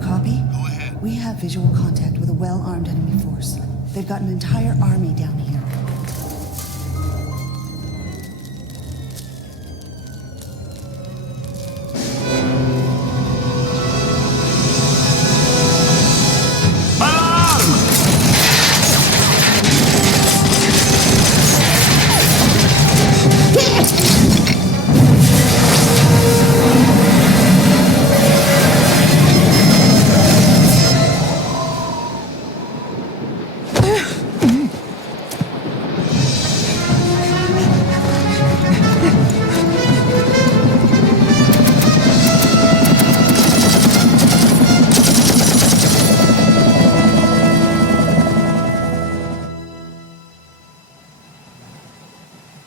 copy? Go ahead. We have visual contact with a well-armed enemy force. They've got an entire army down here.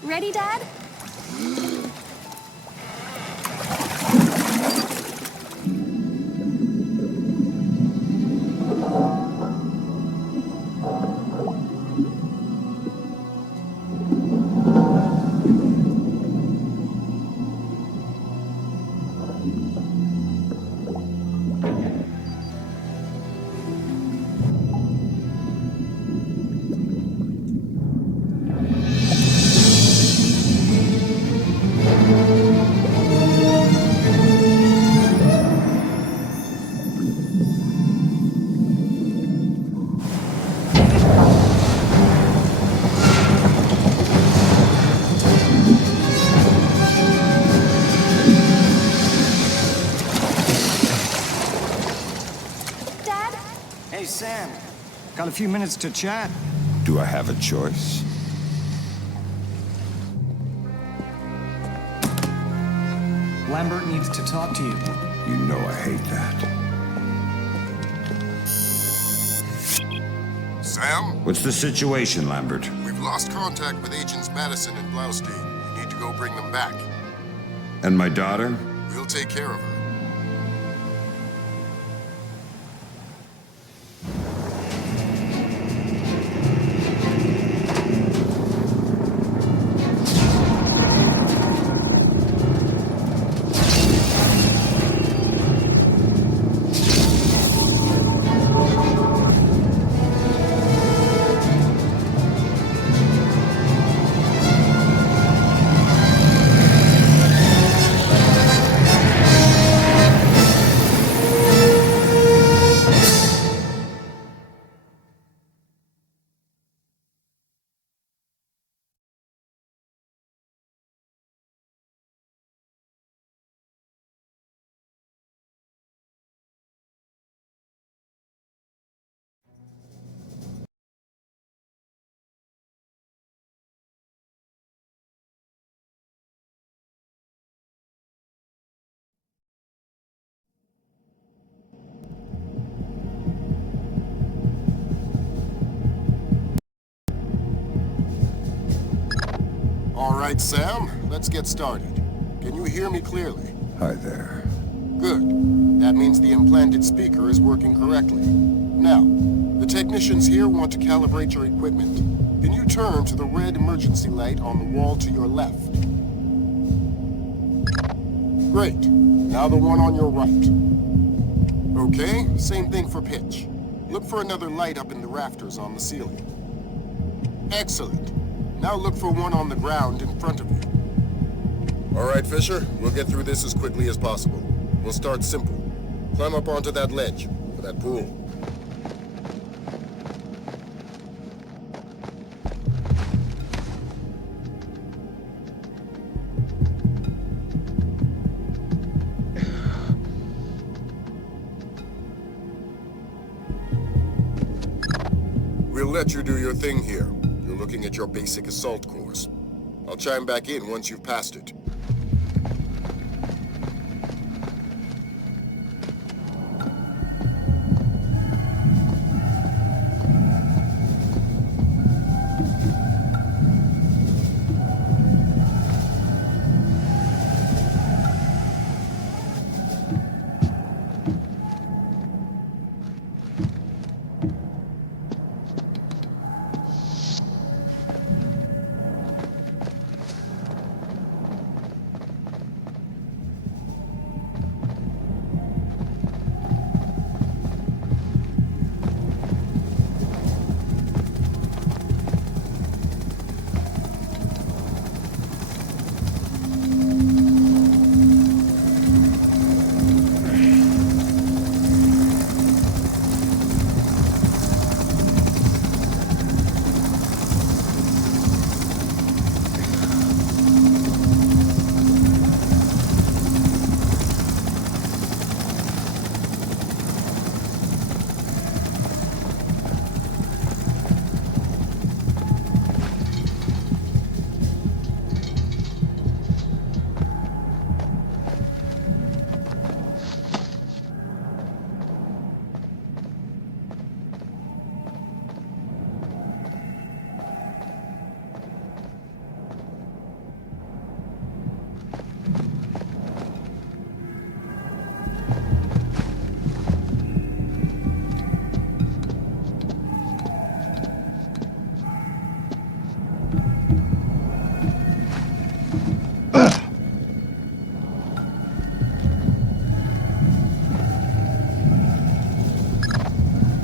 Ready, Dad? Hey, Sam. Got a few minutes to chat? Do I have a choice? Lambert needs to talk to you. You know I hate that. Sam? What's the situation, Lambert? We've lost contact with Agents Madison and Blaustein. You need to go bring them back. And my daughter? We'll take care of her. All right, Sam, let's get started. Can you hear me clearly? Hi there. Good. That means the implanted speaker is working correctly. Now, the technicians here want to calibrate your equipment. Can you turn to the red emergency light on the wall to your left? Great. Now the one on your right. Okay, same thing for pitch. Look for another light up in the rafters on the ceiling. Excellent. Now look for one on the ground in front of you. All right, Fisher. We'll get through this as quickly as possible. We'll start simple. Climb up onto that ledge, or that pool. We'll let you do your thing here. You're looking at your basic assault course. I'll chime back in once you've passed it.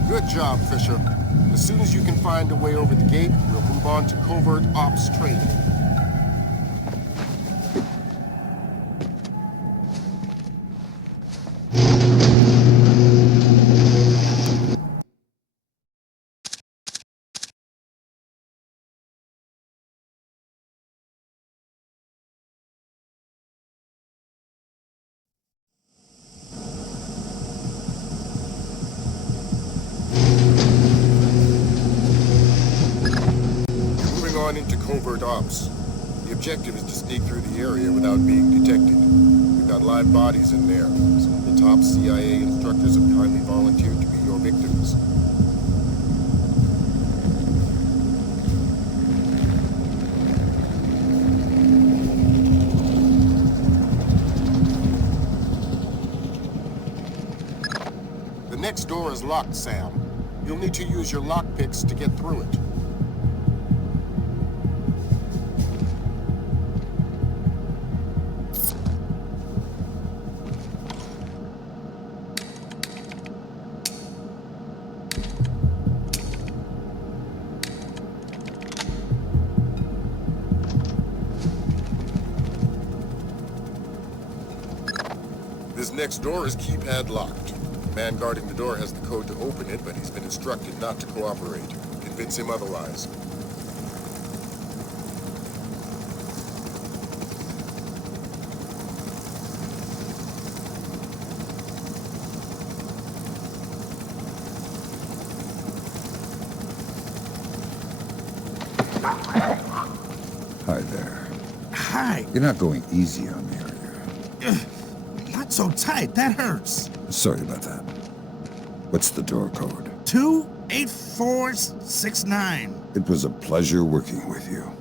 Good job, Fisher. As soon as you can find a way over the gate, we'll move on to covert ops training. Moving on into covert ops. The objective is to sneak through the area without being detected. We've got live bodies in there. Some of the top CIA instructors have kindly volunteered to be your victims. The next door is locked, Sam. You'll need to use your lockpicks to get through it. This next door is keypad locked. The man guarding the door has the code to open it, but he's been instructed not to cooperate. Convince him otherwise. Hi there. Hi. You're not going easy on me, are you? Not so tight. That hurts. Sorry about that. What's the door code? 28469. It was a pleasure working with you.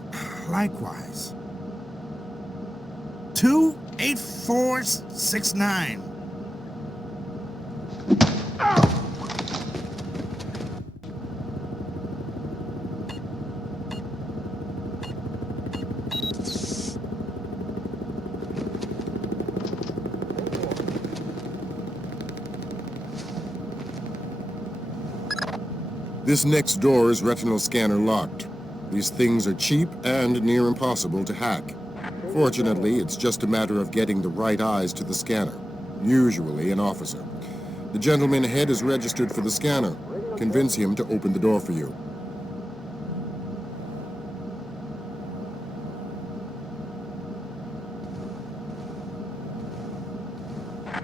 Likewise. 28469. This next door is retinal scanner locked. These things are cheap and near impossible to hack. Fortunately, it's just a matter of getting the right eyes to the scanner, usually an officer. The gentleman ahead is registered for the scanner. Convince him to open the door for you.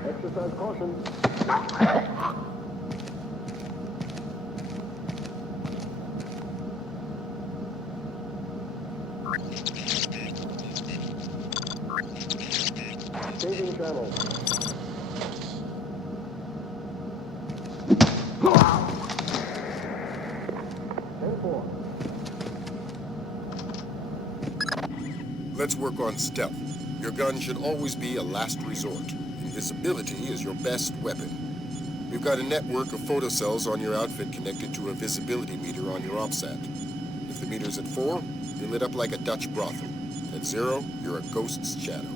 Exercise caution. Changing channel. Let's work on stealth. Your gun should always be a last resort. Invisibility is your best weapon. We've got a network of photocells on your outfit connected to a visibility meter on your OPSAT. If the meter's at 4, you're lit up like a Dutch brothel. At 0, you're a ghost's shadow.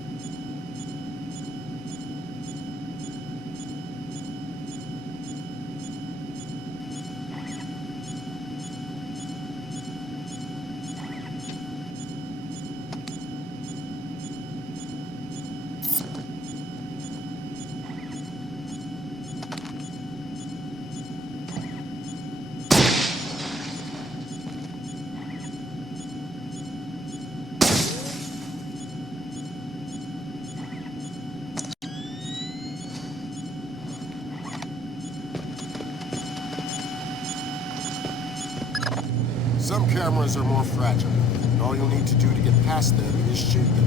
Some cameras are more fragile, and all you'll need to do to get past them is shoot them.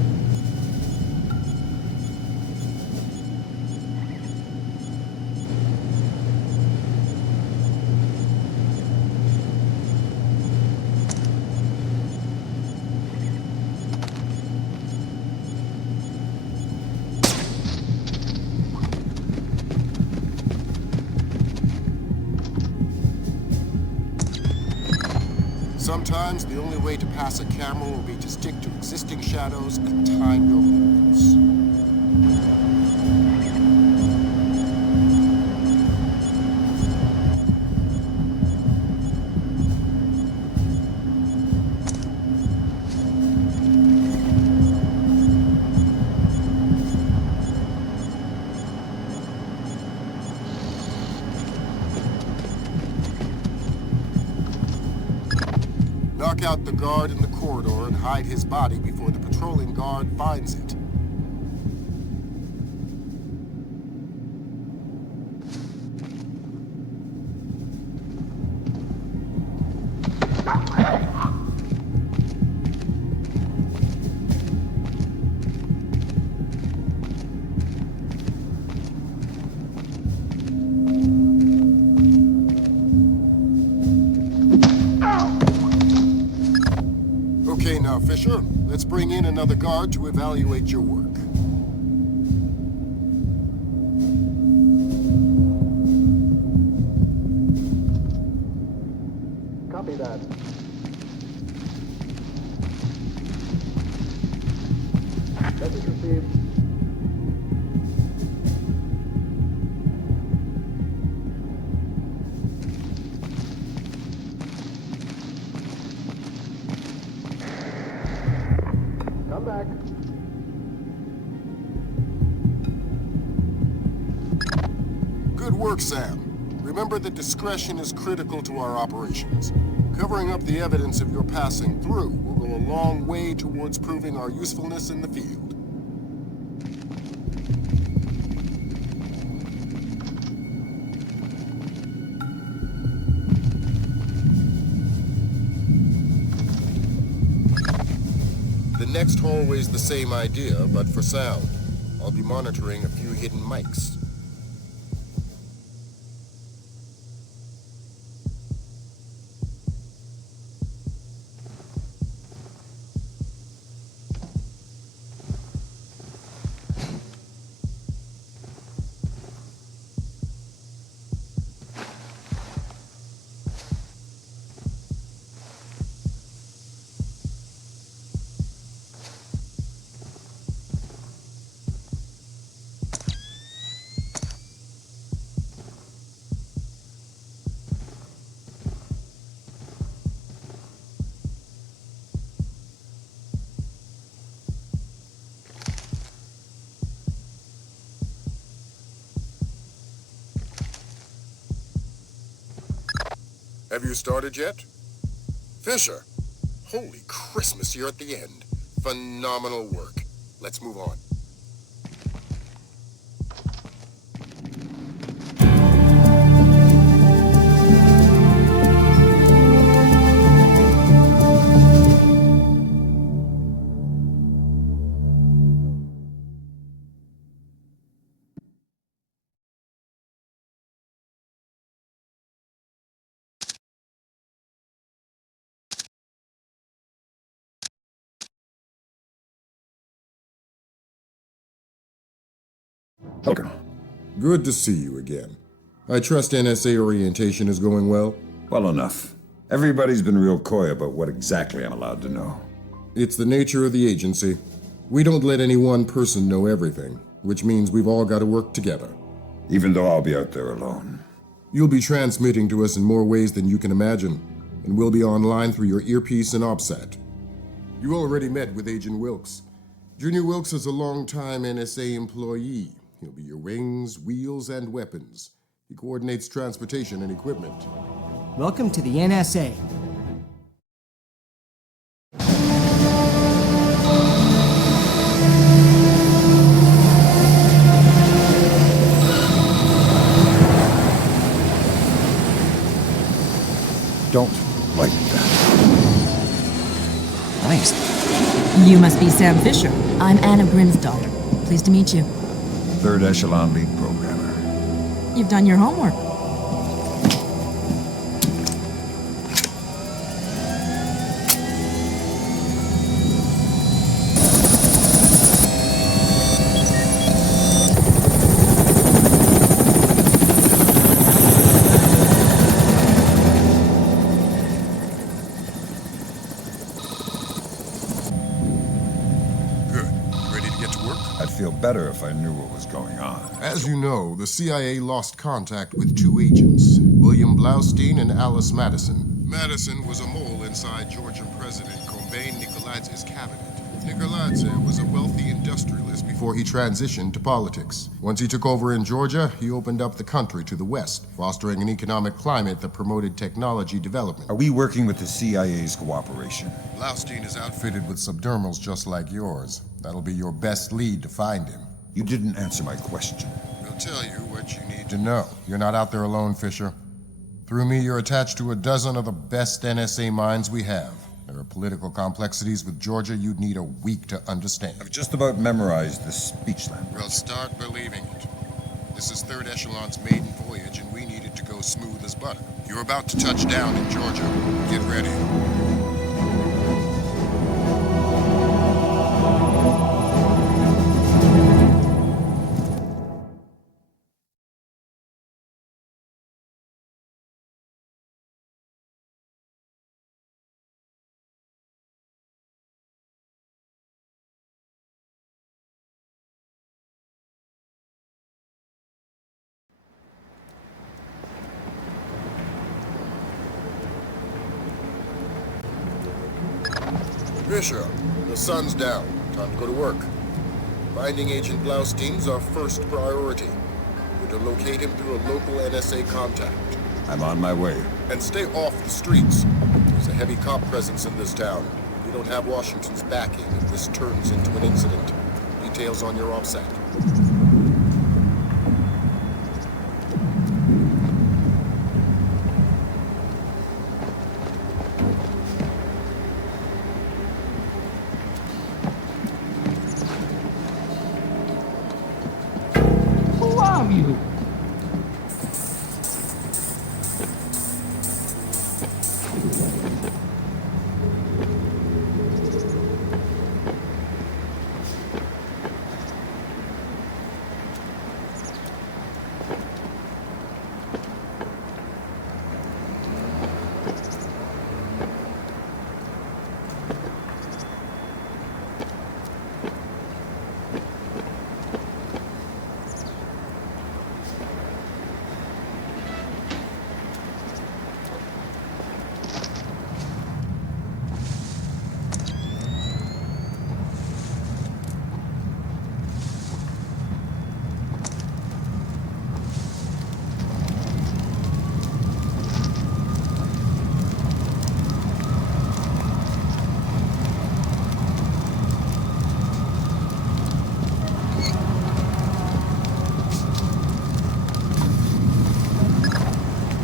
Sometimes the only way to pass a camera will be to stick to existing shadows and time your moves. Knock out the guard in the corridor and hide his body before the patrolling guard finds it. Okay now, Fisher. Let's bring in another guard to evaluate your work. Copy that. Message received. Come back. Good work, Sam. Remember that discretion is critical to our operations. Covering up the evidence of your passing through will go a long way towards proving our usefulness in the field. The next hallway's the same idea, but for sound. I'll be monitoring a few hidden mics. Have you started yet? Fisher! Holy Christmas, you're at the end. Phenomenal work. Let's move on. Okay. Good to see you again. I trust NSA orientation is going well? Well enough. Everybody's been real coy about what exactly I'm allowed to know. It's the nature of the agency. We don't let any one person know everything, which means we've all got to work together. Even though I'll be out there alone. You'll be transmitting to us in more ways than you can imagine, and we'll be online through your earpiece and OPSAT. You already met with Agent Wilkes. Junior Wilkes is a longtime NSA employee. He'll be your wings, wheels, and weapons. He coordinates transportation and equipment. Welcome to the NSA. Don't like that. Nice. You must be Sam Fisher. I'm Anna Grimm's daughter. Pleased to meet you. Third Echelon lead programmer. You've done your homework. I'd feel better if I knew what was going on. As you know, the CIA lost contact with two agents, William Blaustein and Alice Madison. Madison was a mole inside Georgian President Combine Nicolaidze's cabinet. Nikoladze was a wealthy industrialist before he transitioned to politics. Once he took over in Georgia, he opened up the country to the west, fostering an economic climate that promoted technology development. Are we working with the CIA's cooperation? Blaustein is outfitted with subdermals just like yours. That'll be your best lead to find him. You didn't answer my question. We'll tell you what you need to know. You're not out there alone, Fisher. Through me, you're attached to a dozen of the best NSA minds we have. There are political complexities with Georgia you'd need a week to understand. I've just about memorized the speech language. Well, start believing it. This is Third Echelon's maiden voyage, and we need it to go smooth as butter. You're about to touch down in Georgia. Get ready. Fisher, the sun's down. Time to go to work. Finding Agent Blaustein's our first priority. We're to locate him through a local NSA contact. I'm on my way. And stay off the streets. There's a heavy cop presence in this town. We don't have Washington's backing if this turns into an incident. Details on your OPSAT. You.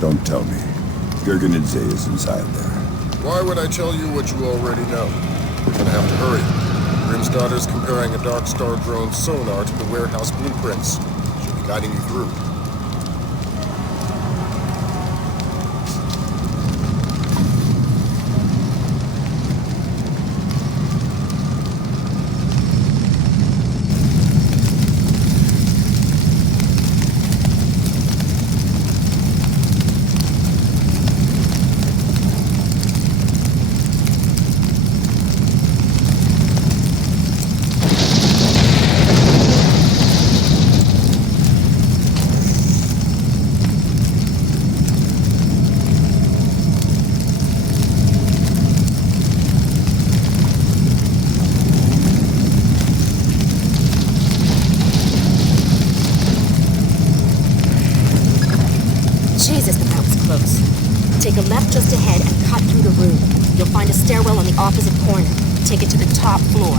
Don't tell me. Gergenidze is inside there. Why would I tell you what you already know? We're gonna have to hurry. Grim's daughter's comparing a Dark Star drone's sonar to the warehouse blueprints. She'll be guiding you through. Jesus, but that was close. Take a left just ahead and cut through the room. You'll find a stairwell on the opposite corner. Take it to the top floor.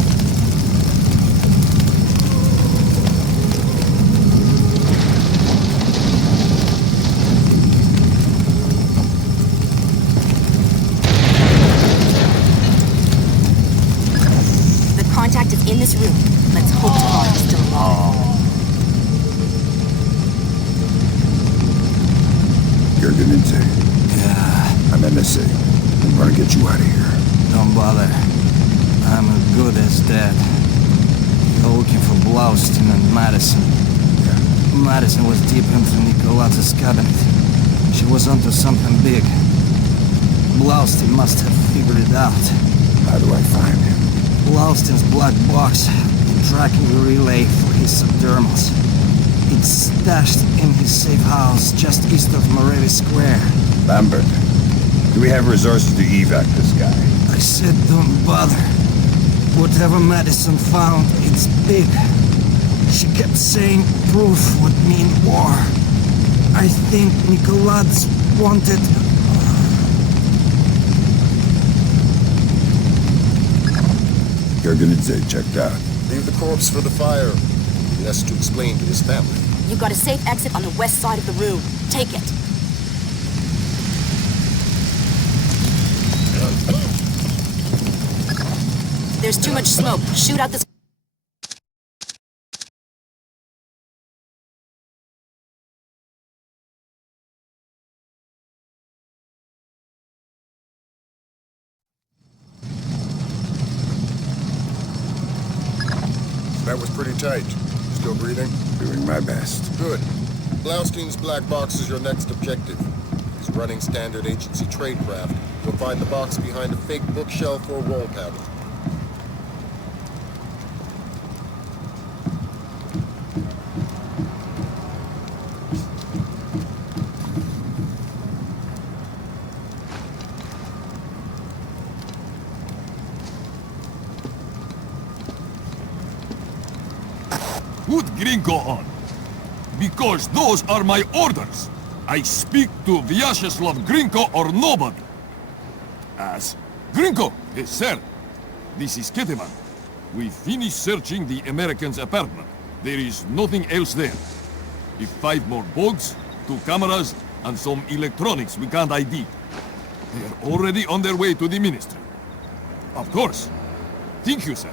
The contact is in this room. Let's hope to God he's still alive. Gergenidze. Yeah, I'm NSA. I'm gonna get you out of here. don't bother. I'm as good as dead. You're looking for Blaustein and Madison. Yeah. Madison was deep into Nikoladze's cabinet. She was onto something big. Blaustein must have figured it out. How do I find him? Blaustein's black box, tracking the relay for his subdermals. It's stashed in his safe house just east of Morevi Square. Lambert, do we have resources to evac this guy? I said don't bother. Whatever Madison found, it's big. She kept saying proof would mean war. I think Nicolad's wanted... Gerganidze checked out. Leave the corpse for the fire. Less to explain to his family. You've got a safe exit on the west side of the room. Take it. There's too much smoke. Shoot out the... That was pretty tight. Still breathing? Doing my best. Good. Blaustein's black box is your next objective. He's running standard agency tradecraft. You'll find the box behind a fake bookshelf or wall panel. Put Gringo on. Because those are my orders. I speak to Vyacheslav Gringo or nobody. As Gringo, yes, sir. This is Ketevan. We finished searching the American's apartment. There is nothing else there. If 5 more bugs, 2 cameras, and some electronics we can't ID. They are already on their way to the ministry. Of course. Thank you, sir.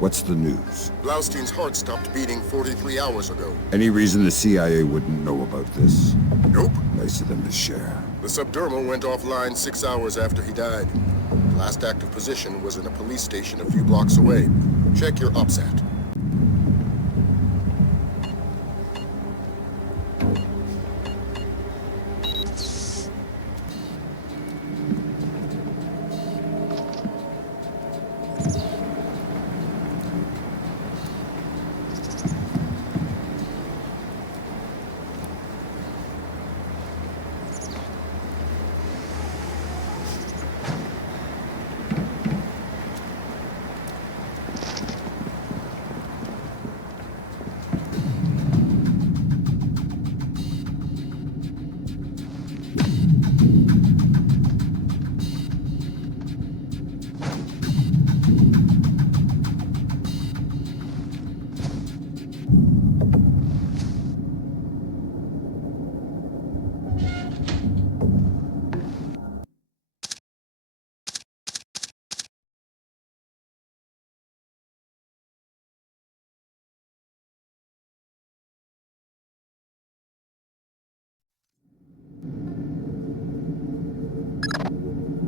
What's the news? Blaustein's heart stopped beating 43 hours ago. Any reason the CIA wouldn't know about this? Nope. Nice of them to share. The subdermal went offline 6 hours after he died. The last active position was in a police station a few blocks away. Check your OPSAT.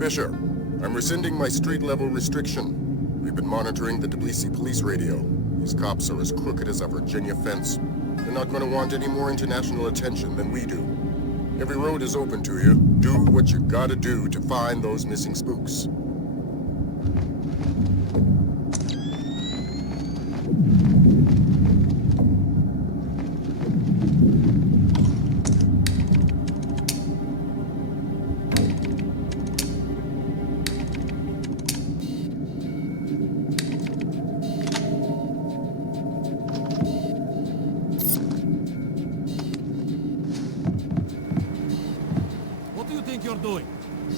Fisher, I'm rescinding my street-level restriction. We've been monitoring the Tbilisi police radio. These cops are as crooked as a Virginia fence. They're not going to want any more international attention than we do. Every road is open to you. Do what you gotta do to find those missing spooks. What do you think you're doing?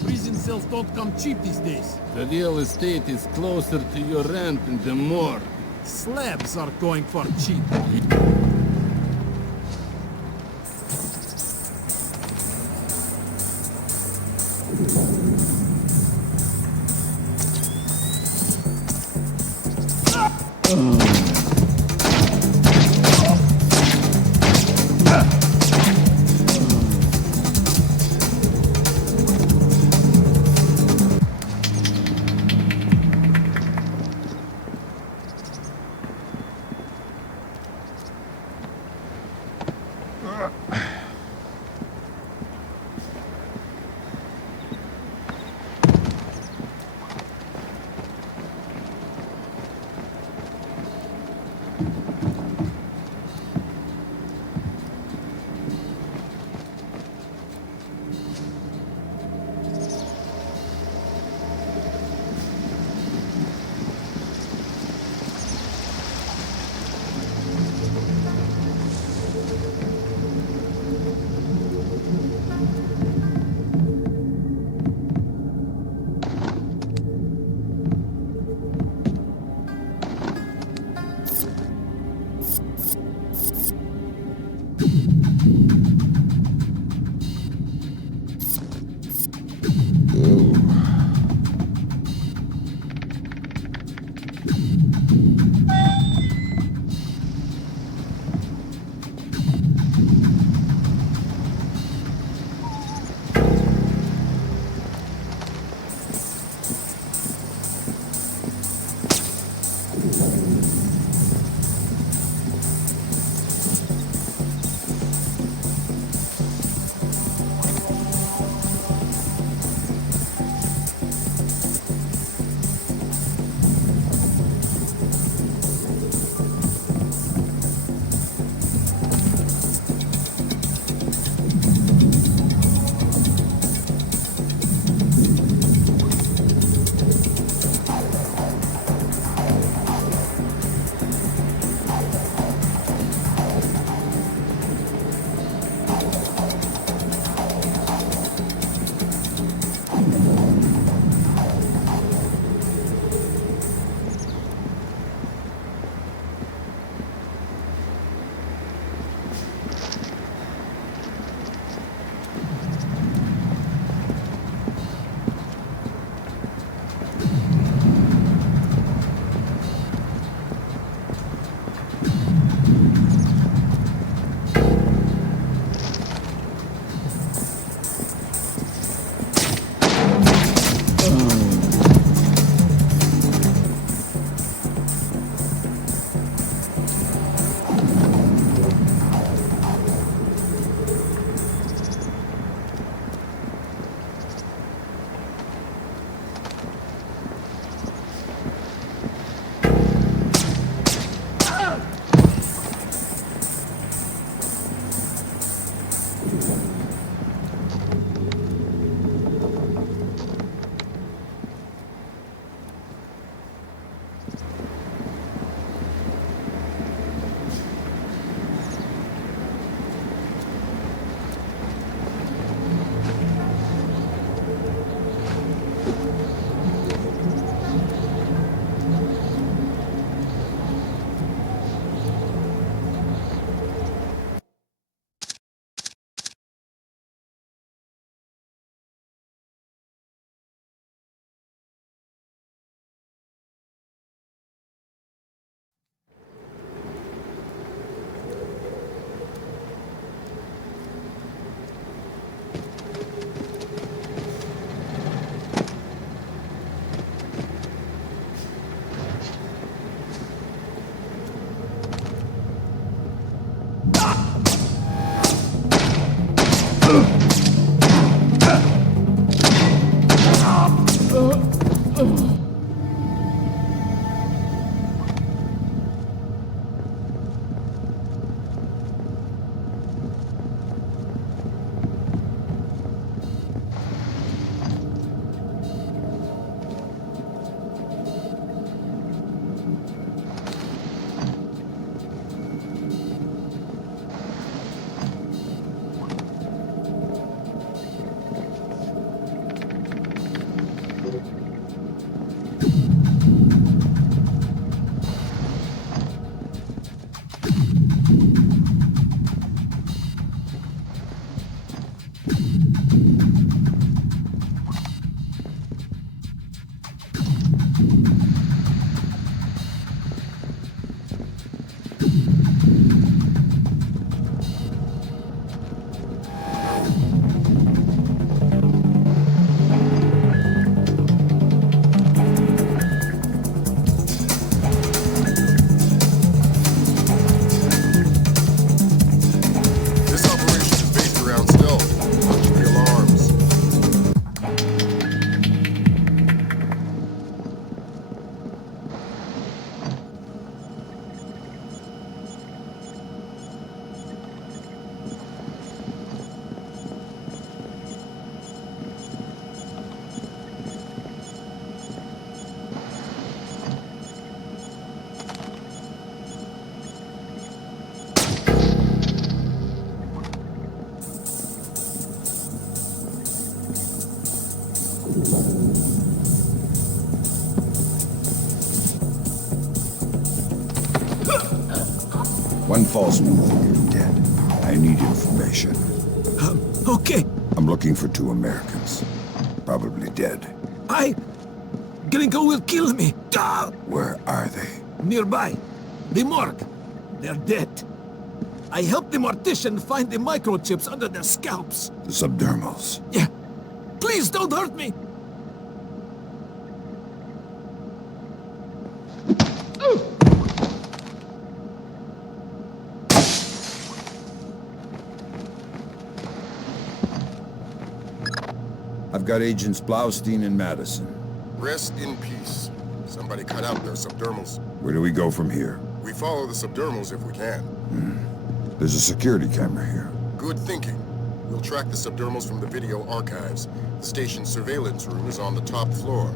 Prison cells don't come cheap these days. The real estate is closer to your rent than the morgue. Slabs are going for cheap. One false move and you're dead. I need information. Okay. I'm looking for 2 Americans. Probably dead. Gringo will kill me. Ah! Where are they? Nearby. The morgue. They're dead. I helped the mortician find the microchips under their scalps. The subdermals. Yeah. Please don't hurt me. I've got Agents Blaustein and Madison. Rest in peace. Somebody cut out their subdermals. Where do we go from here? We follow the subdermals if we can. There's a security camera here. Good thinking. We'll track the subdermals from the video archives. The station's surveillance room is on the top floor.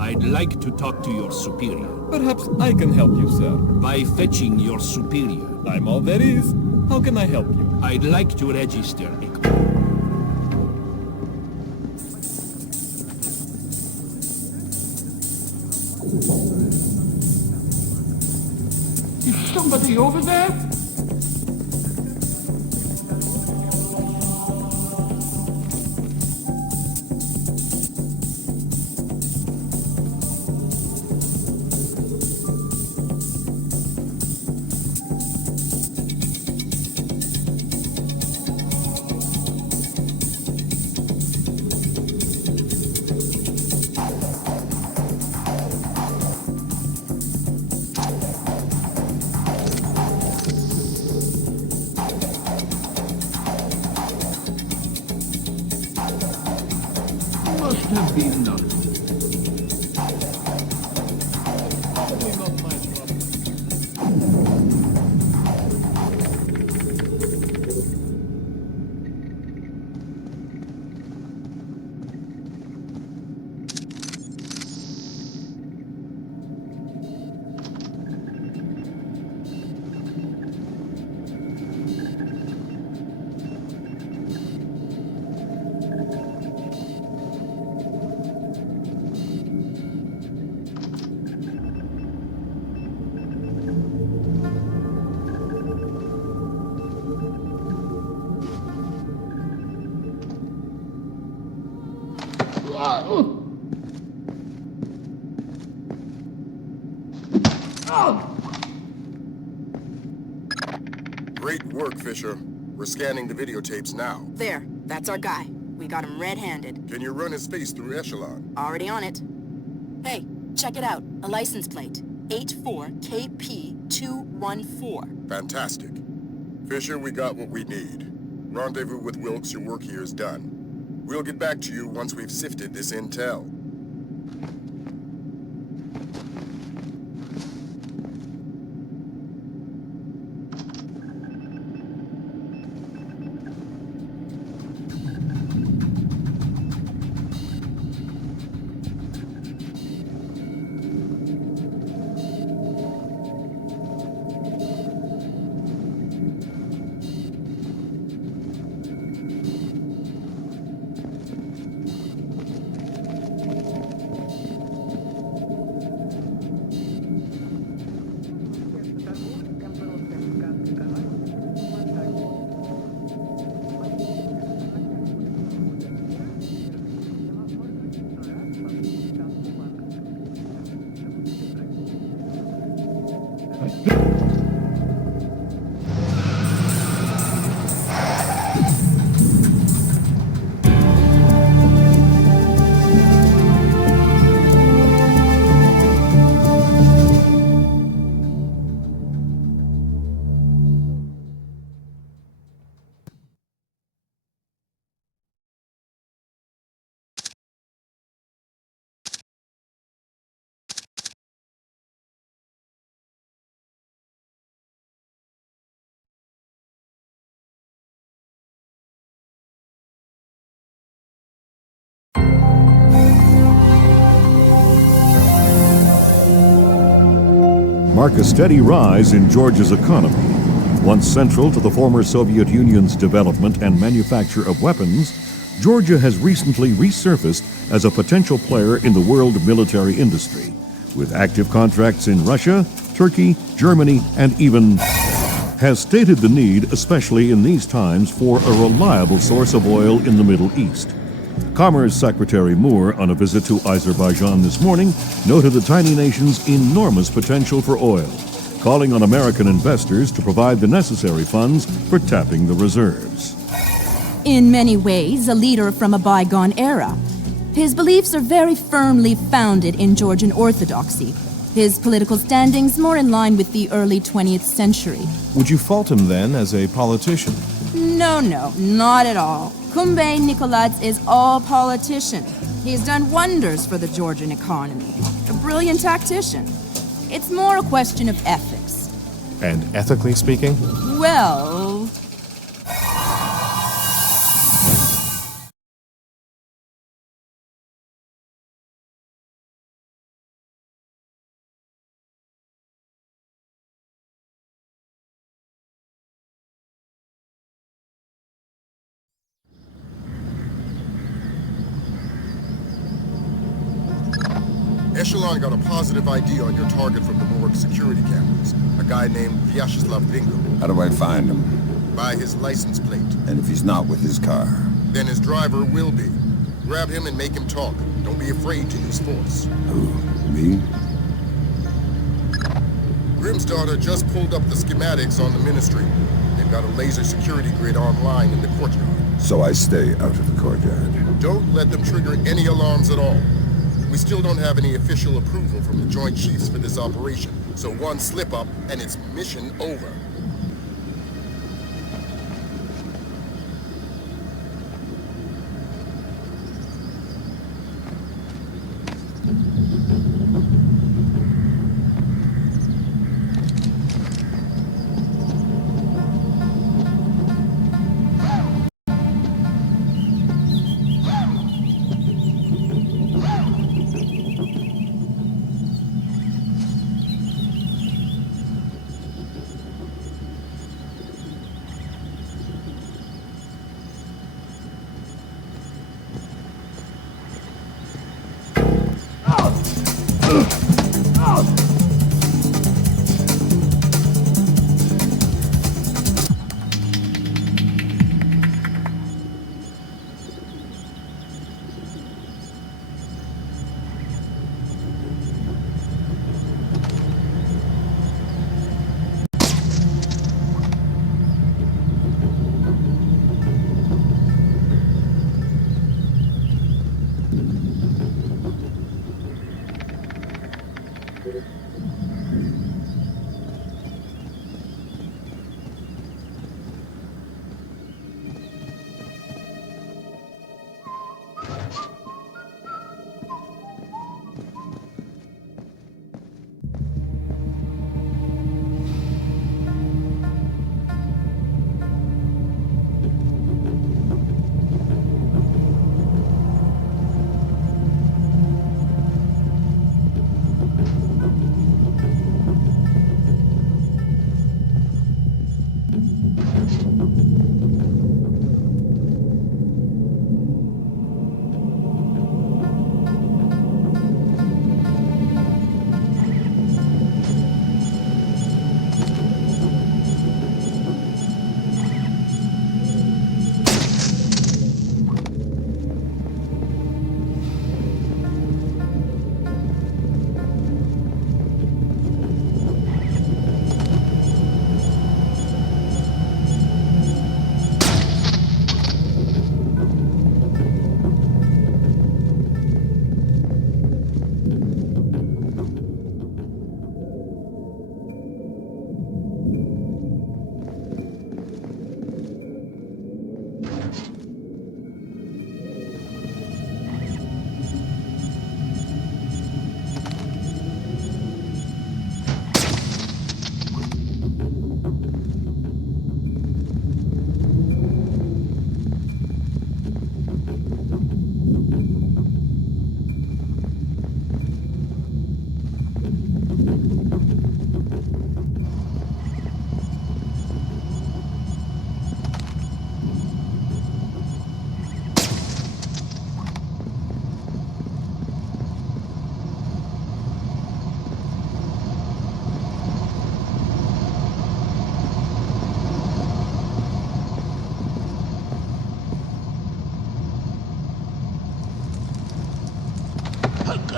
I'd like to talk to your superior. Perhaps I can help you, sir. By fetching your superior. I'm all there is. How can I help you? I'd like to register a... Is somebody over there? Must have been nothing. Probably not my problem. Great work, Fisher. We're scanning the videotapes now. There, that's our guy. We got him red-handed. Can you run his face through Echelon? Already on it. Hey, check it out. A license plate. 84KP214. Fantastic. Fisher, we got what we need. Rendezvous with Wilkes, your work here is done. We'll get back to you once we've sifted this intel. mark a steady rise in Georgia's economy. Once central to the former Soviet Union's development and manufacture of weapons, Georgia has recently resurfaced as a potential player in the world military industry, with active contracts in Russia, Turkey, Germany, and even has stated the need, especially in these times, for a reliable source of oil in the Middle East. Commerce Secretary Moore, on a visit to Azerbaijan this morning, noted the tiny nation's enormous potential for oil, calling on American investors to provide the necessary funds for tapping the reserves. In many ways, a leader from a bygone era. His beliefs are very firmly founded in Georgian orthodoxy. His political standings more in line with the early 20th century. Would you fault him then as a politician? No, not at all. Kumbay Nikolaitz is all politician. He's done wonders for the Georgian economy. A brilliant tactician. It's more a question of ethics. And ethically speaking? Well... Echelon got a positive ID on your target from the morgue security cameras. A guy named Vyacheslav Grinko. How do I find him? By his license plate. And if he's not with his car? Then his driver will be. Grab him and make him talk. Don't be afraid to use force. Who? Me? Grimm's daughter just pulled up the schematics on the ministry. They've got a laser security grid online in the courtyard. So I stay out of the courtyard. Don't let them trigger any alarms at all. We still don't have any official approval from the Joint Chiefs for this operation, so one slip-up and it's mission over.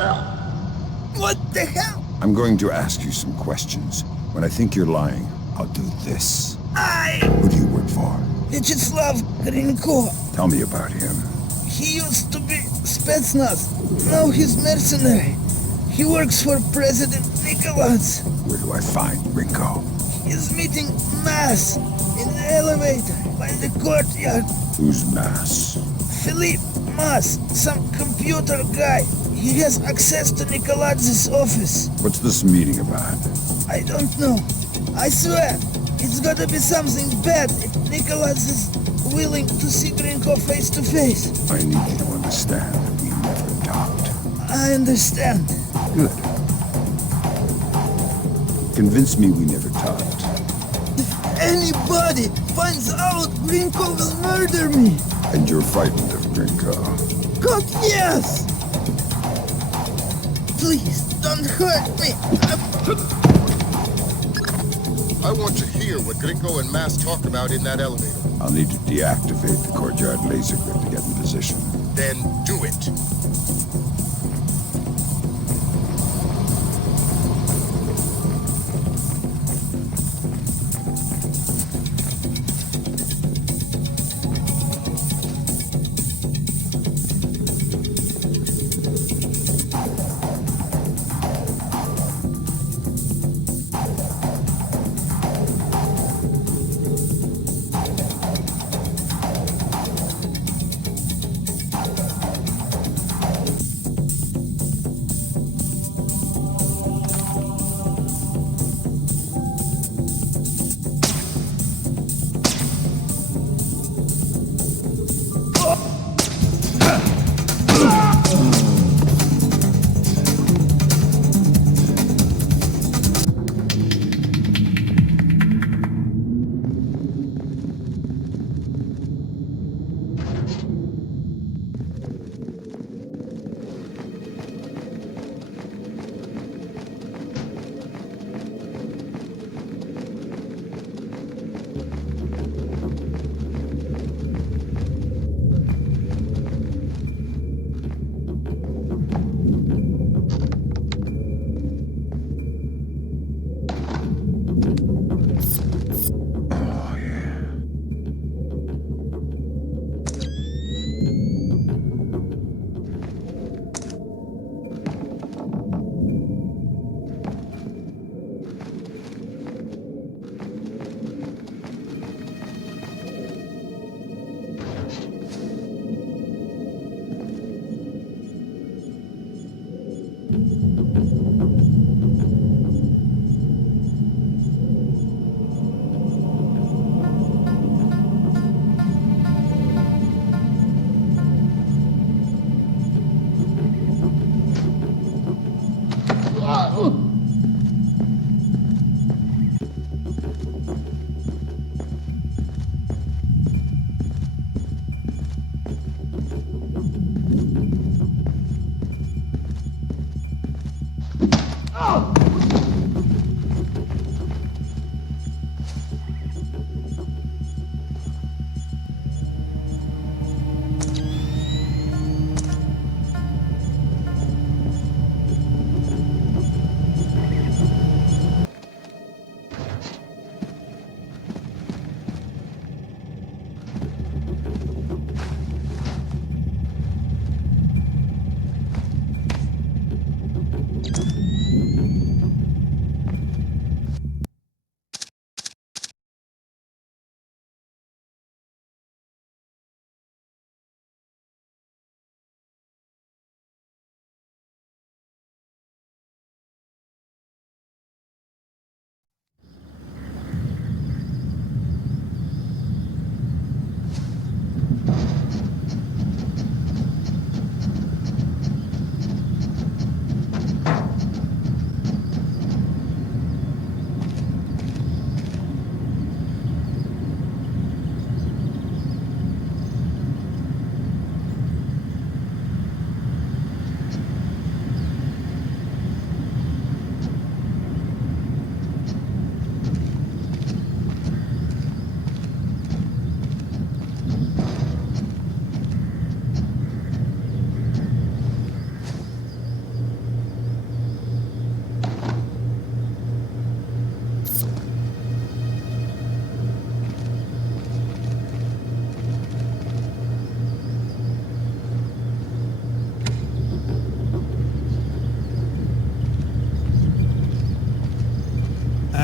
What the hell? I'm going to ask you some questions. When I think you're lying, I'll do this. Who do you work for? Vyacheslav Grinko. Tell me about him. He used to be Spetsnaz. Now he's mercenary. He works for President Nicholas. Where do I find Ringo? He's meeting Mass in the elevator by the courtyard. Who's Mass? Philippe Mass, some computer guy. He has access to Nikolaz's office. What's this meeting about? I don't know. I swear, it's gotta be something bad if Nicholas is willing to see Grinko face to face. I need you to understand that we never talked. I understand. Good. Convince me we never talked. If anybody finds out, Grinko will murder me. And you're frightened of Grinko. God, yes! Please, don't hurt me. I want to hear what Grinko and Mass talk about in that elevator. I'll need to deactivate the courtyard laser grid to get in position. Then do it.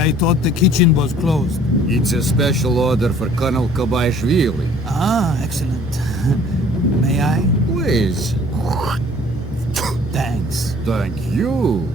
I thought the kitchen was closed. It's a special order for Colonel Kobaishvili. Ah, excellent. May I? Please. Thanks. Thank you.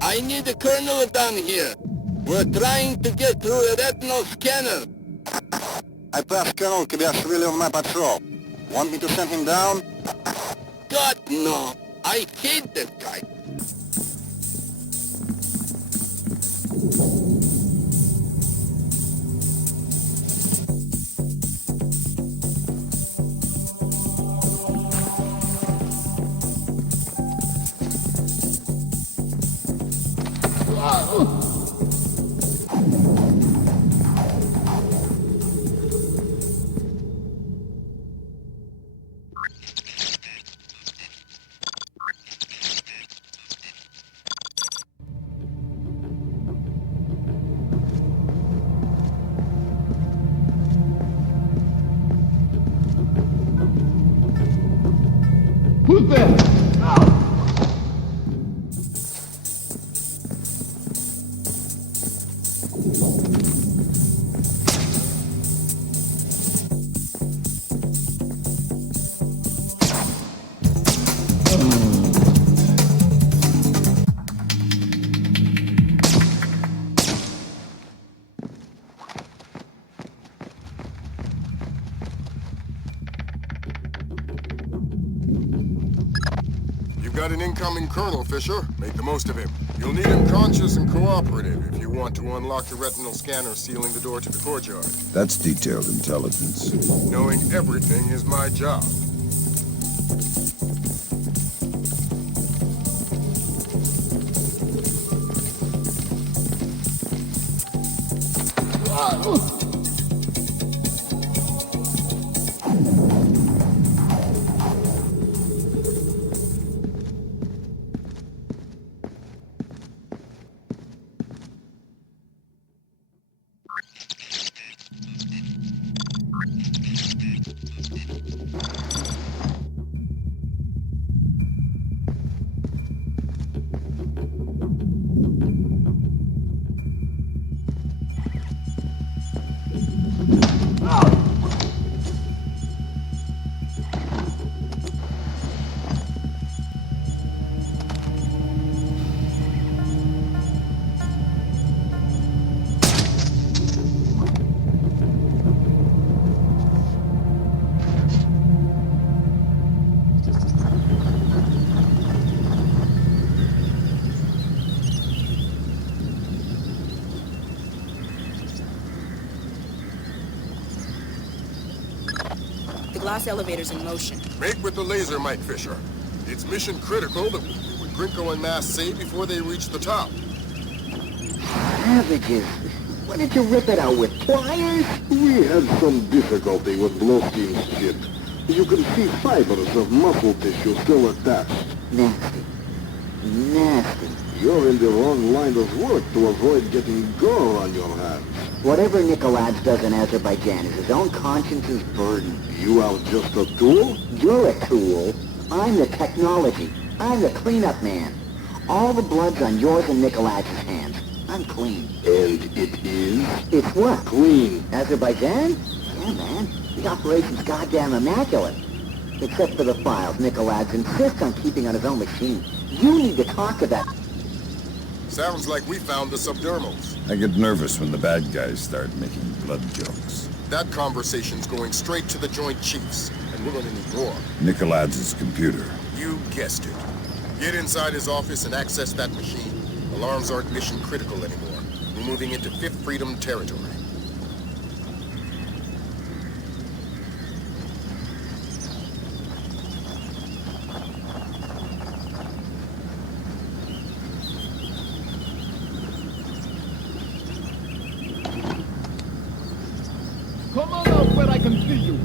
I need a colonel down here. We're trying to get through a retinal scanner. I passed Colonel Kobaishvili on my patrol. Want me to send him down? God, no. I hate that guy. Who's there? Got an incoming Colonel, Fisher. Make the most of him. You'll need him conscious and cooperative if you want to unlock the retinal scanner sealing the door to the courtyard. That's detailed intelligence. Knowing everything is my job. Glass elevators in motion. Make with the laser, Mike Fisher. It's mission critical that we do what Grinko and Mass say before they reach the top. Savages! Why did you rip it out with pliers? We had some difficulty with Blosky's ship. You can see fibers of muscle tissue still attached. Nasty. Nasty. You're in the wrong line of work to avoid getting gore on your hands. Whatever Nikolaj does in Azerbaijan is his own conscience's burden. You are just a tool? You're a tool. I'm the technology. I'm the cleanup man. All the blood's on yours and Nikolaj's hands. I'm clean. And it is? It's what? Clean. Azerbaijan? Yeah, man. The operation's goddamn immaculate. Except for the files Nikolaj insists on keeping on his own machine. You need to talk to that. Sounds like we found the subdermals. I get nervous when the bad guys start making blood jokes. That conversation's going straight to the Joint Chiefs, and we're gonna need more. Nikolaj's computer. You guessed it. Get inside his office and access that machine. Alarms aren't mission critical anymore. We're moving into Fifth Freedom territory. Come on out where I can see you.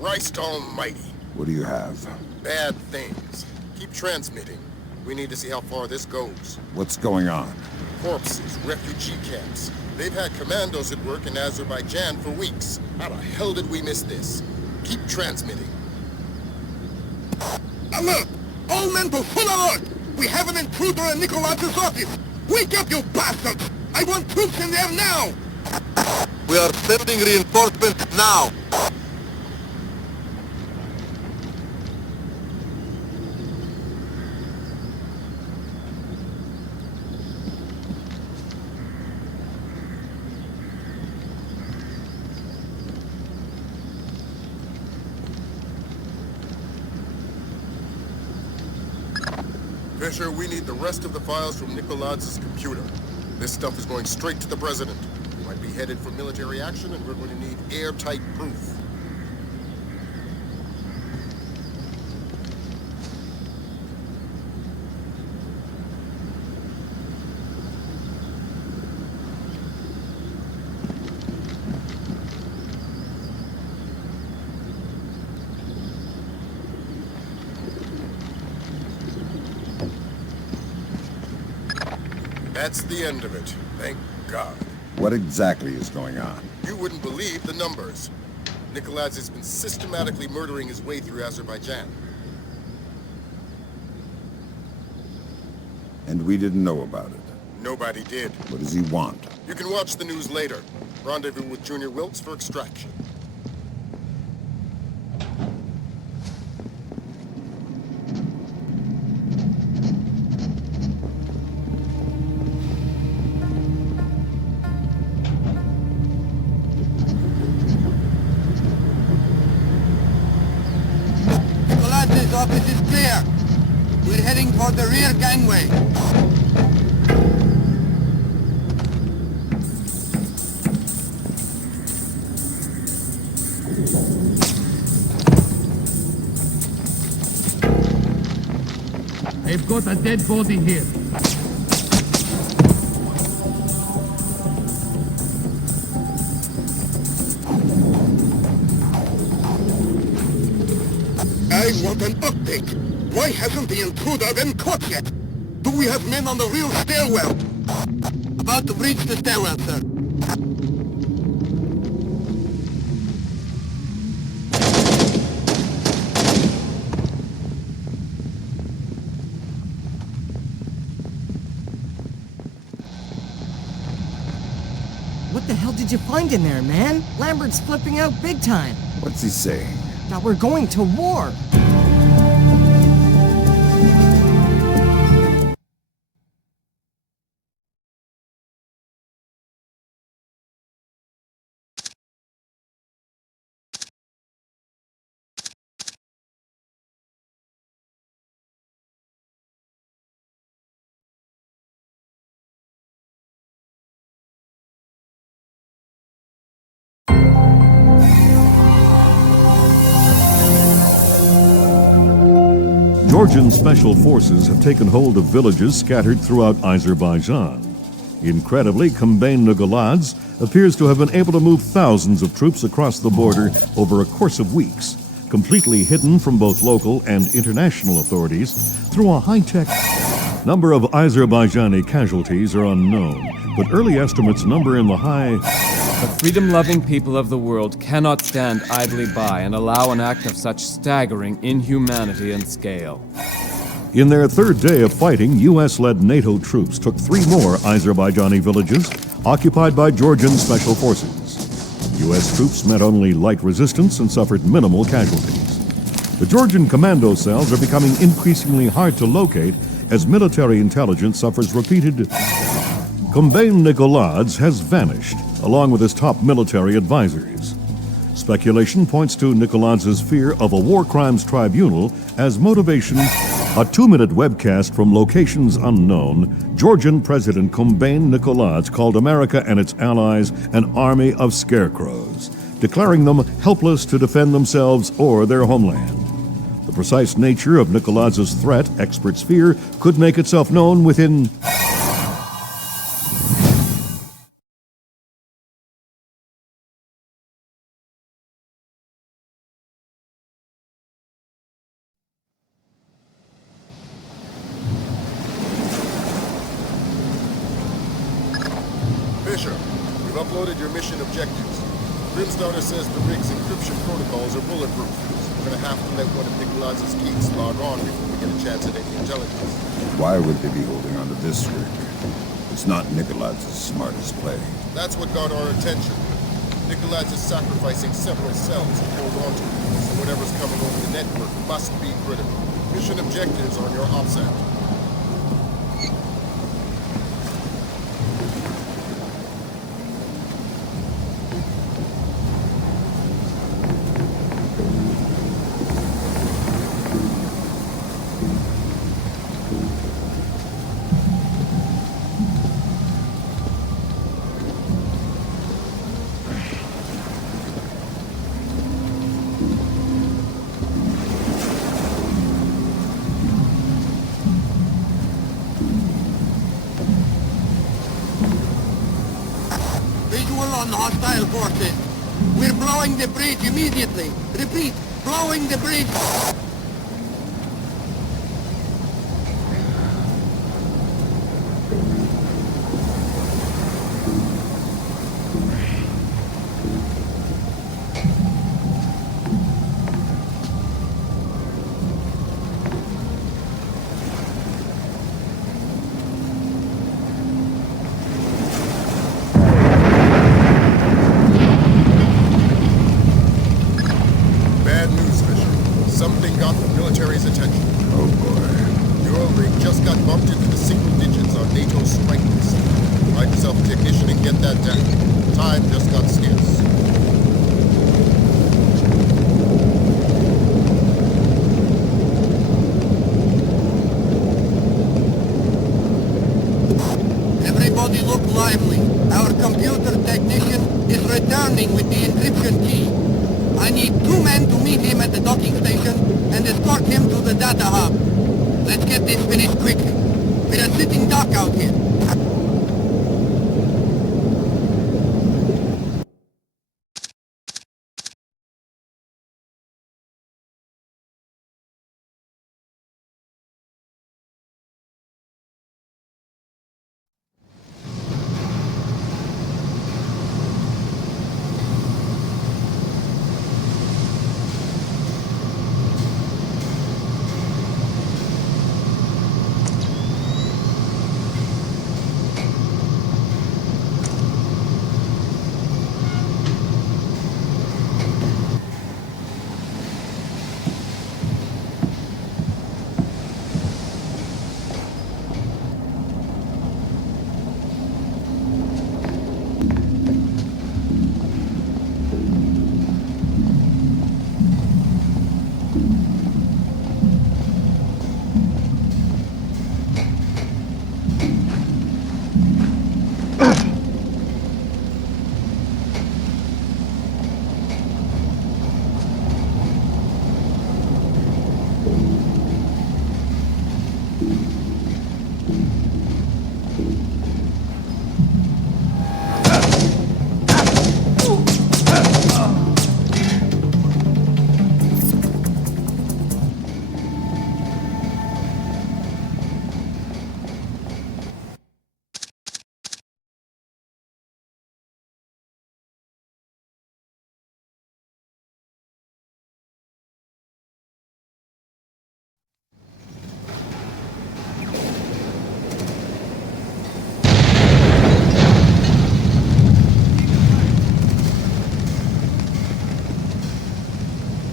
Christ almighty. What do you have? Bad things. Keep transmitting. We need to see how far this goes. What's going on? Corpses, refugee camps. They've had commandos at work in Azerbaijan for weeks. How the hell did we miss this? Keep transmitting. Alert! All men to full alert! We have an intruder in Nikolaz's office! Wake up, you bastards! I want troops in there now! We are sending reinforcements now! Fisher, we need the rest of the files from Nikolaz's computer. This stuff is going straight to the president. We might be headed for military action, and we're going to need airtight proof. That's the end of it. Thank God. What exactly is going on? You wouldn't believe the numbers. Nikolaz has been systematically murdering his way through Azerbaijan. And we didn't know about it. Nobody did. What does he want? You can watch the news later. Rendezvous with Junior Wilkes for extraction. Nikolaz's office is clear. We're heading for the rear gangway. They've got a dead body here. I want an update. Why hasn't the intruder been caught yet? Do we have men on the rear stairwell? About to breach the stairwell, sir. What the hell did you find in there, man? Lambert's flipping out big time. What's he saying? That we're going to war. Georgian special forces have taken hold of villages scattered throughout Azerbaijan. Incredibly, Kombain Nikoladze appears to have been able to move thousands of troops across the border over a course of weeks, completely hidden from both local and international authorities through a high-tech. Number of Azerbaijani casualties are unknown, but early estimates number in the high. The freedom-loving people of the world cannot stand idly by and allow an act of such staggering inhumanity and scale. In their third day of fighting, U.S.-led NATO troops took 3 more Azerbaijani villages occupied by Georgian special forces. U.S. troops met only light resistance and suffered minimal casualties. The Georgian commando cells are becoming increasingly hard to locate as military intelligence suffers repeated. Kombain Nikoladze has vanished, along with his top military advisors. Speculation points to Nikoladze's fear of a war crimes tribunal as motivation. A 2-minute webcast from locations unknown, Georgian President Kombain Nikoladze called America and its allies an army of scarecrows, declaring them helpless to defend themselves or their homeland. The precise nature of Nikoladze's threat, experts fear, could make itself known within uploaded your mission objectives. Grimstarter says the rig's encryption protocols are bulletproof. We're gonna have to let one of Nikolaz's geeks log on before we get a chance at any intelligence. Why would they be holding onto this rig? It's not Nikolaz's smartest play. That's what got our attention. Nikolaz is sacrificing several cells to hold on to, so whatever's coming over the network must be critical. Mission objectives on your OPSAT. On hostile forces. We're blowing the bridge immediately. Repeat, blowing the bridge.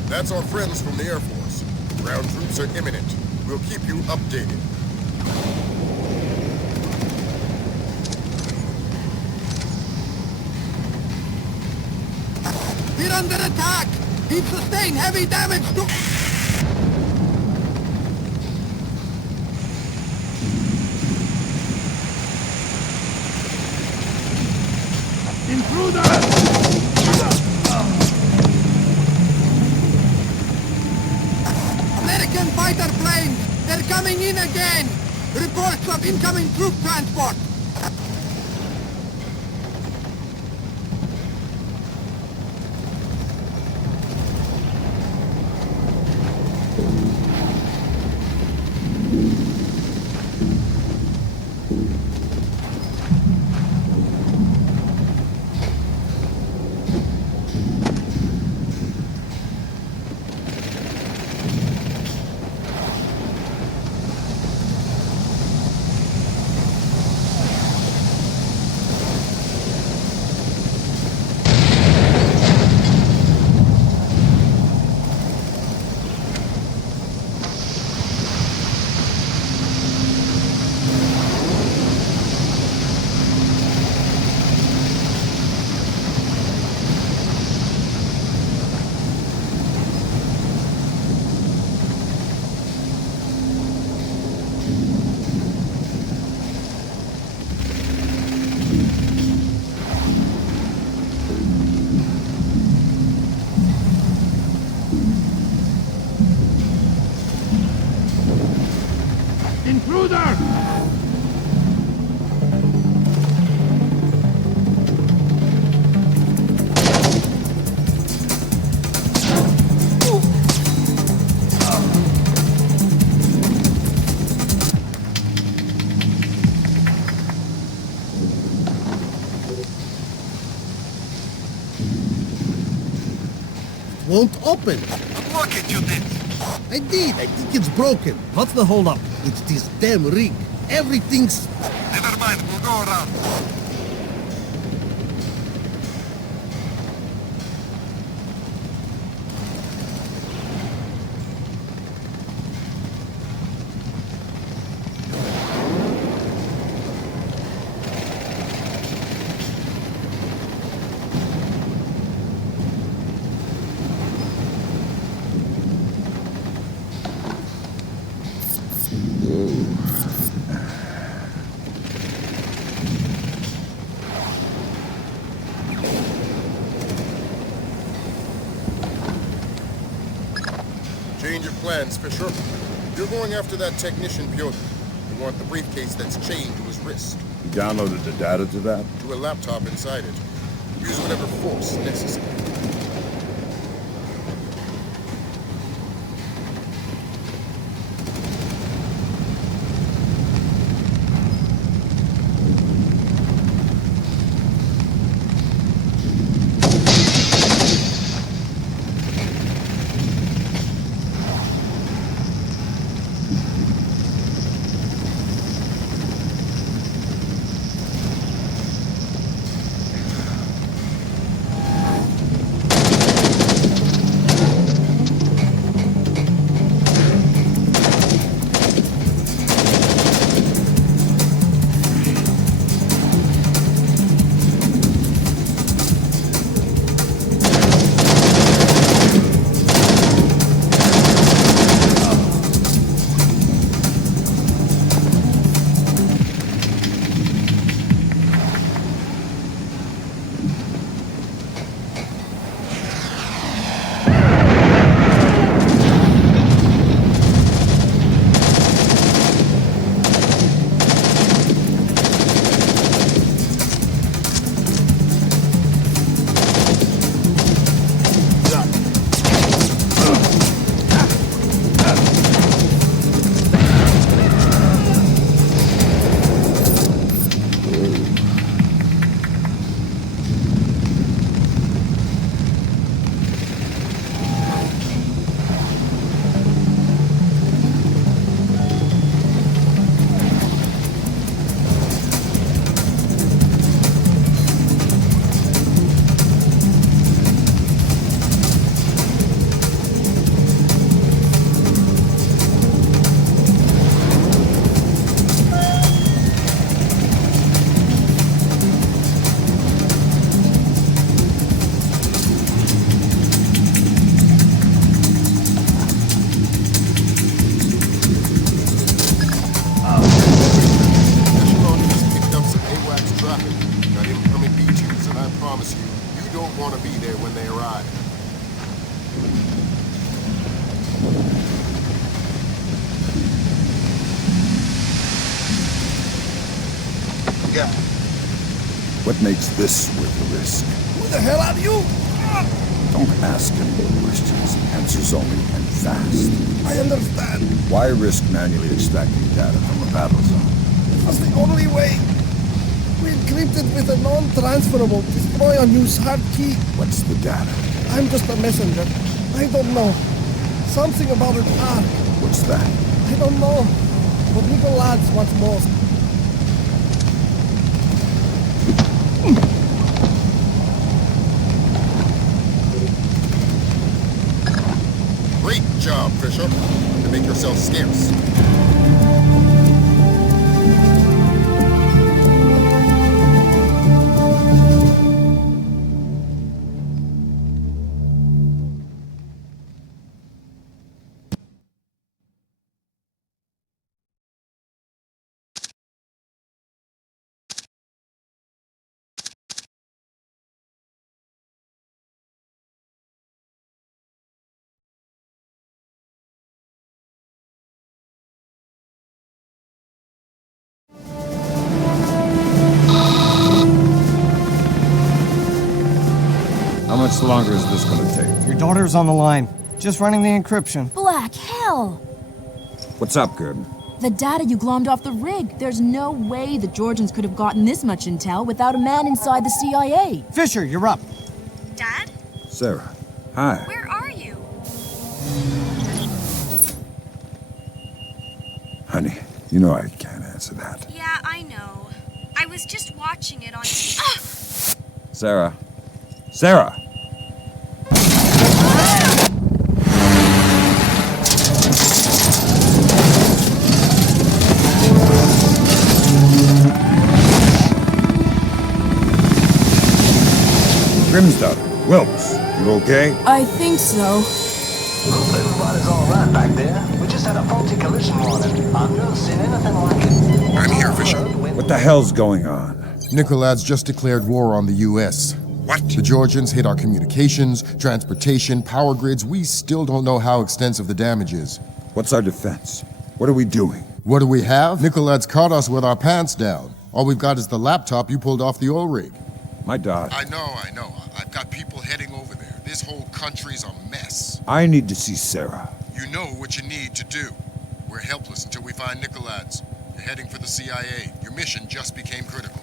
That's our friends from the Air Force. Ground troops are imminent. We'll keep you updated. We're under attack! We've sustained heavy damage to... American fighter planes! They're coming in again! Reports of incoming troop transport! intruder! Won't open. Look at you did. I did. I think it's broken. What's the holdup? It's this damn rig. Everything's... Never mind, we'll go around. Change of plans, Fisher. You're going after that technician Piotr. You want the briefcase that's chained to his wrist. You downloaded the data to that? To a laptop inside it. Use whatever force necessary. What makes this worth the risk? Who the hell are you? Don't ask any more questions. Answers only, and fast. I understand. Why risk manually extracting data from a battle zone? It was the only way. We encrypted with a non-transferable destroy on use hard key. What's the data? I'm just a messenger. I don't know. Something about an arc. What's that? I don't know. But Nico lads wants most. Great job, Fisher. To make yourself scarce. How much longer is this gonna take? Your daughter's on the line. Just running the encryption. Black hell! What's up, Gordon? The data you glommed off the rig. There's no way the Georgians could have gotten this much intel without a man inside the CIA. Fisher, you're up. Dad? Sarah. Hi. Where are you? Honey, you know I can't answer that. Yeah, I know. I was just watching it on... Sarah. Sarah! Grimsdottir, Wilkes, you okay? I think so. Hope everybody's all right back there. We just had a faulty collision warning. I've never seen anything like it. I'm here, Fisher. What the hell's going on? Nicolad's just declared war on the U.S. What? The Georgians hit our communications, transportation, power grids. We still don't know how extensive the damage is. What's our defense? What are we doing? What do we have? Nicolad's caught us with our pants down. All we've got is the laptop you pulled off the oil rig. My daughter. I know. I've got people heading over there. This whole country's a mess. I need to see Sarah. You know what you need to do. We're helpless until we find Nicolad's. You're heading for the CIA. Your mission just became critical.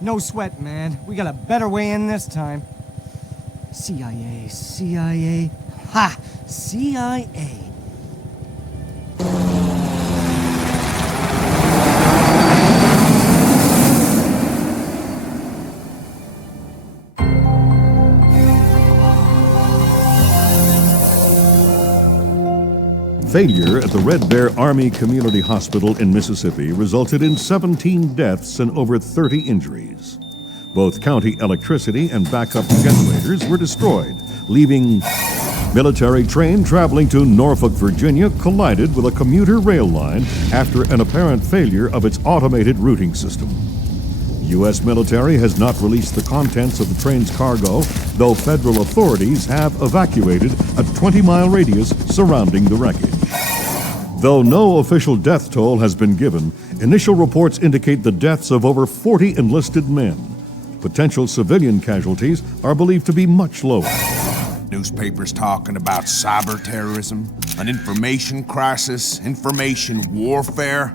No sweat, man. We got a better way in this time. CIA. Ha! CIA. Failure at the Red Bear Army Community Hospital in Mississippi resulted in 17 deaths and over 30 injuries. Both county electricity and backup generators were destroyed, leaving military train traveling to Norfolk, Virginia collided with a commuter rail line after an apparent failure of its automated routing system. U.S. military has not released the contents of the train's cargo, though federal authorities have evacuated a 20-mile radius surrounding the wreckage. Though no official death toll has been given, initial reports indicate the deaths of over 40 enlisted men. Potential civilian casualties are believed to be much lower. Newspapers talking about cyber terrorism, an information crisis, information warfare.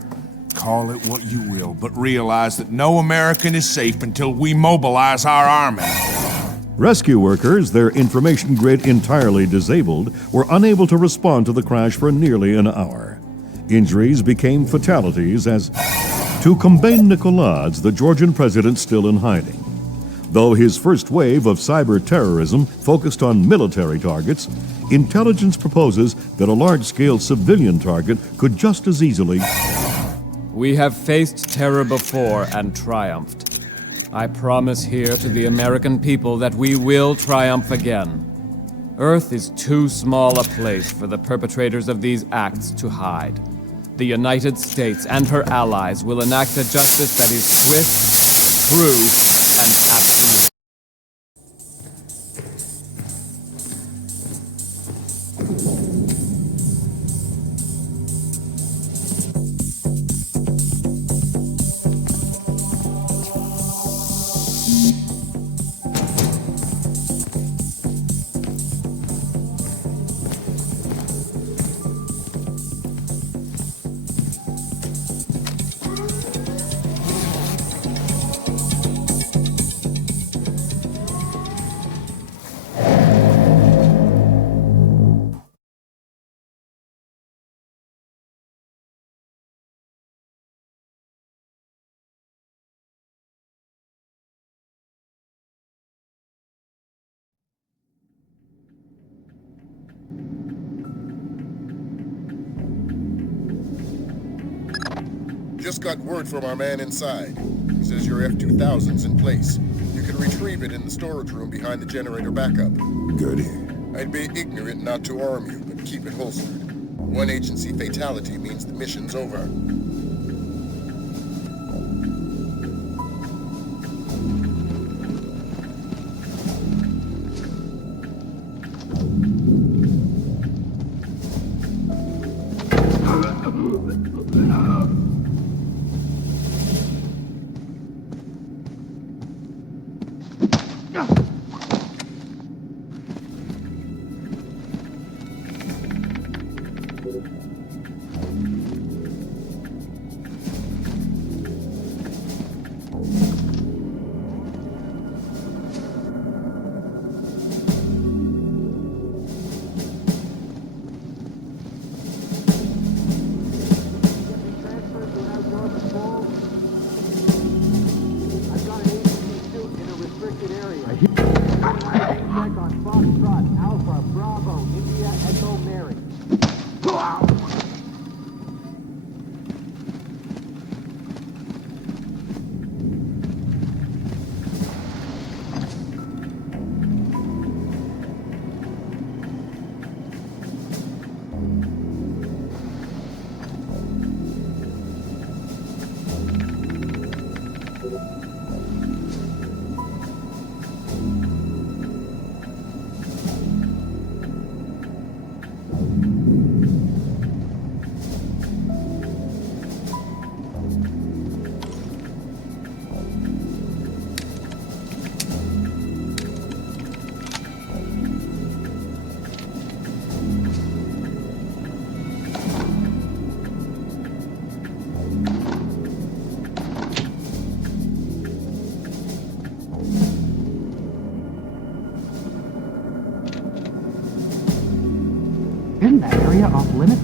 Call it what you will, but realize that no American is safe until we mobilize our army. Rescue workers, their information grid entirely disabled, were unable to respond to the crash for nearly an hour. Injuries became fatalities as, to combat Nicolad's, the Georgian president still in hiding. Though his first wave of cyber terrorism focused on military targets, intelligence proposes that a large-scale civilian target could just as easily... We have faced terror before and triumphed. I promise here to the American people that we will triumph again. Earth is too small a place for the perpetrators of these acts to hide. The United States and her allies will enact a justice that is swift, true, and absolute. Just got word from our man inside. He says your F-2000's in place. You can retrieve it in the storage room behind the generator backup. Goody. I'd be ignorant not to arm you, but keep it holstered. One agency fatality means the mission's over. Isn't that area off limits?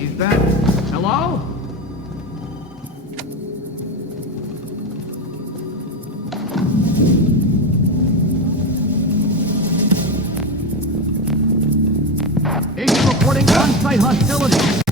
Is that... Hello? Agent reporting on-site hostility.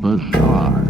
Bizarre.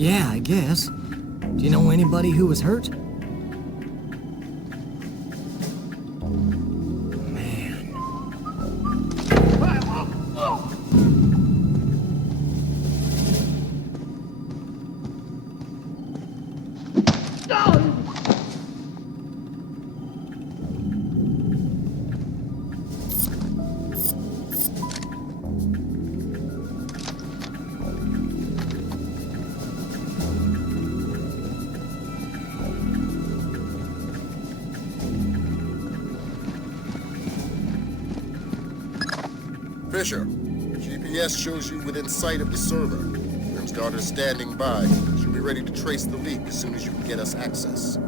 Yeah, I guess. Do you know anybody who was hurt? Fisher, GPS shows you within sight of the server. Grimsguard is standing by. She'll be ready to trace the leak as soon as you can get us access.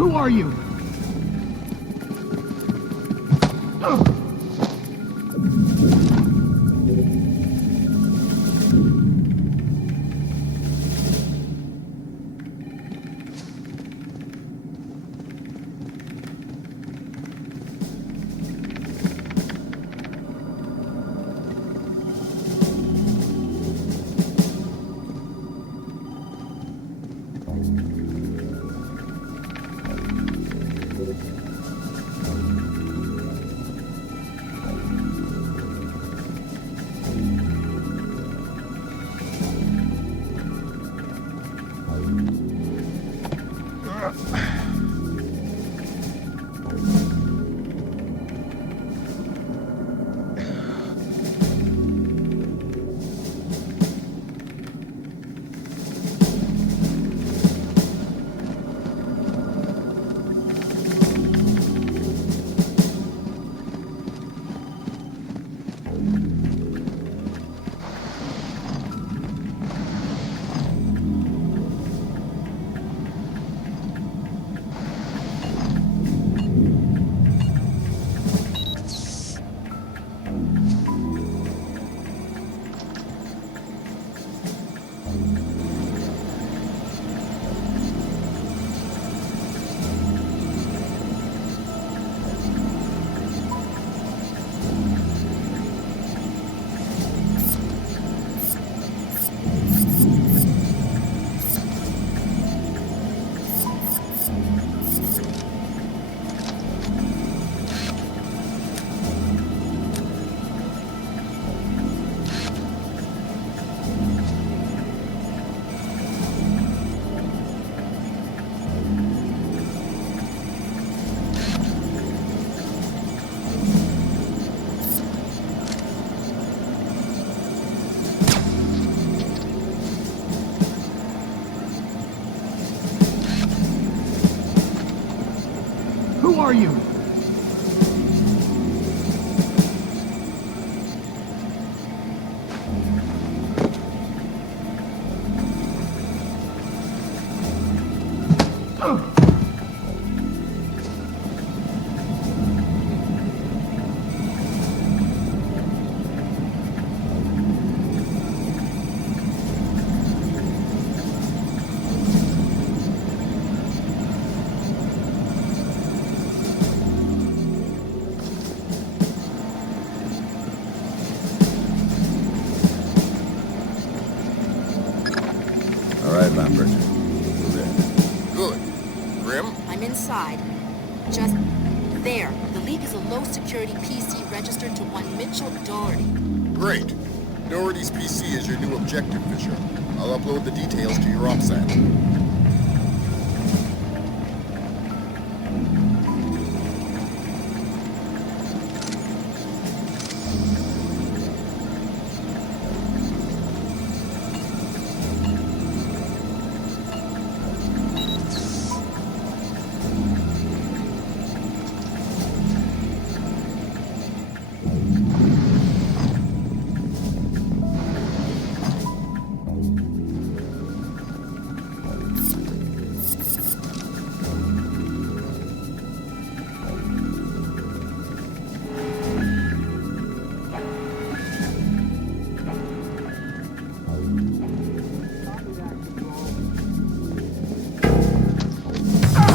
Who are you? Who are you? Grim? I'm inside. Just there. The leak is a low-security PC registered to one Mitchell Doherty. Great. Doherty's PC is your new objective, Fisher. I'll upload the details to your OPSAT.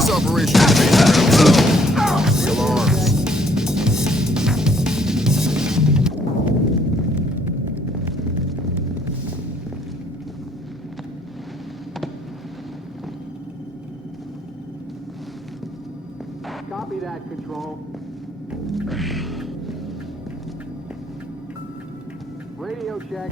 Operation is based around the alarms. Copy that, Control. Radio check.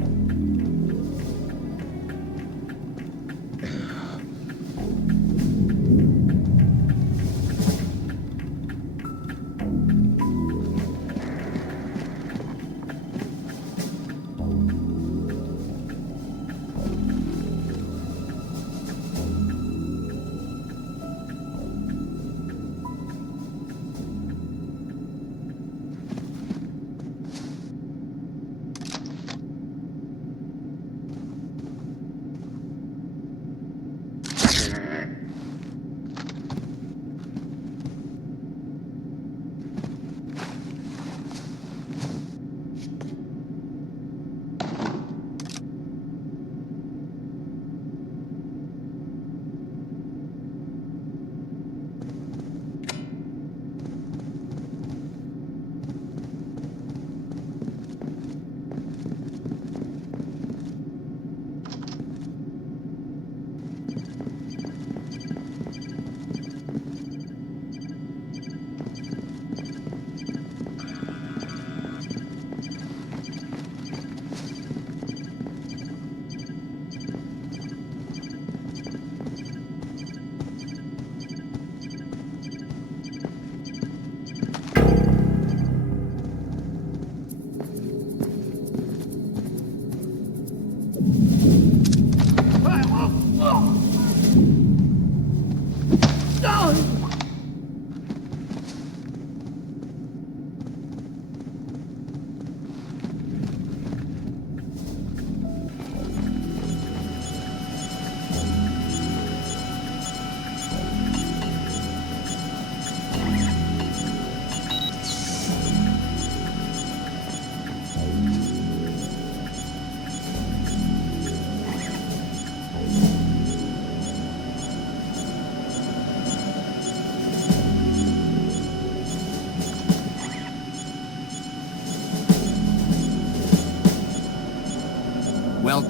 Well...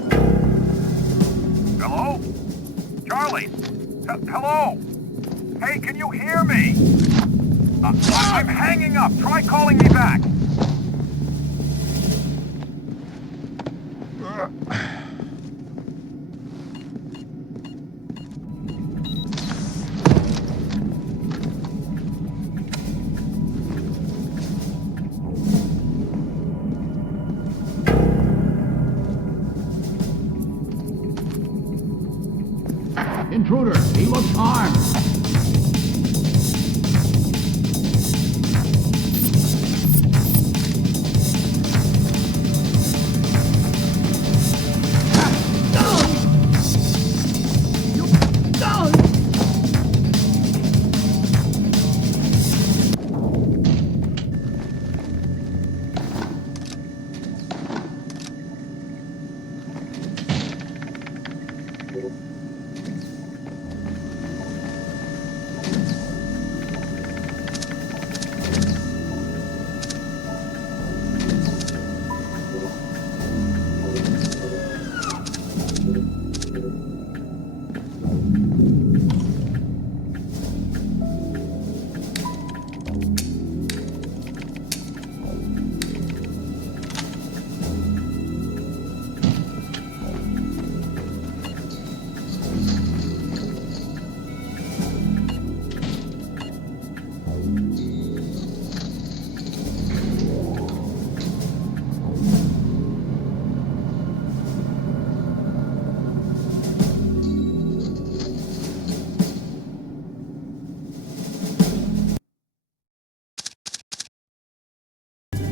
Hello? Charlie? Hello? Hey, can you hear me? I'm hanging up. Try calling me back. Intruder, he looks armed.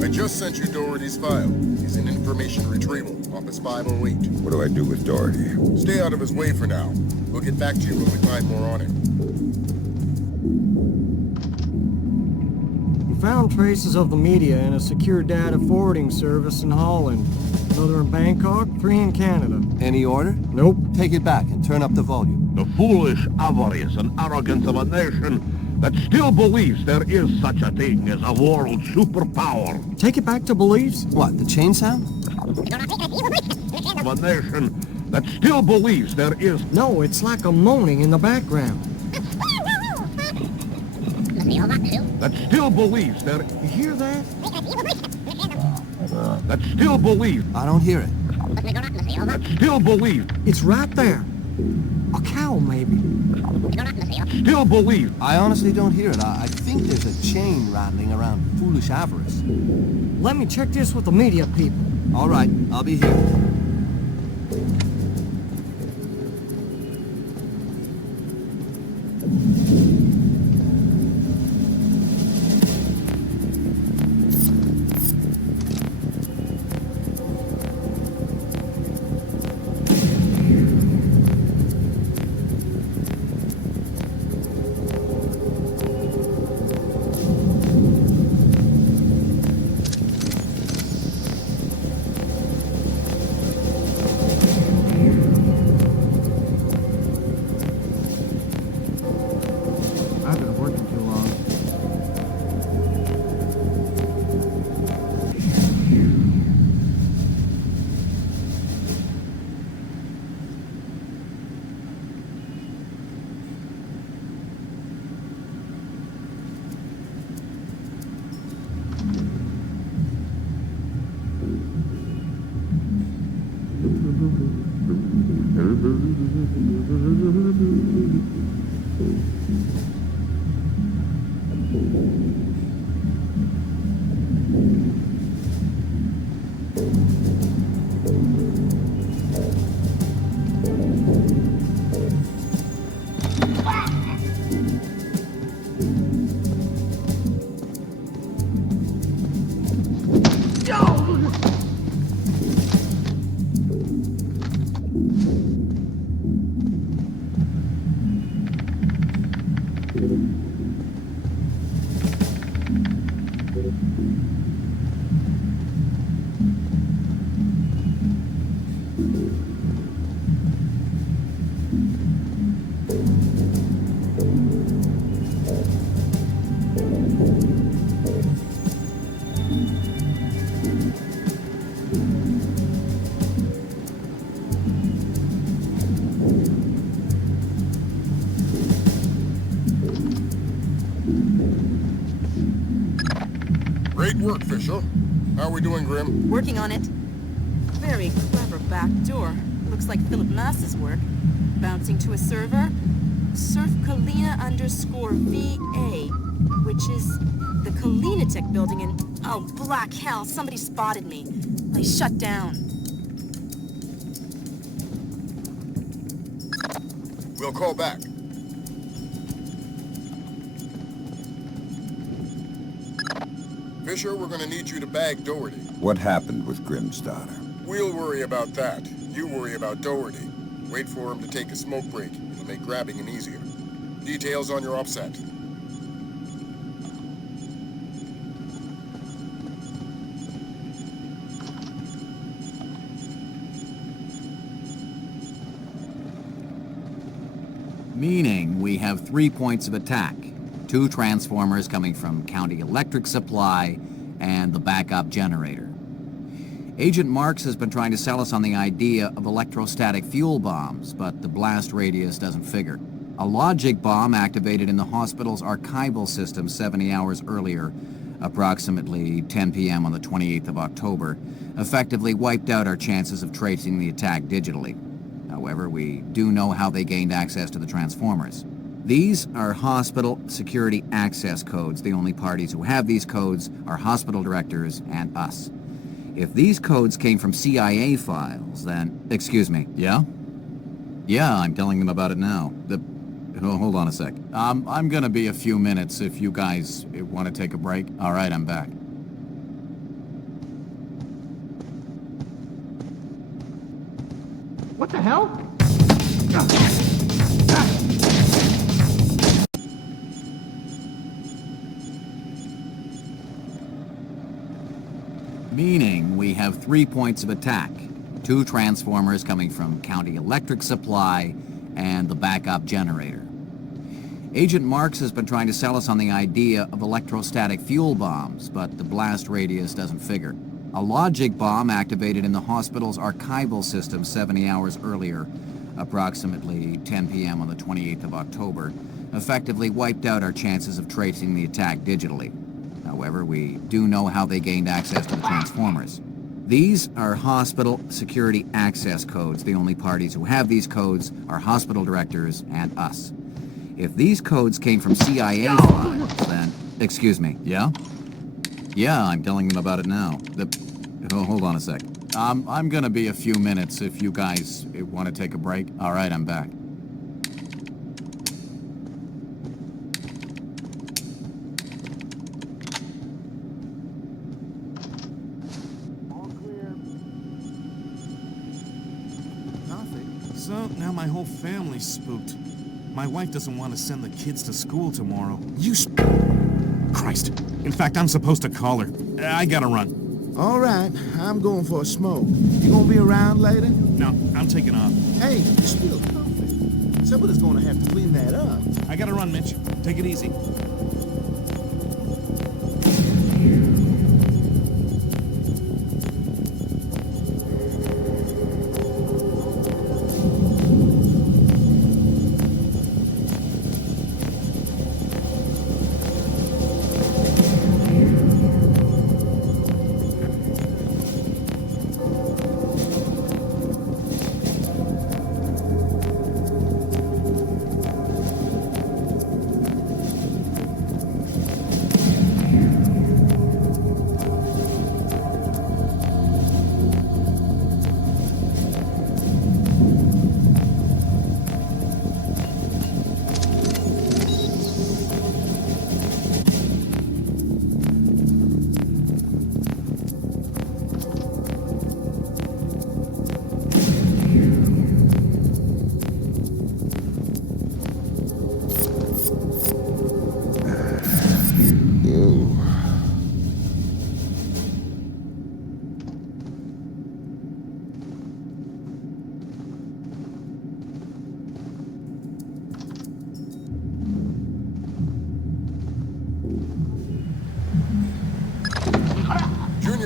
I just sent you Doherty's file. He's in information retrieval, Office 508. What do I do with Doherty? Stay out of his way for now. We'll get back to you when we find more on him. We found traces of the media in a secure data forwarding service in Holland. Another in Bangkok, 3 in Canada. Any order? Nope. Take it back and turn up the volume. The foolish avarice and arrogance of a nation that still believes there is such a thing as a world superpower. Take it back to beliefs? What, the chain sound? Of a nation that still believes there is... No, it's like a moaning in the background. That still believes there... You hear that? That still believes... I don't hear it. That still believes... It's right there. A cow, maybe. Still believe. I honestly don't hear it. I think there's a chain rattling around foolish avarice. Let me check this with the media people. All right, I'll be here. Great work, Fisher. How are we doing, Grim? Working on it. Very clever back door. Looks like Philip Mass's work. Bouncing to a server. Surf Kalina _VA, which is the Kalina building in... Oh, black hell, somebody spotted me. I shut down. We'll call back. Fisher, we're gonna need you to bag Doherty. What happened with Grimm's daughter? We'll worry about that. You worry about Doherty. Wait for him to take a smoke break. It'll make grabbing him easier. Details on your offset. Meaning we have 3 points of attack. 2 transformers coming from County Electric Supply and the backup generator. Agent Marks has been trying to sell us on the idea of electrostatic fuel bombs, but the blast radius doesn't figure. A logic bomb activated in the hospital's archival system 70 hours earlier, approximately 10 p.m. on the 28th of October, effectively wiped out our chances of tracing the attack digitally. However, we do know how they gained access to the transformers. These are hospital security access codes. The only parties who have these codes are hospital directors and us. If these codes came from CIA files, then... Excuse me, yeah? Yeah, I'm telling them about it now. Oh, hold on a sec. I'm gonna be a few minutes if you guys want to take a break. All right, I'm back. the hell? Meaning we have 3 points of attack. 2 transformers coming from County Electric Supply and the backup generator. Agent Marks has been trying to sell us on the idea of electrostatic fuel bombs, but the blast radius doesn't figure. A logic bomb activated in the hospital's archival system 70 hours earlier, approximately 10 p.m. on the 28th of October, effectively wiped out our chances of tracing the attack digitally. However, we do know how they gained access to the transformers. These are hospital security access codes. The only parties who have these codes are hospital directors and us. If these codes came from CIA files, then... Excuse me, yeah? Yeah, I'm telling them about it now. Oh, hold on a sec. I'm gonna be a few minutes if you guys want to take a break. All right, I'm back. So, now my whole family's spooked. My wife doesn't want to send the kids to school tomorrow. Christ. In fact, I'm supposed to call her. I gotta run. All right, I'm going for a smoke. You gonna be around later? No, I'm taking off. Hey, you spilled coffee. Somebody's gonna have to clean that up. I gotta run, Mitch. Take it easy.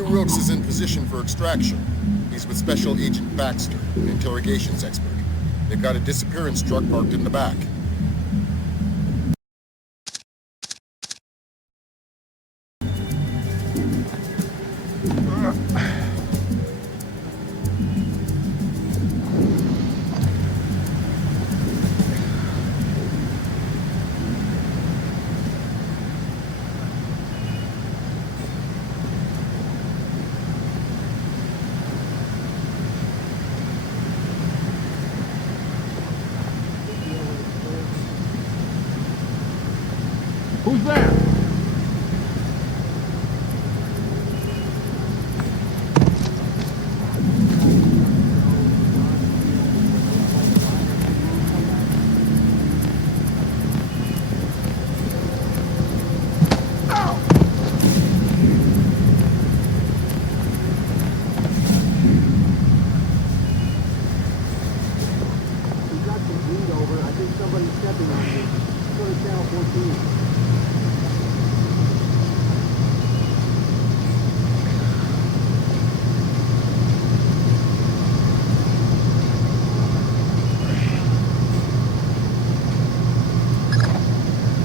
Wilkes is in position for extraction. He's with Special Agent Baxter, an interrogations expert. They've got a disappearance truck parked in the back. Who's there?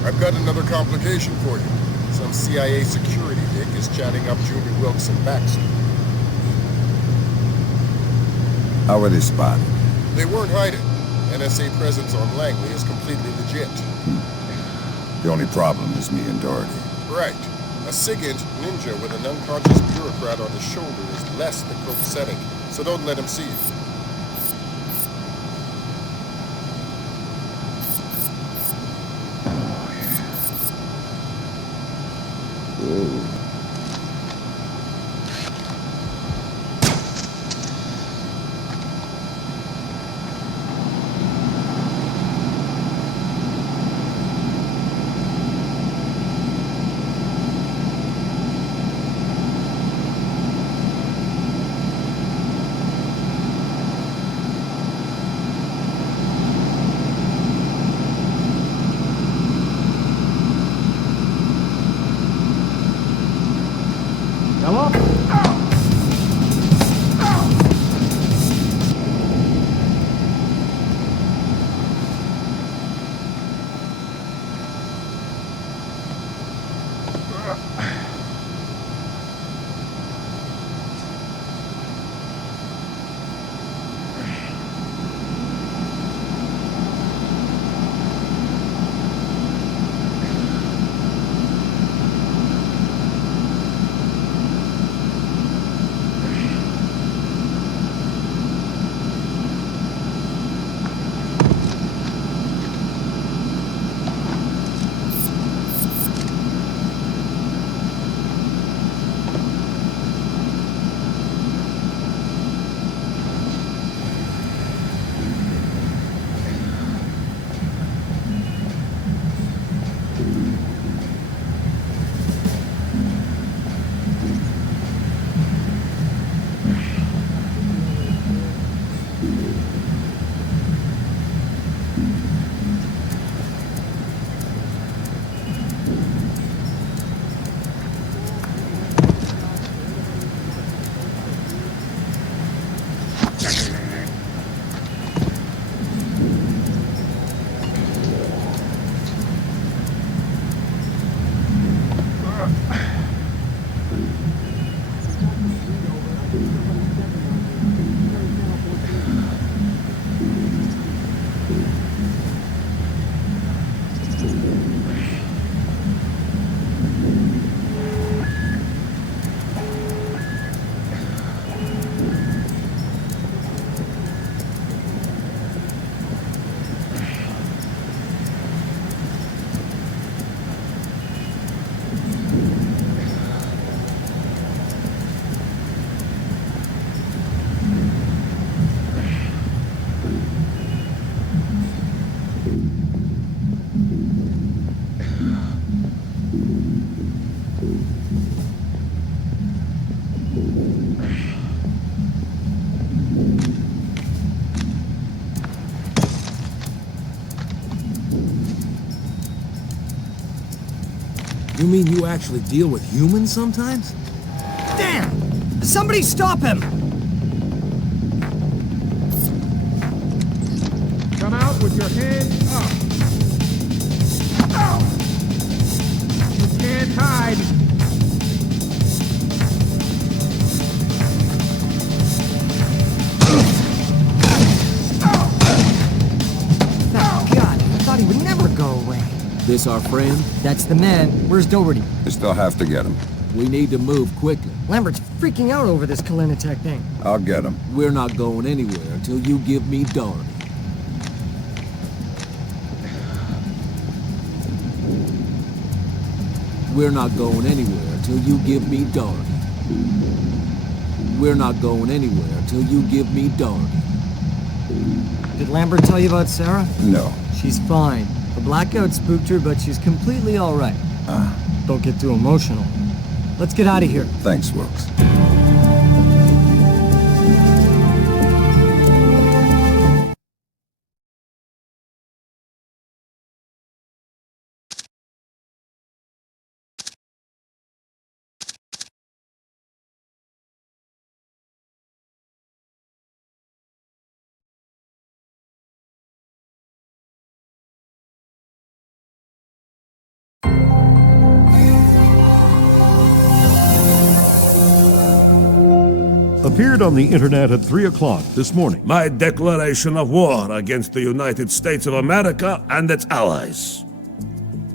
I've got another complication for you. Some CIA security dick is chatting up Junior Wilkes and Baxter. How were they spotted? They weren't hiding. NSA presence on Langley is completely legit. The only problem is me and Doherty. Right. A SIGINT ninja with an unconscious bureaucrat on his shoulder is less than copacetic, so don't let him see you. Hello? You mean you actually deal with humans sometimes? Damn! Somebody stop him! Come out with your hands up. You can't hide. Oh, God, I thought he would never go away. This our friend? That's the man. Where's Doherty? You still have to get him. We need to move quickly. Lambert's freaking out over this Kalinatech thing. I'll get him. We're not going anywhere until you give me Doherty. We're not going anywhere until you give me Doherty. We're not going anywhere until you give me Doherty. Did Lambert tell you about Sarah? No. She's fine. The blackout spooked her, but she's completely all right. Don't get too emotional. Let's get out of here. Thanks, Wilkes. Appeared on the internet at 3 o'clock this morning. My declaration of war against the United States of America and its allies.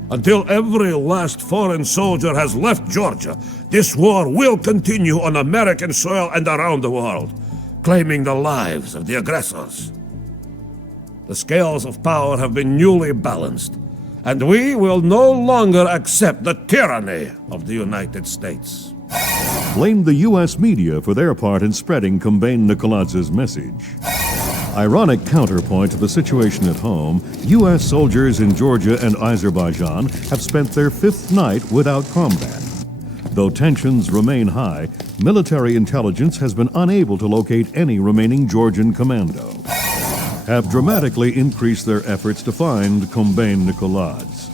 Until every last foreign soldier has left Georgia, this war will continue on American soil and around the world, claiming the lives of the aggressors. The scales of power have been newly balanced, and we will no longer accept the tyranny of the United States. Blamed the U.S. media for their part in spreading Kombain Nikoladz's message. Ironic counterpoint to the situation at home, U.S. soldiers in Georgia and Azerbaijan have spent their 5th night without combat. Though tensions remain high, military intelligence has been unable to locate any remaining Georgian commando. Have dramatically increased their efforts to find Kombain Nikoladze.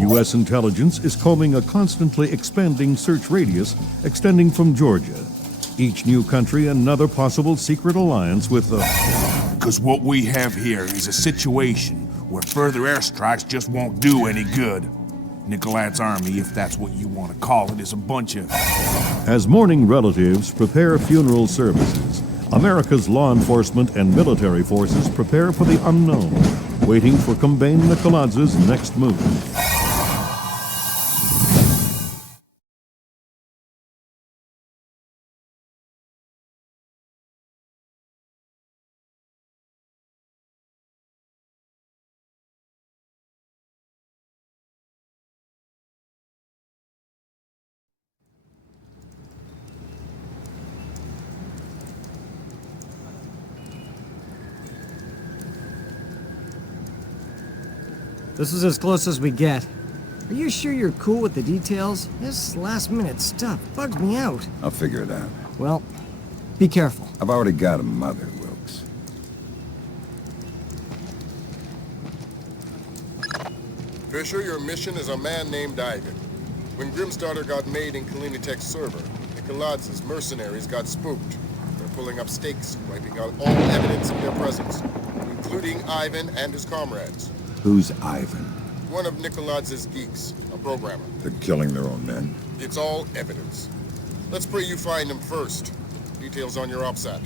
U.S. intelligence is combing a constantly expanding search radius extending from Georgia. Each new country another possible secret alliance with the... Because what we have here is a situation where further airstrikes just won't do any good. Nicolad's army, if that's what you want to call it, is a bunch of... As mourning relatives prepare funeral services, America's law enforcement and military forces prepare for the unknown, waiting for Combane Nicoladz's next move. This is as close as we get. Are you sure you're cool with the details? This last-minute stuff bugs me out. I'll figure it out. Well, be careful. I've already got a mother, Wilkes. Fisher, your mission is a man named Ivan. When Grimstarter got made in Kalinitek's server, Nicoladz's mercenaries got spooked. They're pulling up stakes, wiping out all evidence of their presence, including Ivan and his comrades. Who's Ivan? One of Nicoladz's geeks, a programmer. They're killing their own men. It's all evidence. Let's pray you find him first. Details on your OPSAT.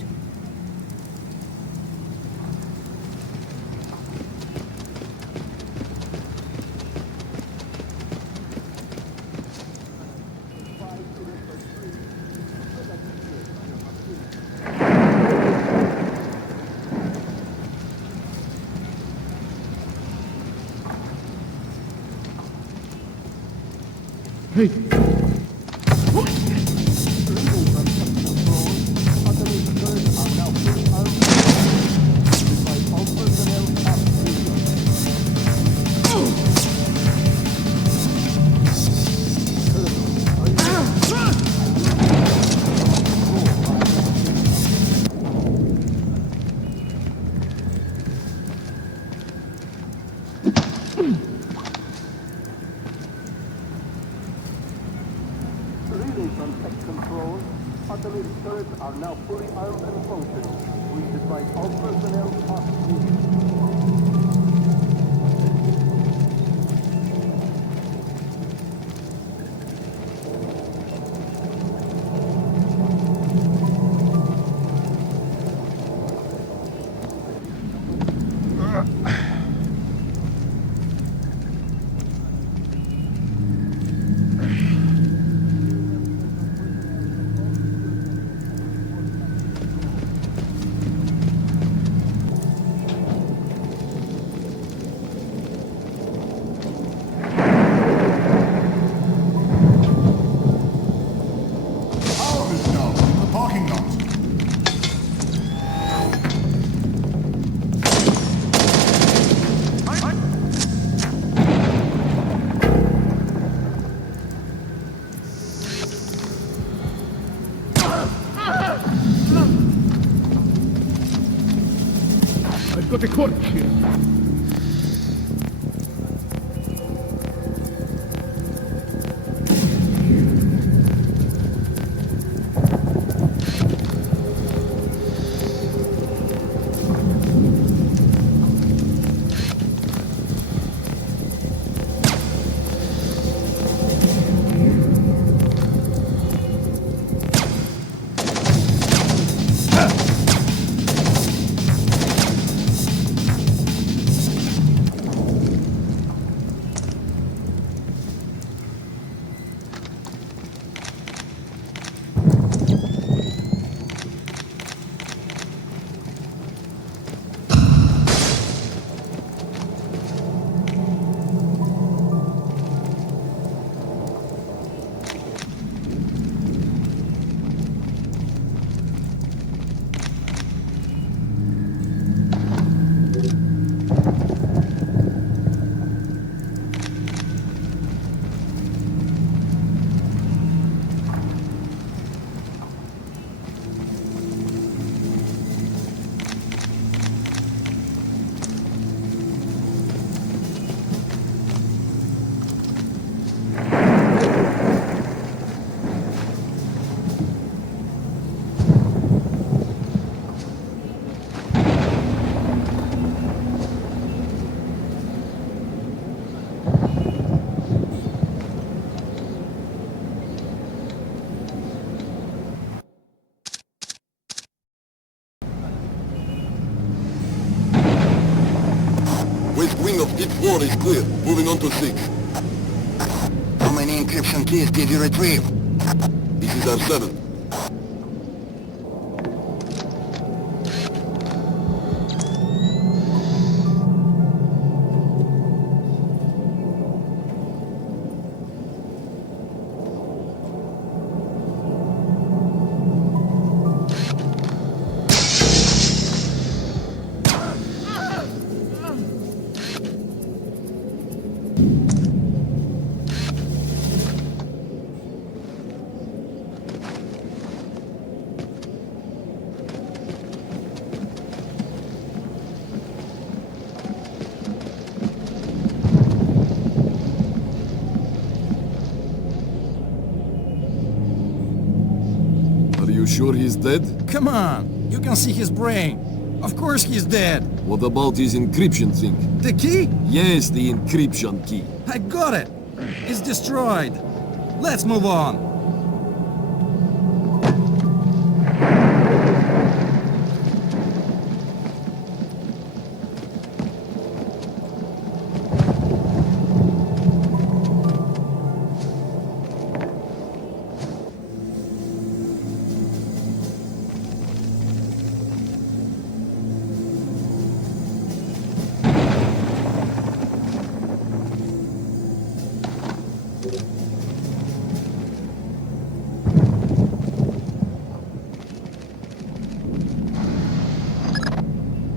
Hey! Are now fully armed and functional. Please advise all personnel off duty. I've got a corpse here. West wing of 5th is clear. Moving on to 6. How many encryption keys did you retrieve? This is our 7. Are you sure he's dead? Come on, you can see his brain. Of course he's dead. What about his encryption thing? The key? Yes, the encryption key. I got it. It's destroyed. Let's move on.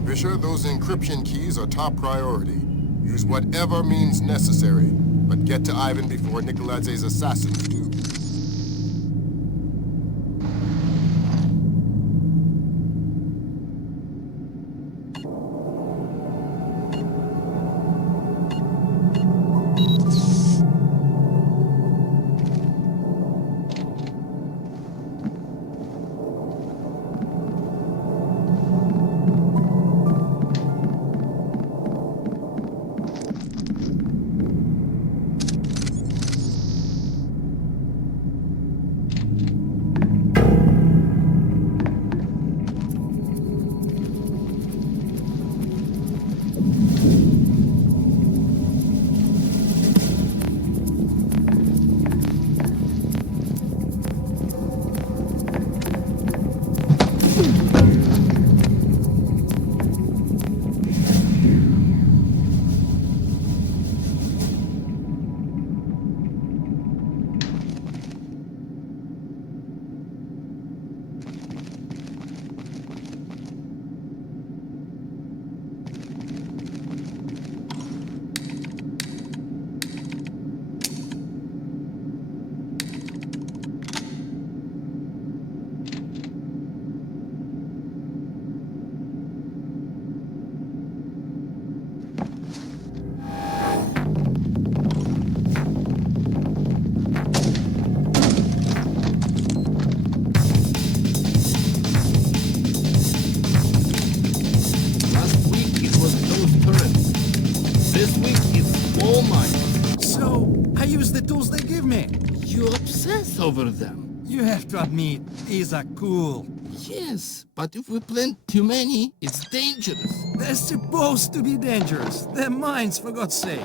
Fisher, those encryption keys are top priority. Use whatever means necessary, but get to Ivan before Nikoladze's assassins do. Over them. You have to admit, these are cool. Yes, but if we plant too many, it's dangerous. They're supposed to be dangerous. They're mines, for God's sake.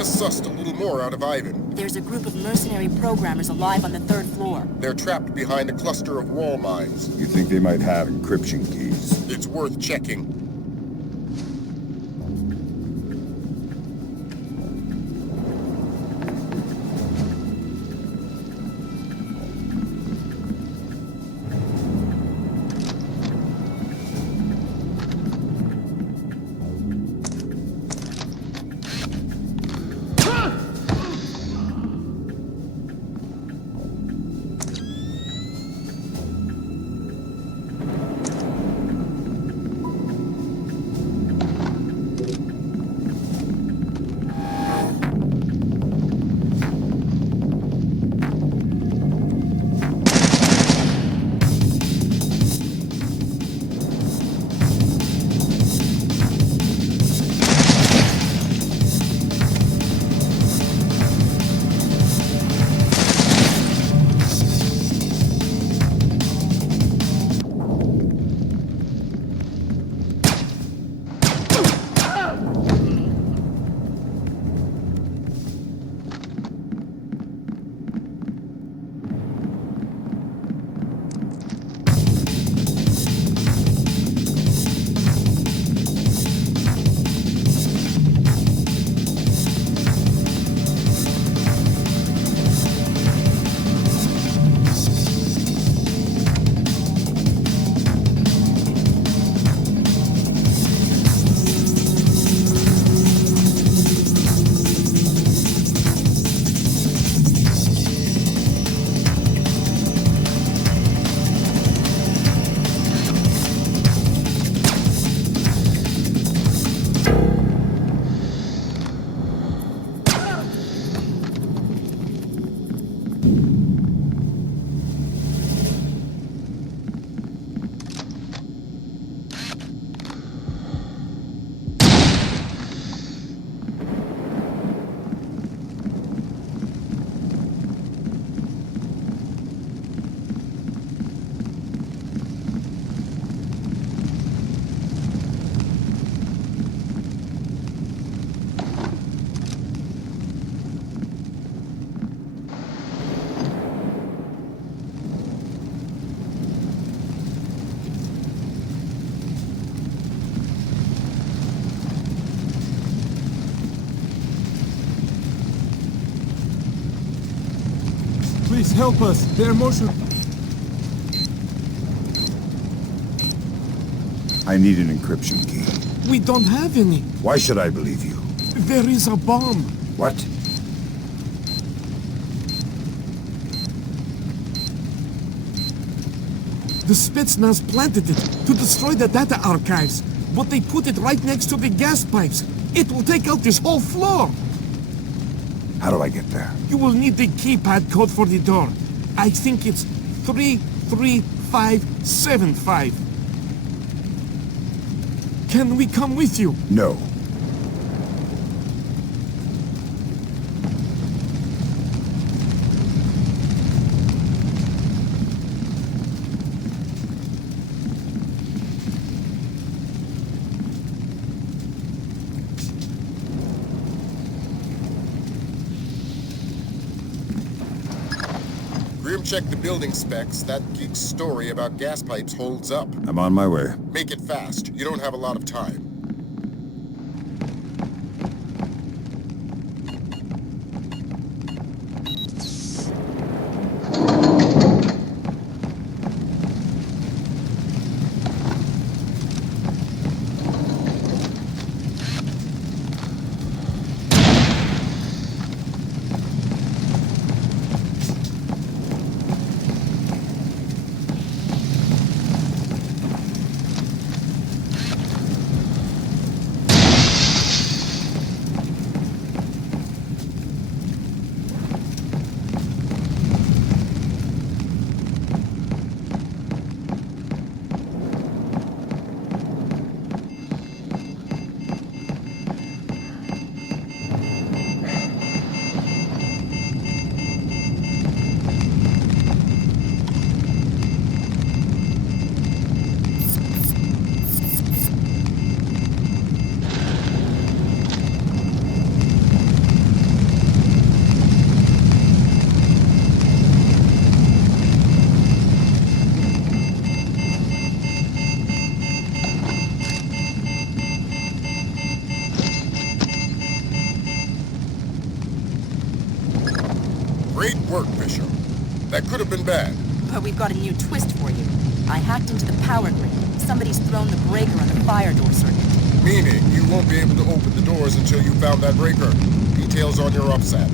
just sussed a little more out of Ivan. There's a group of mercenary programmers alive on the 3rd floor. They're trapped behind a cluster of wall mines. You think they might have encryption keys? It's worth checking. Please help us. They're motion. I need an encryption key. We don't have any. Why should I believe you? There is a bomb. What? The Spetsnaz planted it to destroy the data archives, but they put it right next to the gas pipes. It will take out this whole floor. How do I get there? You will need the keypad code for the door. I think it's 33575. Can we come with you? No. Check the building specs. That geek's story about gas pipes holds up. I'm on my way. Make it fast. You don't have a lot of time. Great work, Bishop. That could have been bad. But we've got a new twist for you. I hacked into the power grid. Somebody's thrown the breaker on the fire door circuit. Meaning, you won't be able to open the doors until you found that breaker. Details on your upset.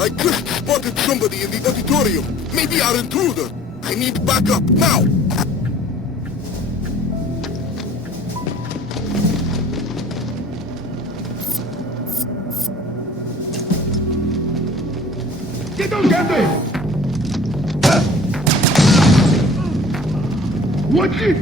I just spotted somebody in the auditorium. Maybe our intruder. I need backup now. Get those guys! Watch it!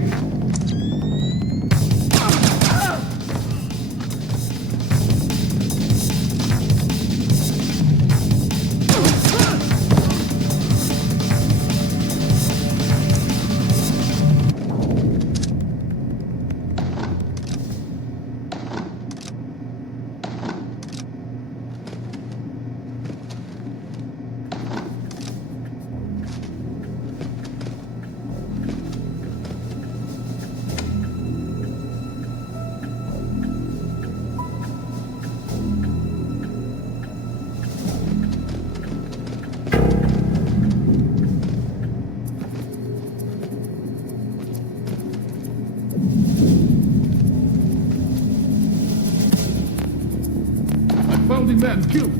Found the man killed.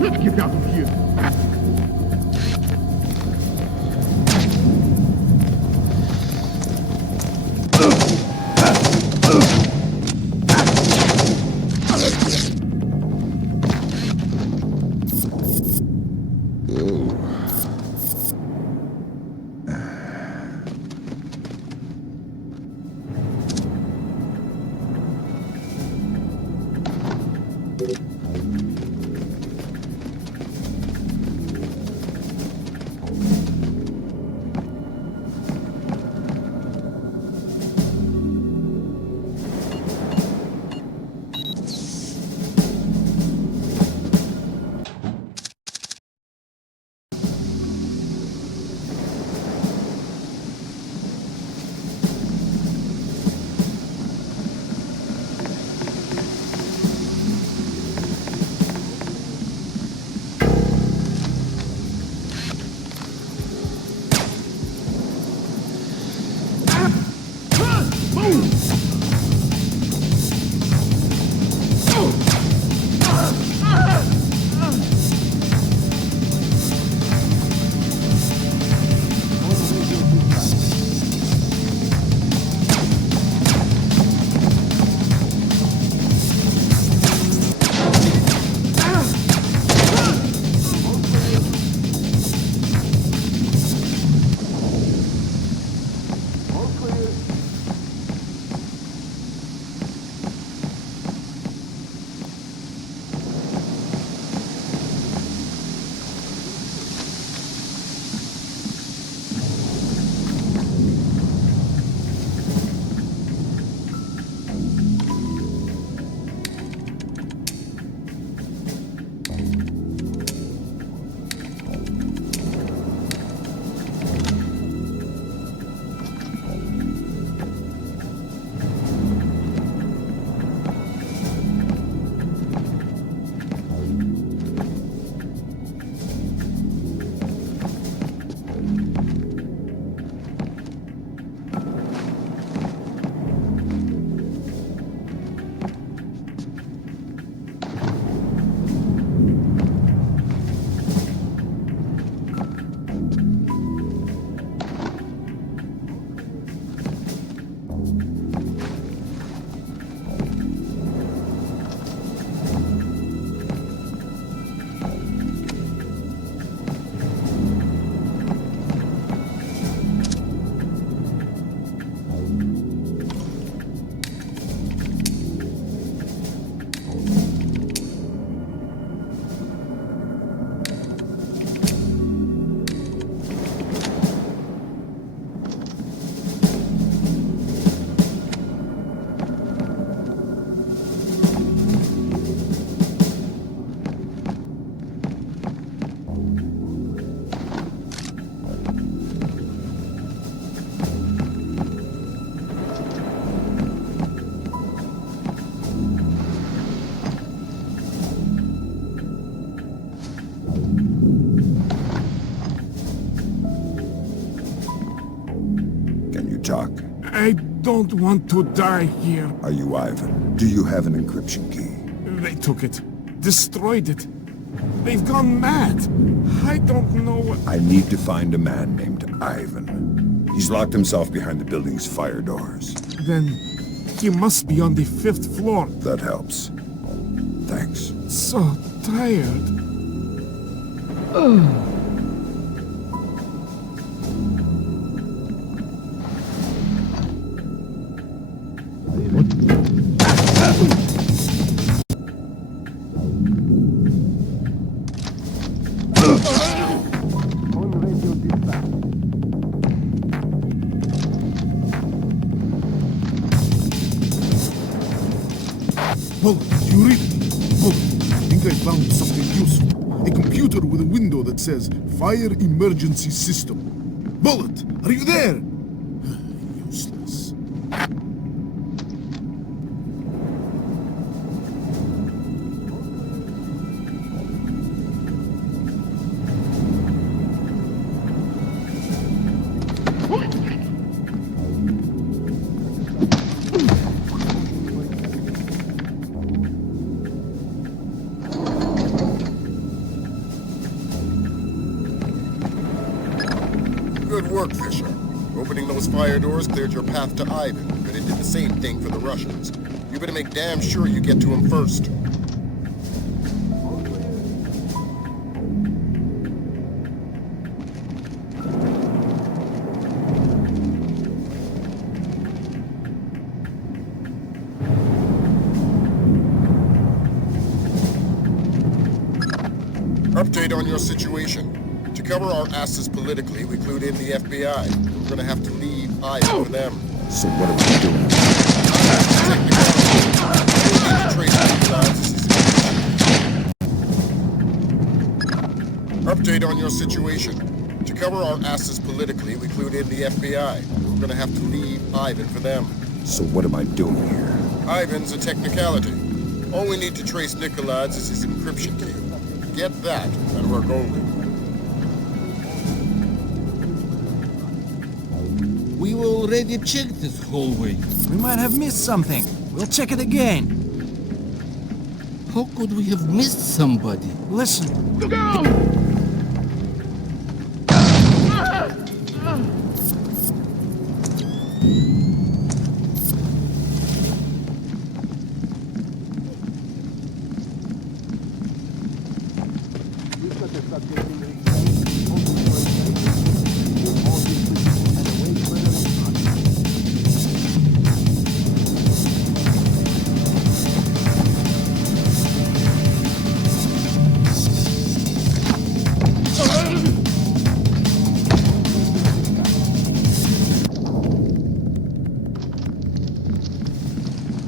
Let's get out of here. don't want to die here. Are you Ivan? Do you have an encryption key? They took it. Destroyed it. They've gone mad. I don't know what... I need to find a man named Ivan. He's locked himself behind the building's fire doors. Then he must be on the 5th floor. That helps. Thanks. So tired. Bullet, you read me? Bullet, I think I found something useful. A computer with a window that says Fire Emergency System. Bullet, are you there? Useless. Good work, Fisher. Opening those fire doors cleared your path to Ivan, but it did the same thing for the Russians. You better make damn sure you get to him first. Update on your situation. To cover our asses politically, we clued in the FBI. We're gonna have to leave Ivan for them. So what are we doing? Update on your situation. To cover our asses politically, we clued in the FBI. We're gonna have to leave Ivan for them. So what am I doing here? Ivan's a technicality. All we need to trace Nikolai's is his encryption key. Get that, and we're golden. We already checked this hallway. We might have missed something. We'll check it again. How could we have missed somebody? Listen. Look out!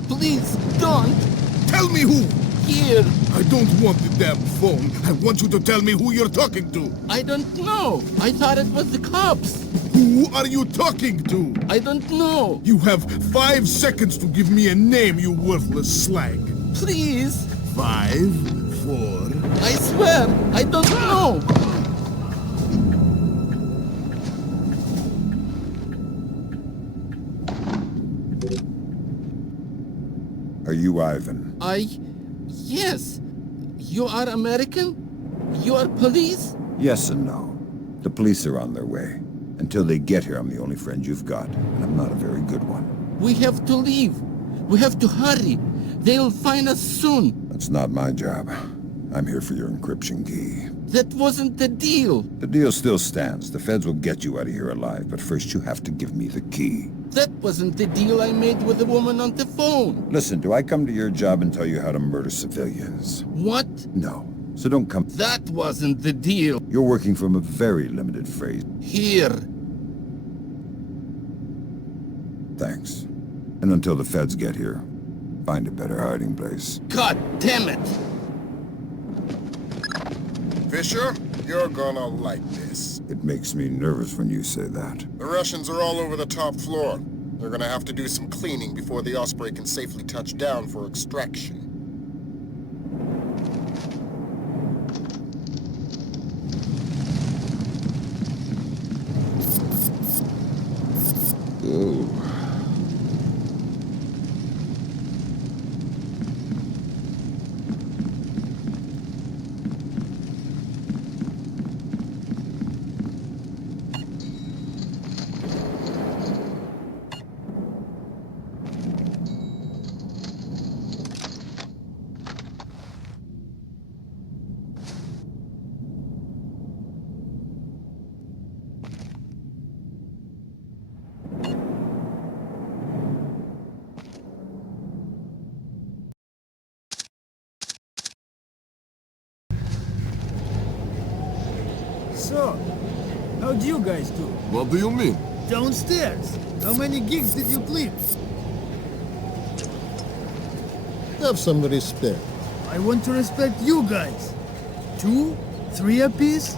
Please, don't! Tell me who! Here! I don't want the damn phone. I want you to tell me who you're talking to. I don't know. I thought it was the cops. Who are you talking to? I don't know. You have 5 seconds to give me a name, you worthless slag. Please. 5, 4... I swear, I don't know. Are you Ivan? Yes. You are American? You are police? Yes and no. The police are on their way. Until they get here, I'm the only friend you've got, and I'm not a very good one. We have to leave. We have to hurry. They'll find us soon. That's not my job. I'm here for your encryption key. That wasn't the deal. The deal still stands. The feds will get you out of here alive, but first you have to give me the key. That wasn't the deal I made with the woman on the phone. Listen, do I come to your job and tell you how to murder civilians? What? No. So don't come... That wasn't the deal. You're working from a very limited phrase. Here. Thanks. And until the feds get here, find a better hiding place. God damn it! Fisher, you're gonna like this. It makes me nervous when you say that. The Russians are all over the top floor. They're gonna have to do some cleaning before the Osprey can safely touch down for extraction. Oh. So, how'd you guys do? What do you mean? Downstairs. How many gigs did you clean? Have some respect. I want to respect you guys. 2, 3 apiece?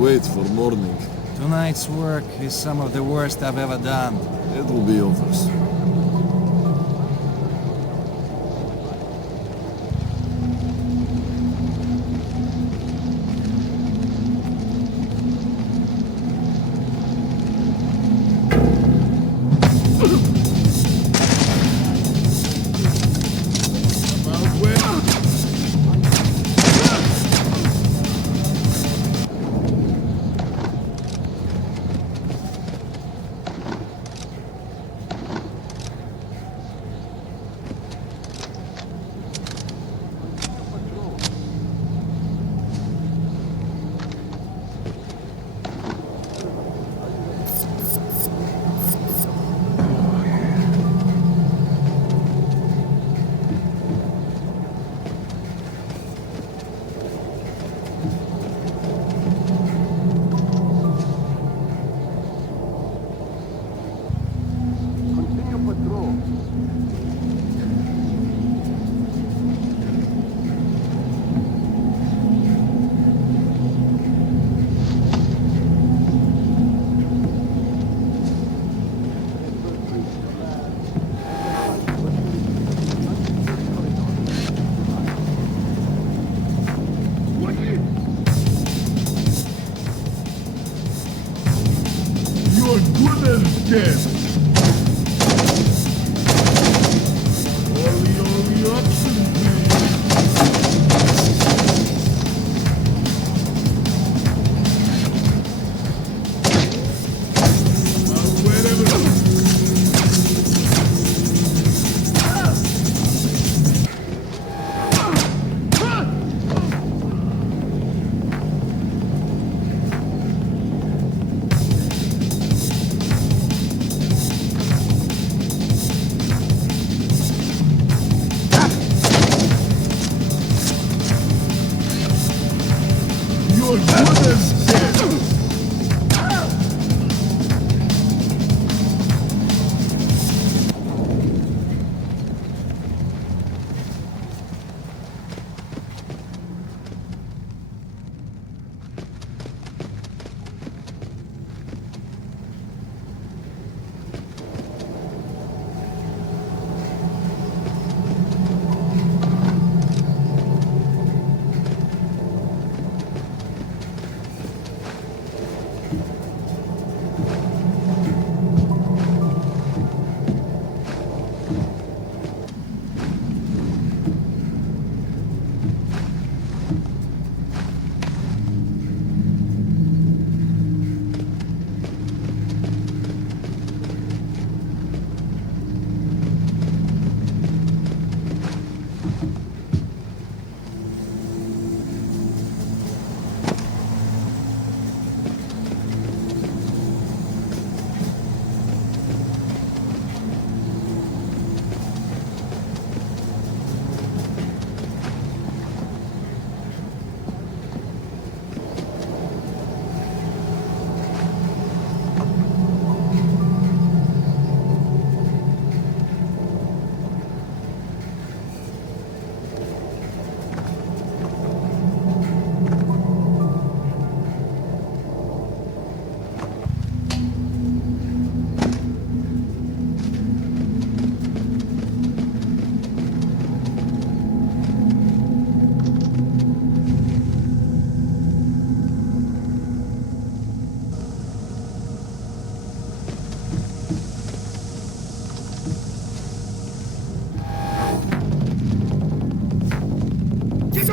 Wait for morning. Tonight's work is some of the worst I've ever done. It will be over soon.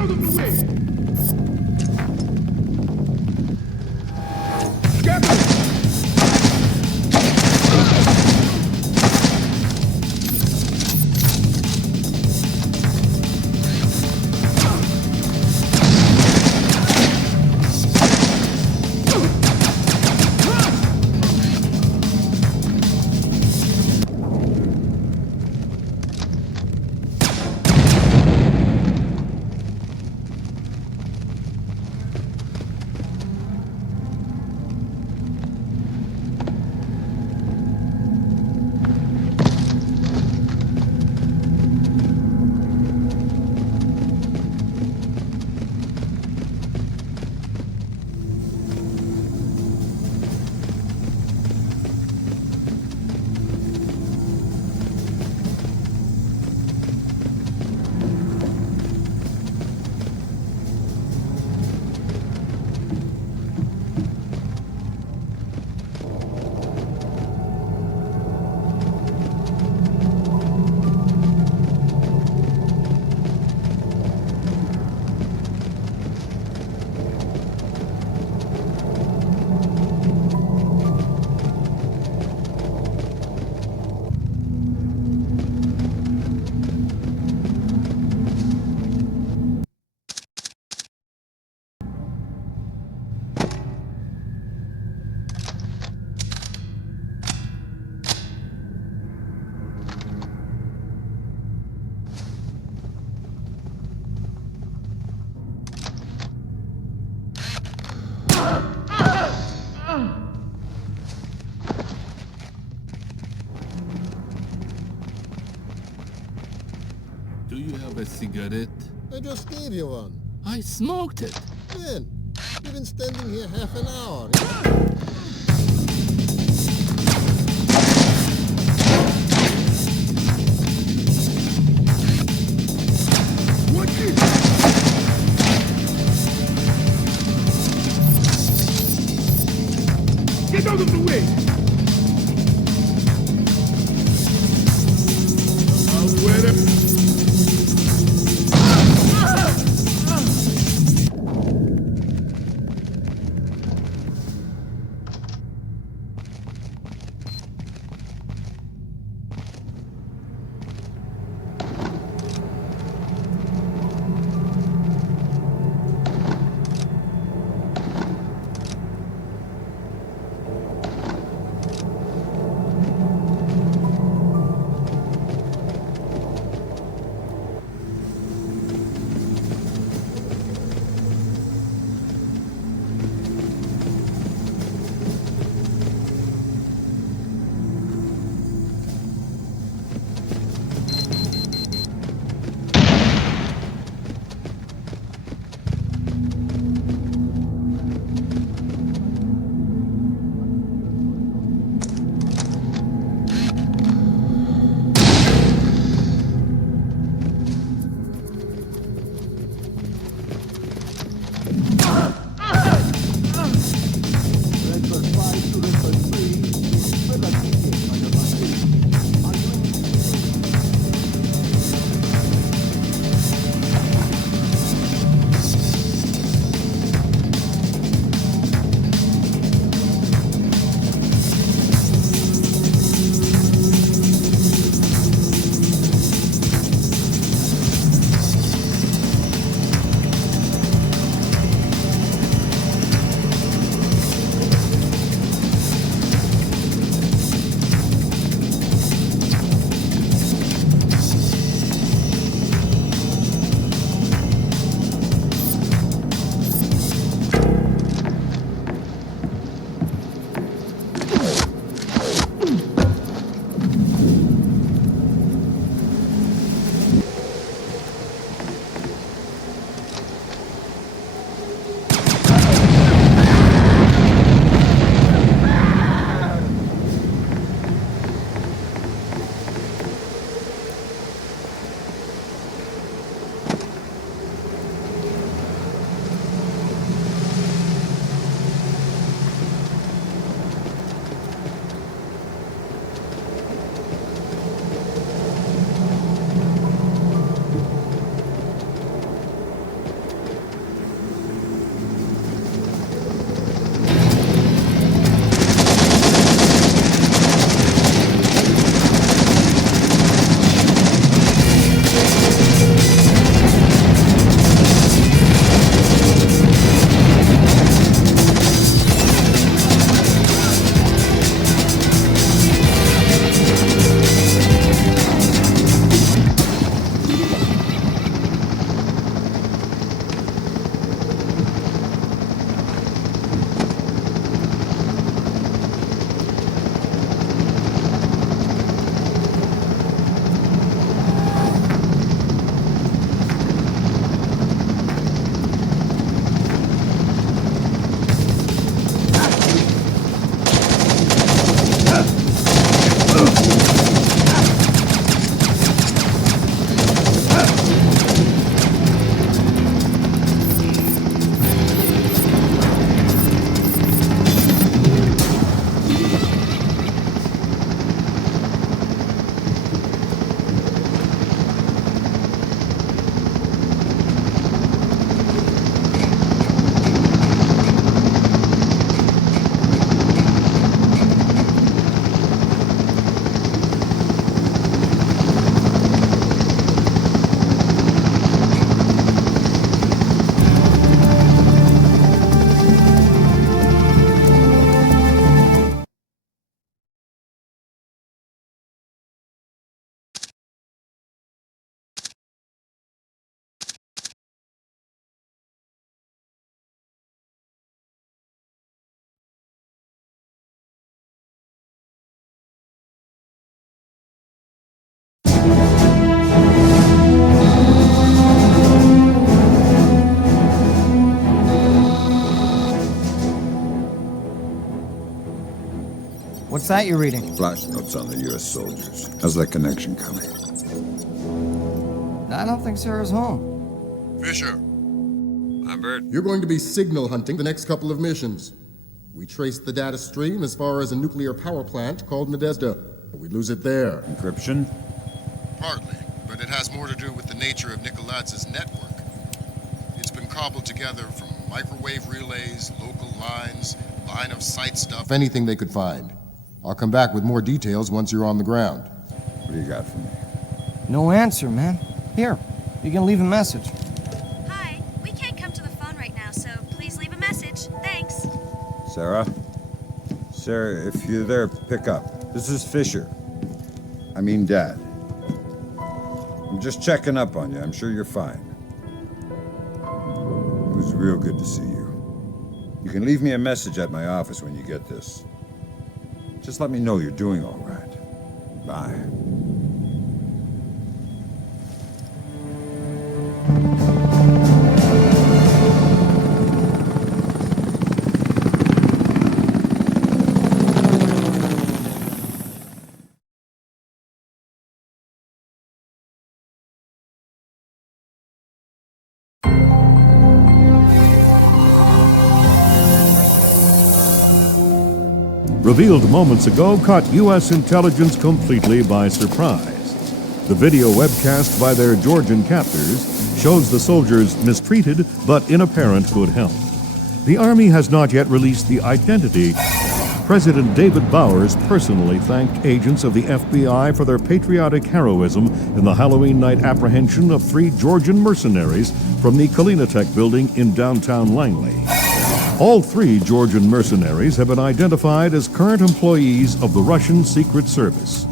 out of the way! Do you have a cigarette? I just gave you one. I smoked it. When? You've been standing here half an hour. Watch it! Get out of the way! What's that you're reading? Flash notes on the U.S. soldiers. How's that connection coming? I don't think Sarah's home. Fisher. Lambert. You're going to be signal hunting the next couple of missions. We traced the data stream as far as a nuclear power plant called Nadezhda, but we lose it there. Encryption? Partly, but it has more to do with the nature of Nikoladz's network. It's been cobbled together from microwave relays, local lines, line of sight stuff, anything they could find. I'll come back with more details once you're on the ground. What do you got for me? No answer, man. Here, you can leave a message. Hi, we can't come to the phone right now, so please leave a message. Thanks. Sarah? Sarah, if you're there, pick up. This is Fisher. I mean, Dad. I'm just checking up on you. I'm sure you're fine. It was real good to see you. You can leave me a message at my office when you get this. Just let me know you're doing all right. Bye. Revealed moments ago, caught U.S. intelligence completely by surprise. The video webcast by their Georgian captors shows the soldiers mistreated but in apparent good health. The Army has not yet released the identity. President David Bowers personally thanked agents of the FBI for their patriotic heroism in the Halloween night apprehension of 3 Georgian mercenaries from the Kalinatech building in downtown Langley. All 3 Georgian mercenaries have been identified as current employees of the Russian Secret Service.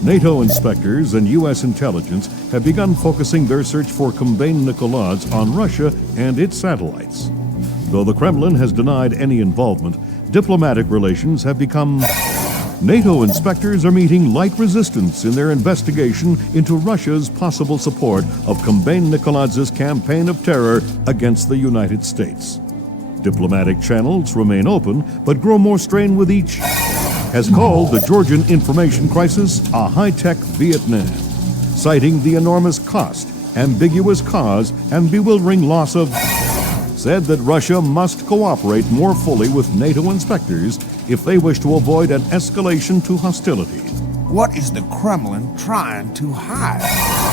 NATO inspectors and U.S. intelligence have begun focusing their search for Kombain Nikolads on Russia and its satellites. Though the Kremlin has denied any involvement, diplomatic relations have become... NATO inspectors are meeting light resistance in their investigation into Russia's possible support of Kombain Nikolads' campaign of terror against the United States. Diplomatic channels remain open, but grow more strained with each, has called the Georgian information crisis a high-tech Vietnam, citing the enormous cost, ambiguous cause, and bewildering loss of, said that Russia must cooperate more fully with NATO inspectors if they wish to avoid an escalation to hostility. What is the Kremlin trying to hide?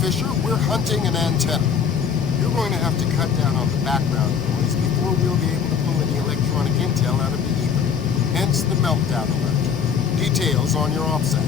Fisher, we're hunting an antenna. You're going to have to cut down on the background noise before we'll be able to pull any electronic intel out of the ether. Hence the meltdown alert. Details on your offset.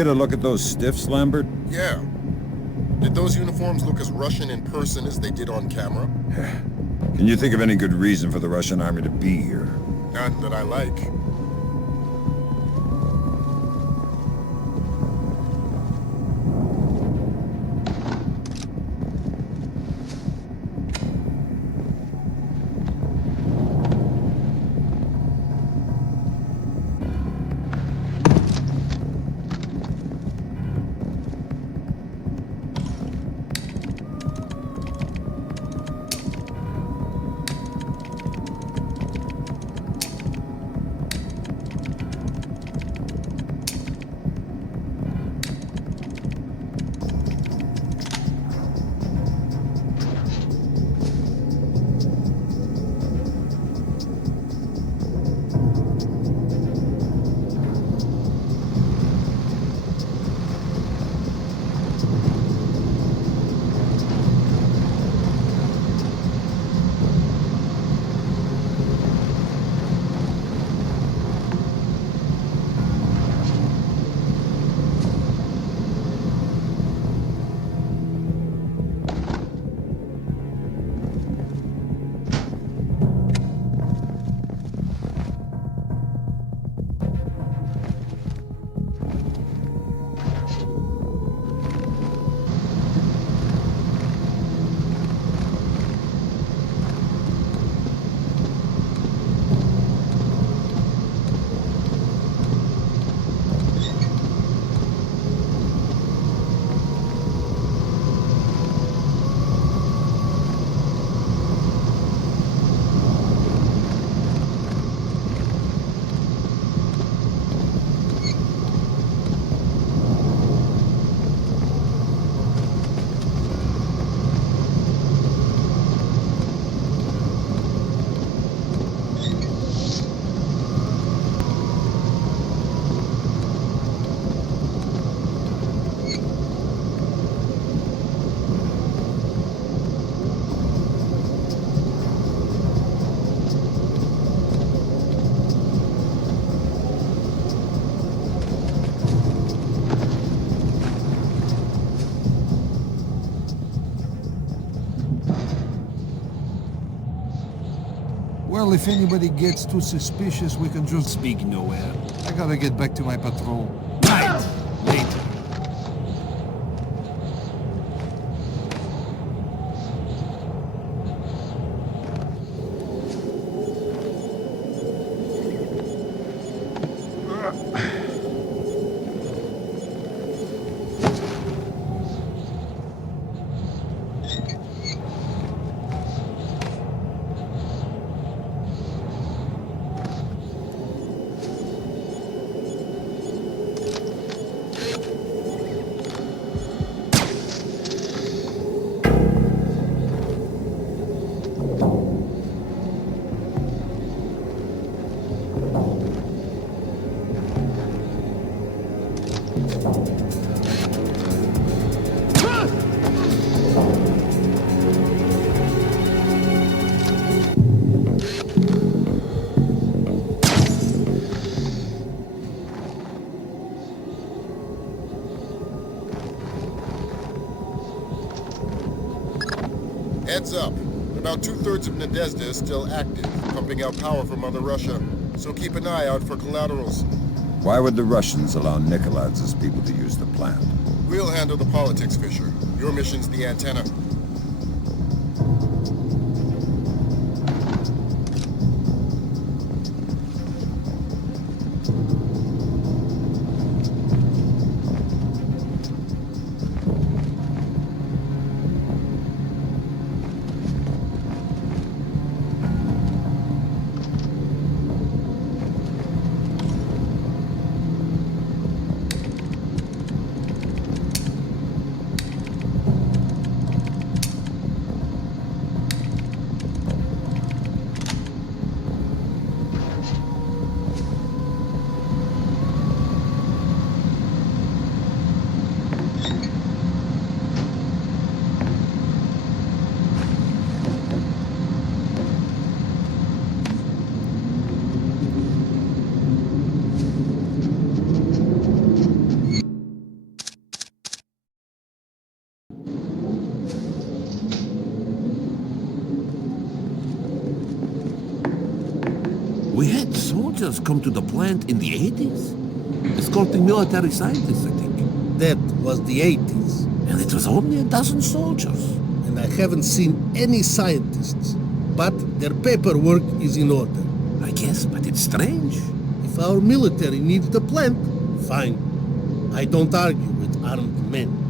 get a look at those stiffs, Lambert? Yeah. Did those uniforms look as Russian in person as they did on camera? Can you think of any good reason for the Russian army to be here? None that I like. Well, if anybody gets too suspicious, we can just speak nowhere. I gotta get back to my patrol. Right! Later. Heads up. About 2/3 of Nadezhda is still active, pumping out power from Mother Russia. So keep an eye out for collaterals. Why would the Russians allow Nikolaev's people to use the plant? We'll handle the politics, Fisher. Your mission's the antenna. We had soldiers come to the plant in the 80s. Escorting military scientists, I think. That was the 80s. And it was only a dozen soldiers. And I haven't seen any scientists. But their paperwork is in order. I guess, but it's strange. If our military needs the plant, fine. I don't argue with armed men.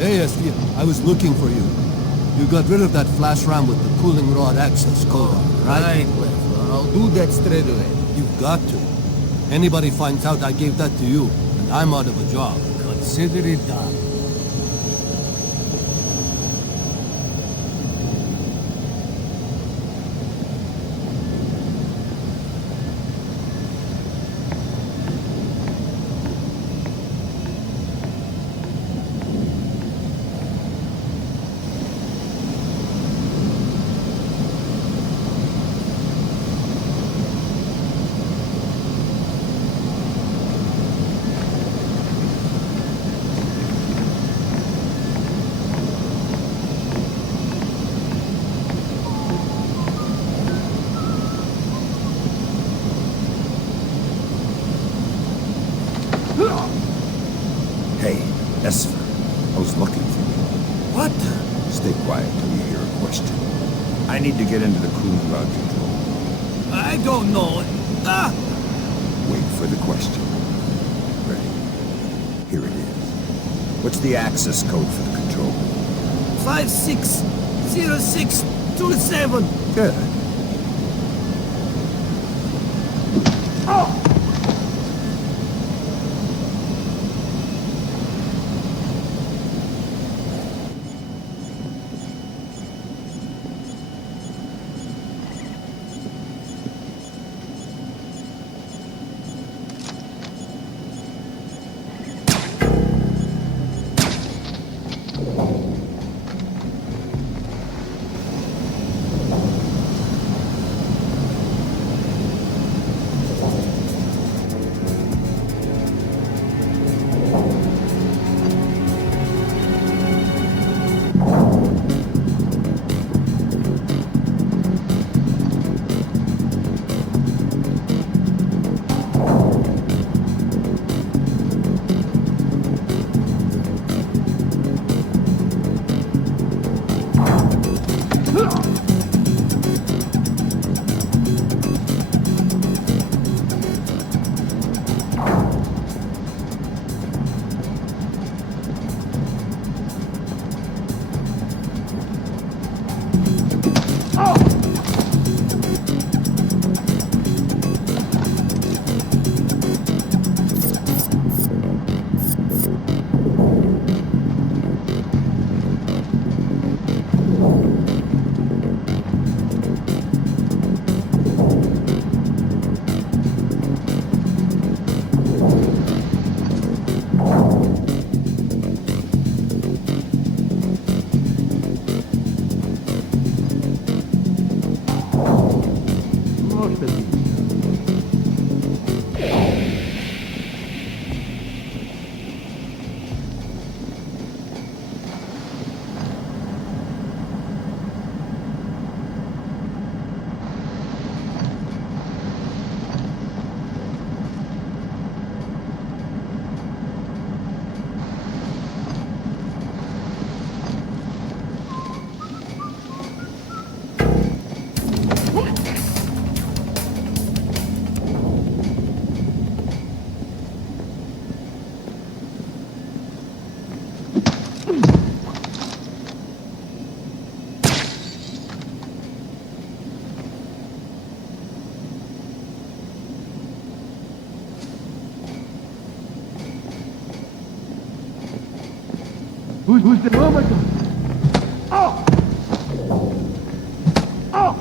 Hey, Estia, I was looking for you. You got rid of that flash ram with the cooling rod access code on, right? Right, I'll do that straight away. You've got to. Anybody finds out I gave that to you, and I'm out of a job. Consider it done. Hey, Esper, I was looking for you. What? Stay quiet till you hear a question. I need to get into the cooling rod control. I don't know. Ah! Wait for the question. Ready? Here it is. What's the access code for the control? 560627. Good. Who's the... Oh my god! Oh! Oh!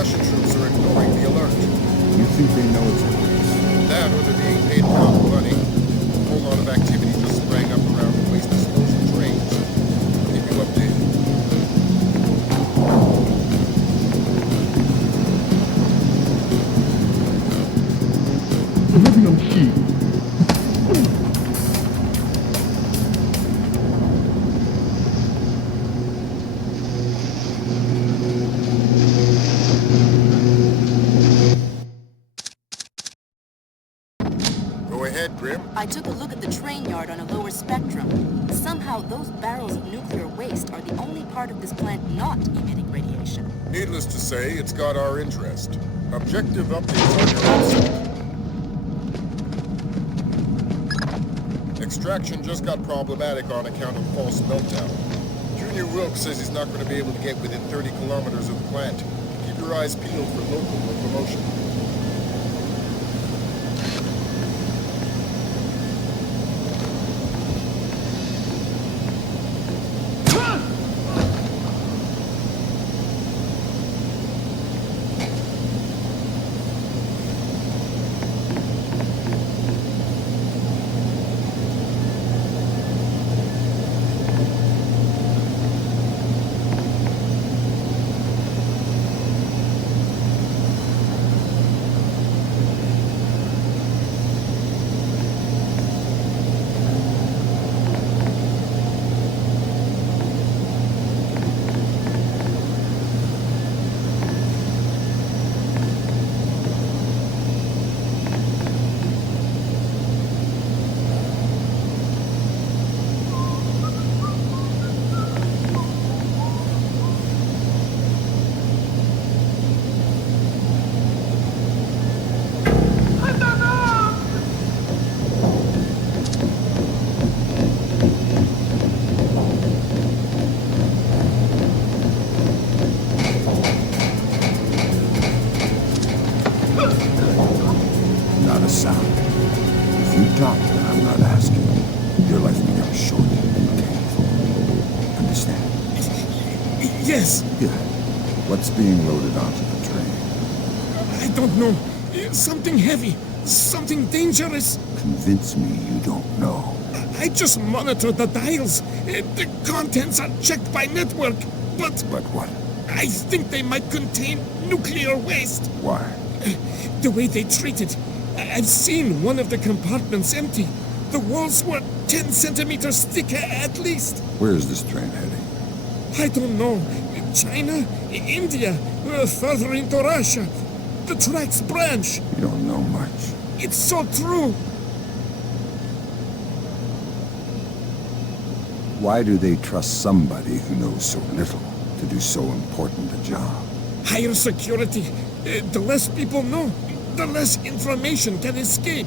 Russian troops are ignoring the alert. You think they know it's a hoax? That or they're being paid a pound of money. A whole lot of activity just sprang up around the waste disposal trains. I'll keep you updated. Go ahead, Grim. I took a look at the train yard on a lower spectrum. Somehow, those barrels of nuclear waste are the only part of this plant not emitting radiation. Needless to say, it's got our interest. Objective updates on your website. Extraction just got problematic on account of false meltdown. Junior Wilkes says he's not going to be able to get within 30 kilometers of the plant. Keep your eyes peeled for local locomotion. Not a sound. If you talk when I'm not asking, your life becomes short and painful. Understand? Yes. Good. What's being loaded onto the train? I don't know. Something heavy. Something dangerous. Convince me you don't know. I just monitored the dials. The contents are checked by network, but... But what? I think they might contain nuclear waste. Why? The way they treat it. I've seen one of the compartments empty. The walls were 10 centimeters thick at least. Where is this train heading? I don't know. China? India? Further into Russia? The tracks branch. You don't know much. It's so true. Why do they trust somebody who knows so little to do so important a job? Higher security. The less people know, the less information can escape.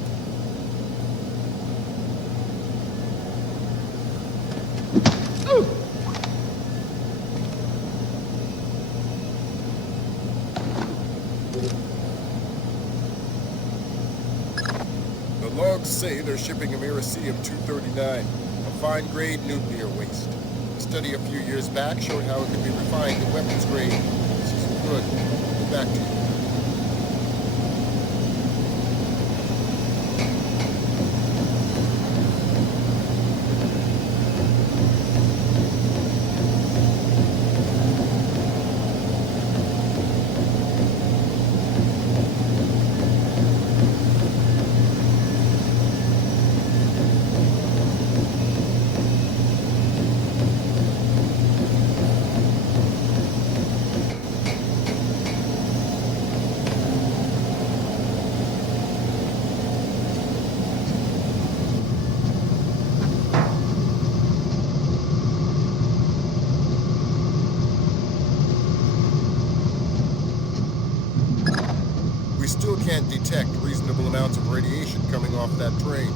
The logs say they're shipping Americium-239, a fine-grade nuclear waste. A study a few years back showed how it could be refined in weapons grade. This is good. I'll get back to you. We still can't detect reasonable amounts of radiation coming off that train.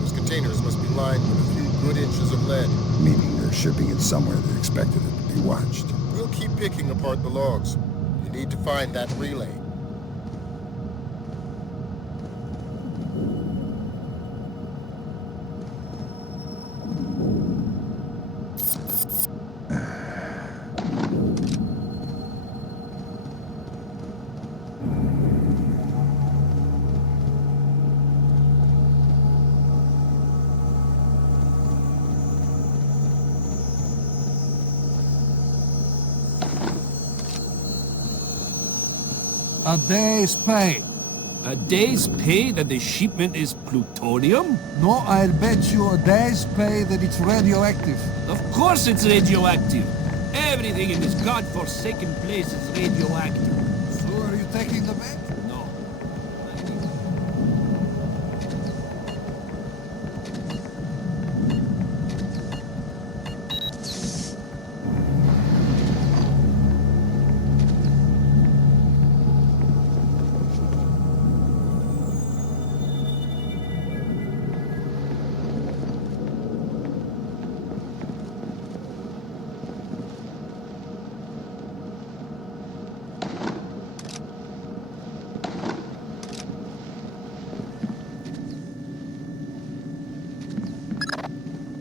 Those containers must be lined with a few good inches of lead. Meaning they're shipping it somewhere they expected it to be watched. We'll keep picking apart the logs. You need to find that relay. A day's pay. A day's pay that the shipment is plutonium? No, I'll bet you a day's pay that it's radioactive. Of course it's radioactive. Everything in this godforsaken place is radioactive. So are you taking the bet? No.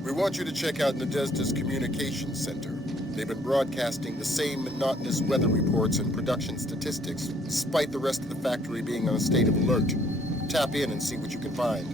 We want you to check out Nadezhda's communications center. They've been broadcasting the same monotonous weather reports and production statistics, despite the rest of the factory being on a state of alert. Tap in and see what you can find.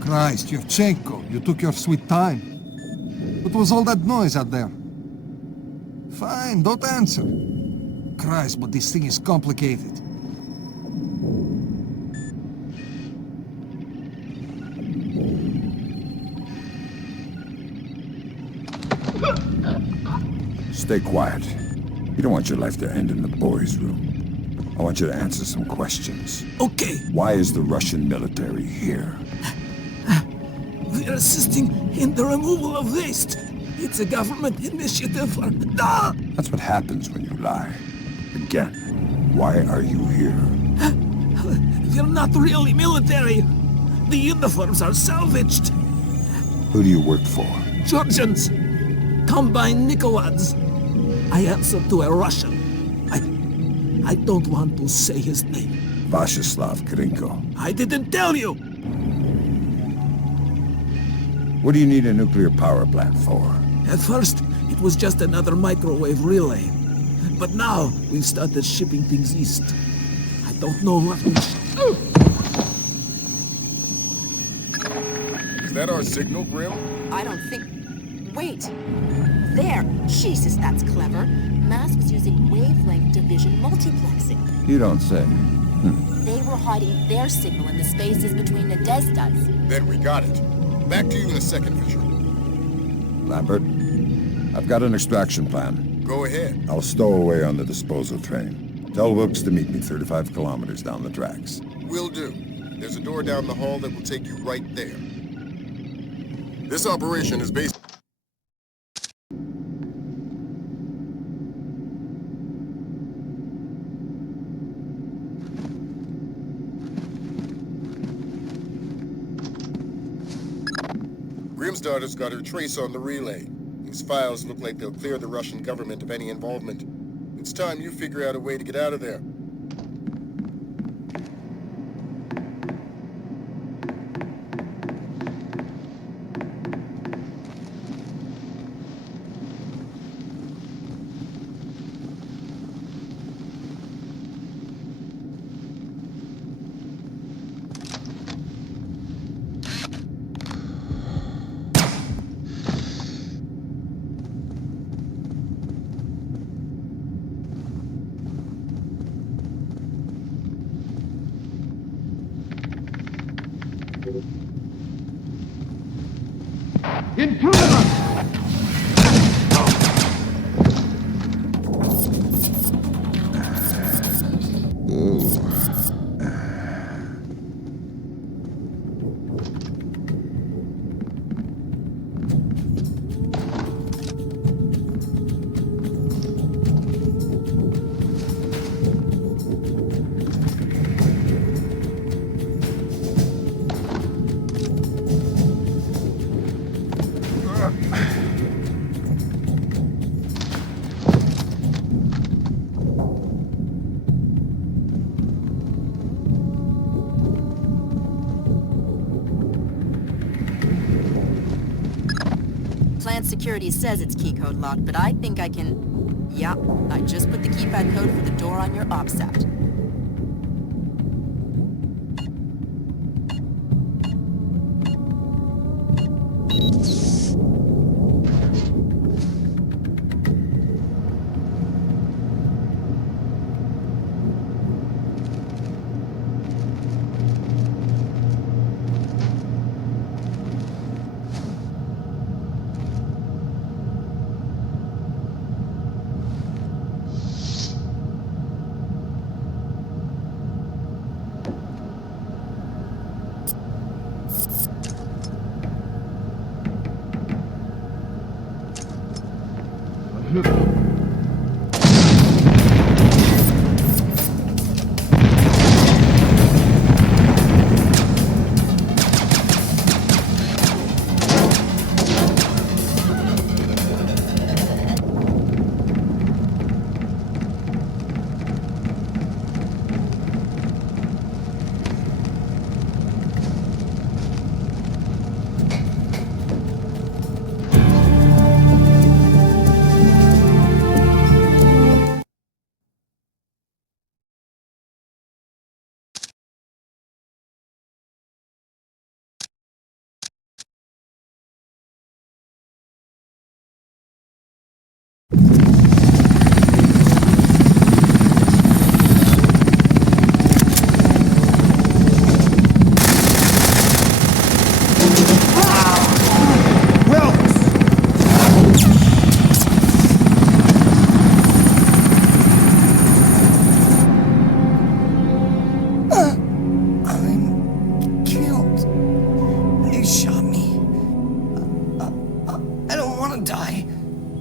Christ, Yevchenko, you took your sweet time. What was all that noise out there? Fine, don't answer. Christ, but this thing is complicated. Stay quiet. You don't want your life to end in the boys' room. I want you to answer some questions. Okay. Why is the Russian military here? We're assisting in the removal of waste. It's a government initiative. That's what happens when you lie. Again, why are you here? We're not really military. The uniforms are salvaged. Who do you work for? Georgians. Combine Nikolads. I answer to a Russian. I don't want to say his name. Vyacheslav Grinko. I didn't tell you. What do you need a nuclear power plant for? At first, it was just another microwave relay. But now, we've started shipping things east. I don't know what we Is that our signal, Grim? I don't think... Wait. There. Jesus, that's clever. Mass was using wavelength division multiplexing. You don't say. They were hiding their signal in the spaces between Nadezhda's. Then we got it. Back to you in a second, Fisher. Lambert, I've got an extraction plan. Go ahead. I'll stow away on the disposal train. Tell Wilkes to meet me 35 kilometers down the tracks. Will do. There's a door down the hall that will take you right there. This operation is based... Grimsdotter's got her trace on the relay. These files look like they'll clear the Russian government of any involvement. It's time you figure out a way to get out of there. Plant security says it's key code locked, but I think I can... Yeah, I just put the keypad code for the door on your OPSAT.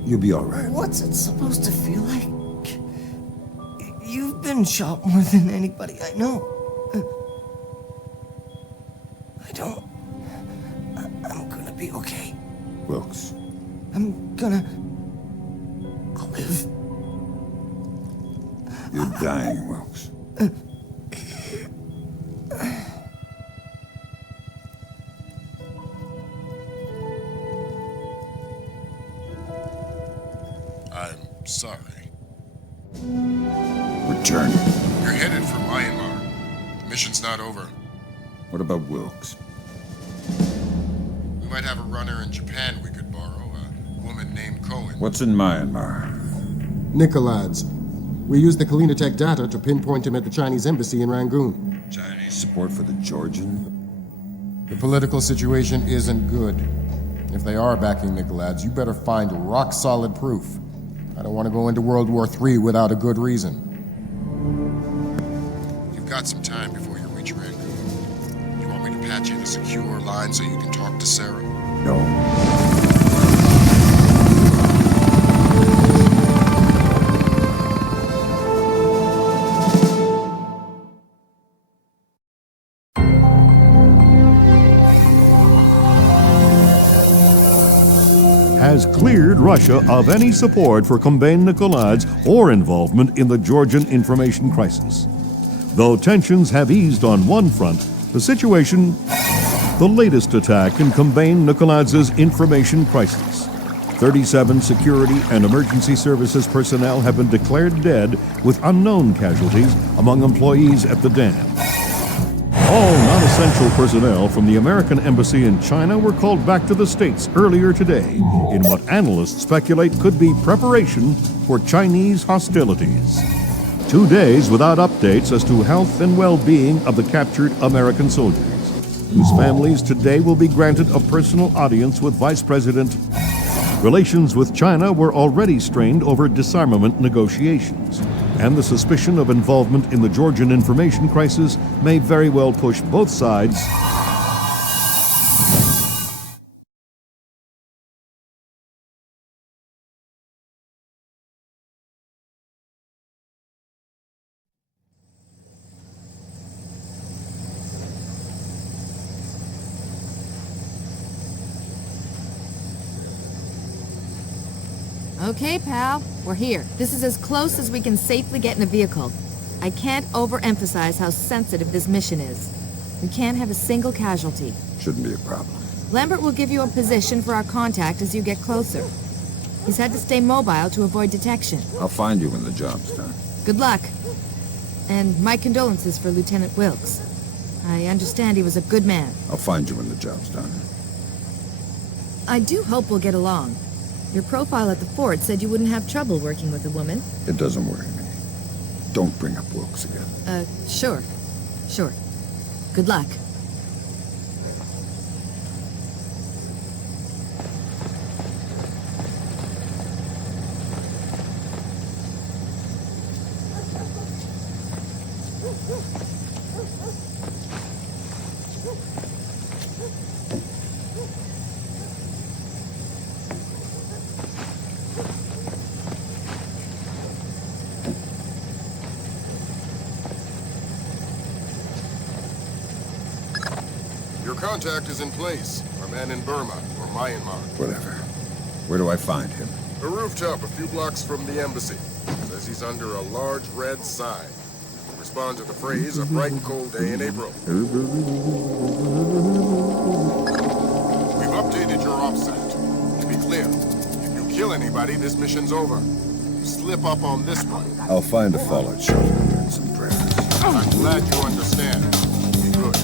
You'll be all right. What's it supposed to feel like? You've been shot more than anybody I know. I'm gonna be okay. Wilkes. I'm gonna... I'll live. You're dying, Wilkes. I'm sorry. Return. You're headed for Myanmar. Mission's not over. What about Wilkes? We might have a runner in Japan we could borrow, a woman named Cohen. What's in Myanmar? Nikolads. We used the Kalinatech data to pinpoint him at the Chinese embassy in Rangoon. Chinese support for the Georgian? The political situation isn't good. If they are backing Nikolads, you better find rock-solid proof. I don't want to go into World War III without a good reason. You've got some time before you reach Rangoon. You want me to patch in a secure line so you can talk to Sarah? No. Has cleared Russia of any support for Kombain Nikoladze or involvement in the Georgian information crisis. Though tensions have eased on one front, the situation, the latest attack in Kombain Nikoladze's information crisis. 37 security and emergency services personnel have been declared dead with unknown casualties among employees at the dam. All non-essential personnel from the American embassy in China were called back to the States earlier today in what analysts speculate could be preparation for Chinese hostilities. 2 days without updates as to health and well-being of the captured American soldiers, whose families today will be granted a personal audience with Vice President. Relations with China were already strained over disarmament negotiations, and the suspicion of involvement in the Georgian information crisis may very well push both sides Okay, pal. We're here. This is as close as we can safely get in a vehicle. I can't overemphasize how sensitive this mission is. We can't have a single casualty. Shouldn't be a problem. Lambert will give you a position for our contact as you get closer. He's had to stay mobile to avoid detection. I'll find you when the job's done. Good luck. And my condolences for Lieutenant Wilkes. I understand he was a good man. I'll find you when the job's done. I do hope we'll get along. Your profile at the fort said you wouldn't have trouble working with a woman. It doesn't worry me. Don't bring up Wilkes again. Sure. Sure. Good luck. Your contact is in place. Our man in Burma, or Myanmar. Whatever. Where do I find him? A rooftop a few blocks from the embassy. Says he's under a large red sign. Respond to the phrase, a bright and cold day in April. We've updated your offset. To be clear, if you kill anybody, this mission's over. You slip up on this one. I'll find a fallout shelter and some prayers. I'm glad you understand. Be good.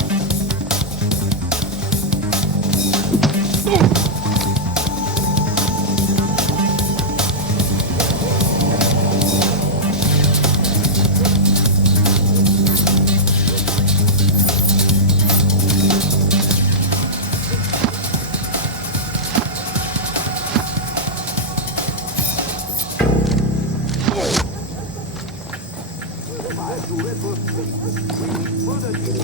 We put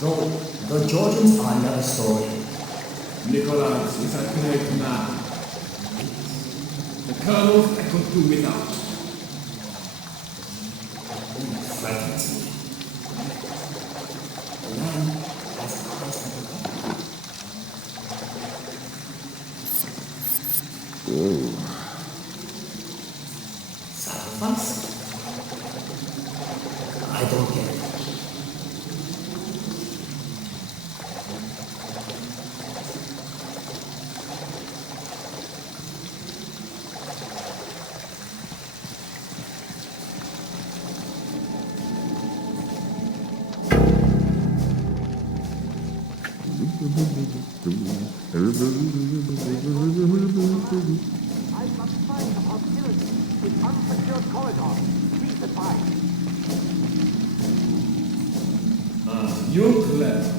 Though the Georgians are another story. Nicholas is a great man. The colonel I could do without. He frightens me. The man has the Christ of Whoa. Sacrifice? I don't get it. You're clever.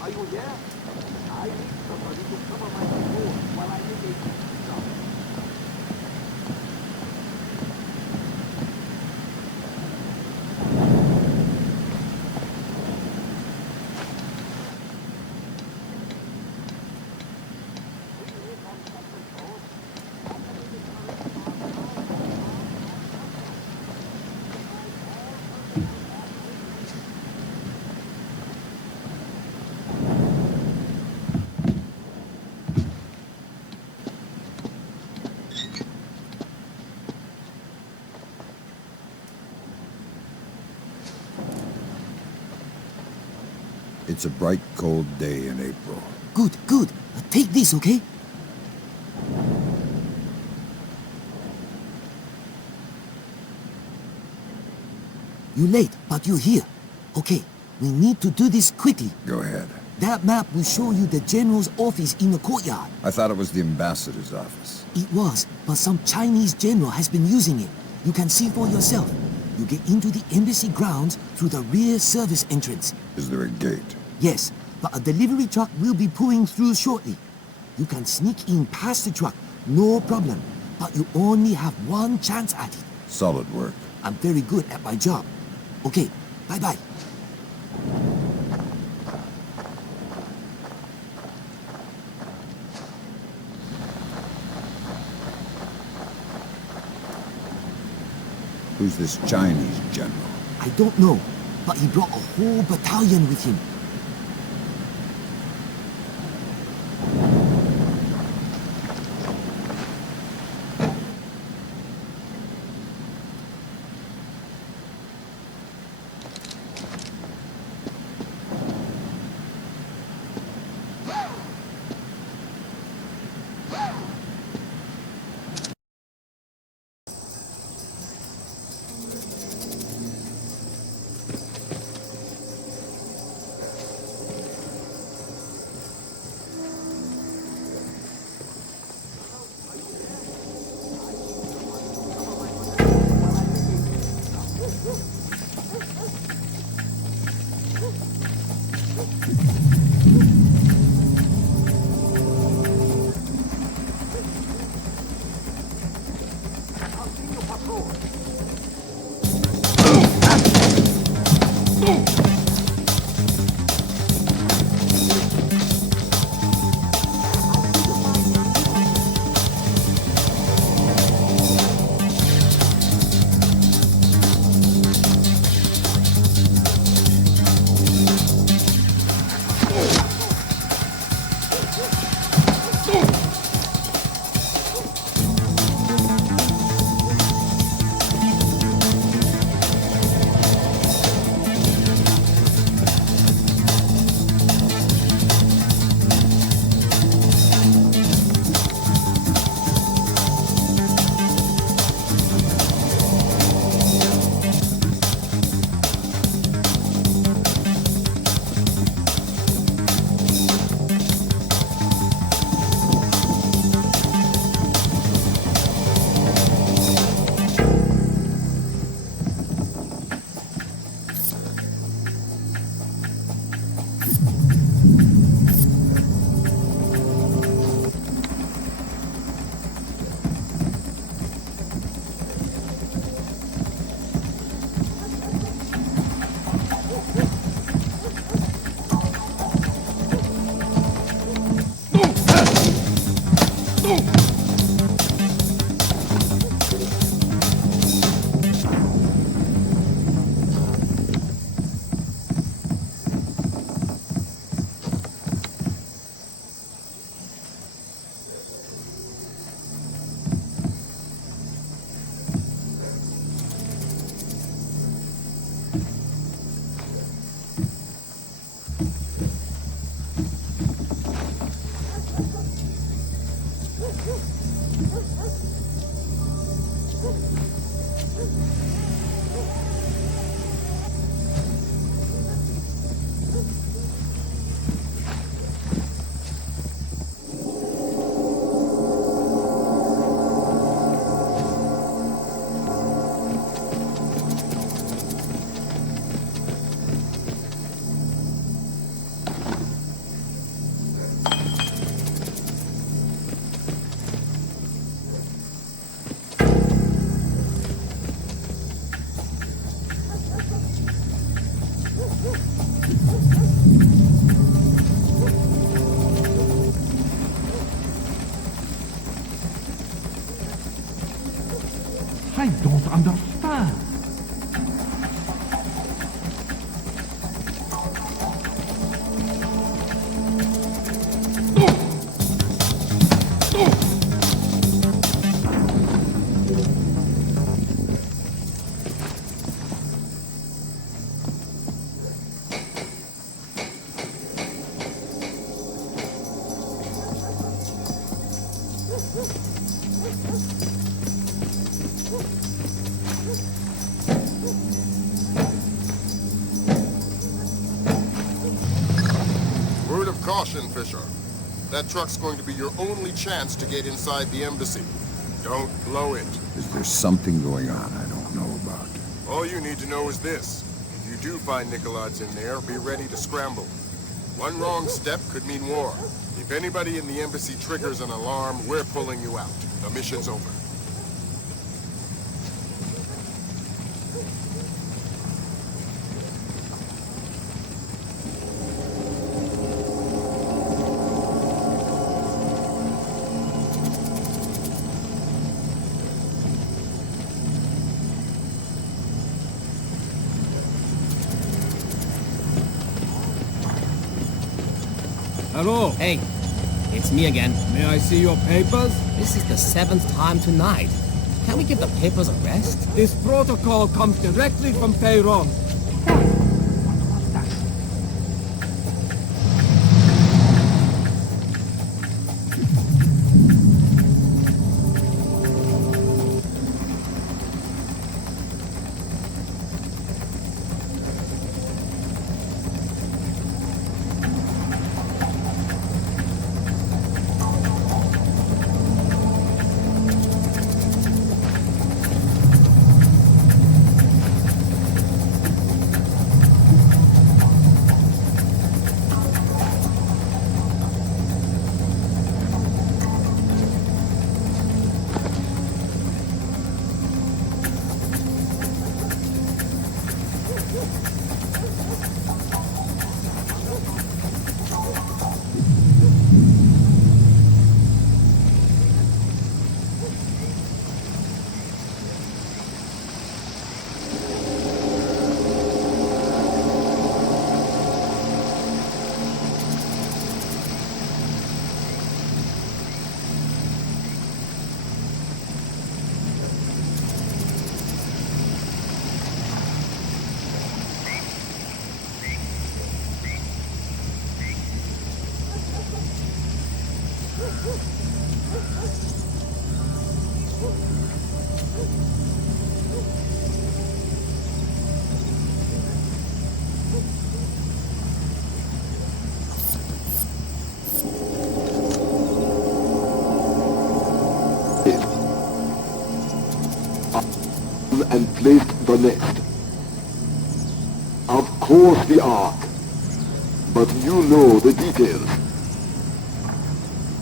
Are you there? I need somebody to cover my floor while I make a job. It's a bright, cold day in April. Good, good. Take this, okay? You're late, but you're here. Okay, we need to do this quickly. Go ahead. That map will show you the general's office in the courtyard. I thought it was the ambassador's office. It was, but some Chinese general has been using it. You can see for yourself. You get into the embassy grounds through the rear service entrance. Is there a gate? Yes, but a delivery truck will be pulling through shortly. You can sneak in past the truck, no problem. But you only have one chance at it. Solid work. I'm very good at my job. Okay, bye-bye. Who's this Chinese general? I don't know, but he brought a whole battalion with him. I don't understand. Caution, Fisher. That truck's going to be your only chance to get inside the embassy. Don't blow it. Is there something going on I don't know about? All you need to know is this. If you do find Nikolads in there, be ready to scramble. One wrong step could mean war. If anybody in the embassy triggers an alarm, we're pulling you out. The mission's over. Hello. Hey, it's me again. May I see your papers? This is the 7th time tonight. Can't we give the papers a rest? This protocol comes directly from Tehran. And placed the next. Of course the Ark. But you know the details.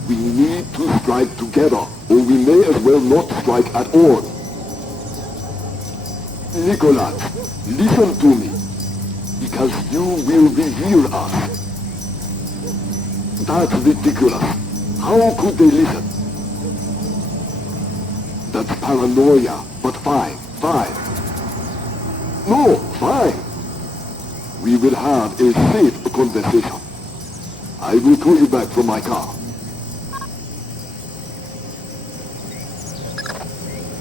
We need to strike together, or we may as well not strike at all. Nicholas, listen to me, because you will reveal us. That's ridiculous. How could they listen? That's paranoia, but fine. Fine. No, fine. We will have a safe conversation. I will call you back from my car.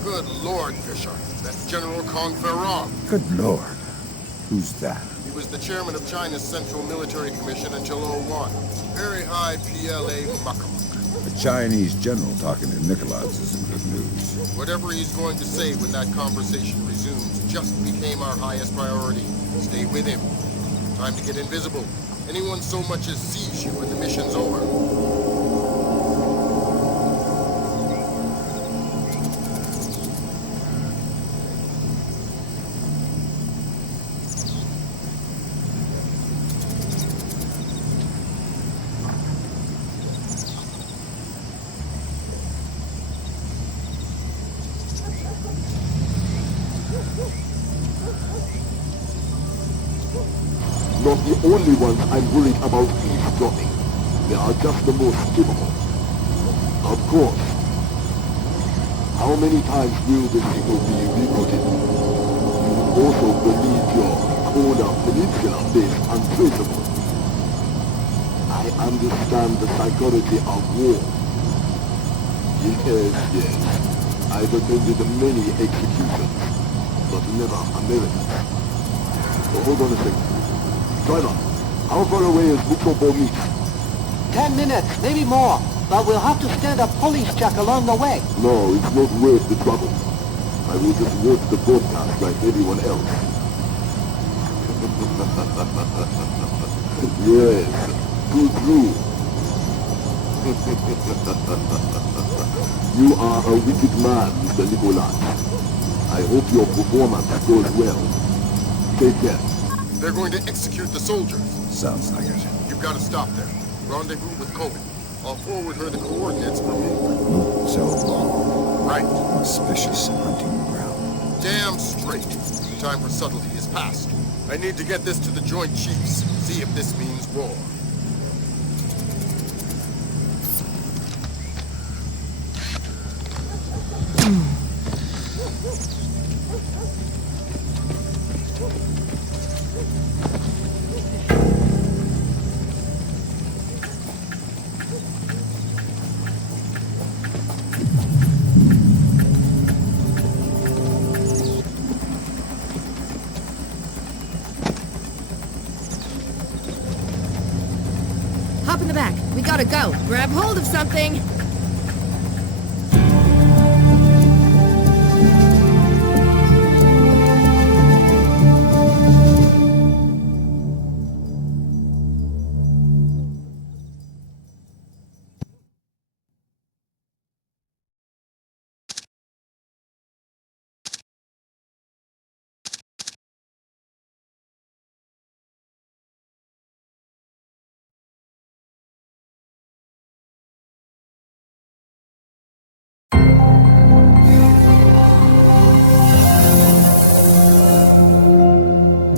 Good Lord, Fisher. That's General Conferon. Good Lord. Who's that? He was the chairman of China's Central Military Commission until '01. Very high PLA mucker. A Chinese general talking to Nikolads isn't good news. Whatever he's going to say when that conversation resumes just became our highest priority. Stay with him. Time to get invisible. Anyone so much as sees you and the mission's over. Not the only ones I'm worried about eavesdropping. They are just the most capable. Of course. How many times will the people be recruited? You also believe your Kola Peninsula base untraceable. I understand the psychology of war. Yes. I've attended many executions, but never Americans. So hold on a second. Driver, how far away is Bukovo Meet? 10 minutes, maybe more. But we'll have to stand a police check along the way. No, it's not worth the trouble. I will just watch the broadcast like everyone else. Yes, pull through. You are a wicked man, Mr. Nicholas. I hope your performance goes well. Take care. They're going to execute the soldiers. Sounds like it. You've got to stop them. Rendezvous with Cohen. I'll forward her the coordinates for movement. Move so long. Right. Auspicious hunting ground. Damn straight. The time for subtlety is past. I need to get this to the Joint Chiefs. See if this means war. Hop in the back. We gotta go. Grab hold of something.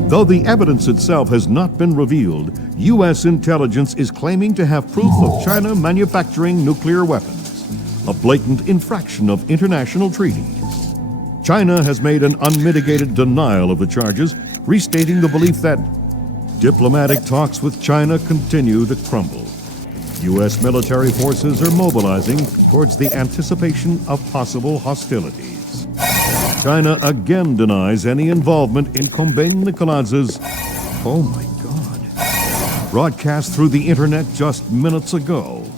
Though the evidence itself has not been revealed, U.S. intelligence is claiming to have proof of China manufacturing nuclear weapons, a blatant infraction of international treaties. China has made an unmitigated denial of the charges, restating the belief that diplomatic talks with China continue to crumble. U.S. military forces are mobilizing towards the anticipation of possible hostilities. China again denies any involvement in Combin Nicolaz's, oh my God, broadcast through the internet just minutes ago.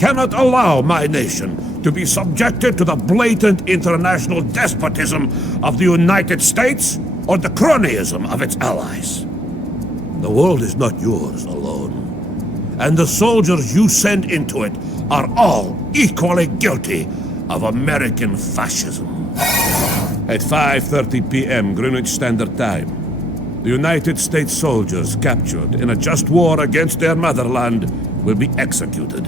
Cannot allow my nation to be subjected to the blatant international despotism of the United States or the cronyism of its allies. The world is not yours alone, and the soldiers you send into it are all equally guilty of American fascism. At 5:30 p.m. Greenwich Standard Time, the United States soldiers captured in a just war against their motherland will be executed.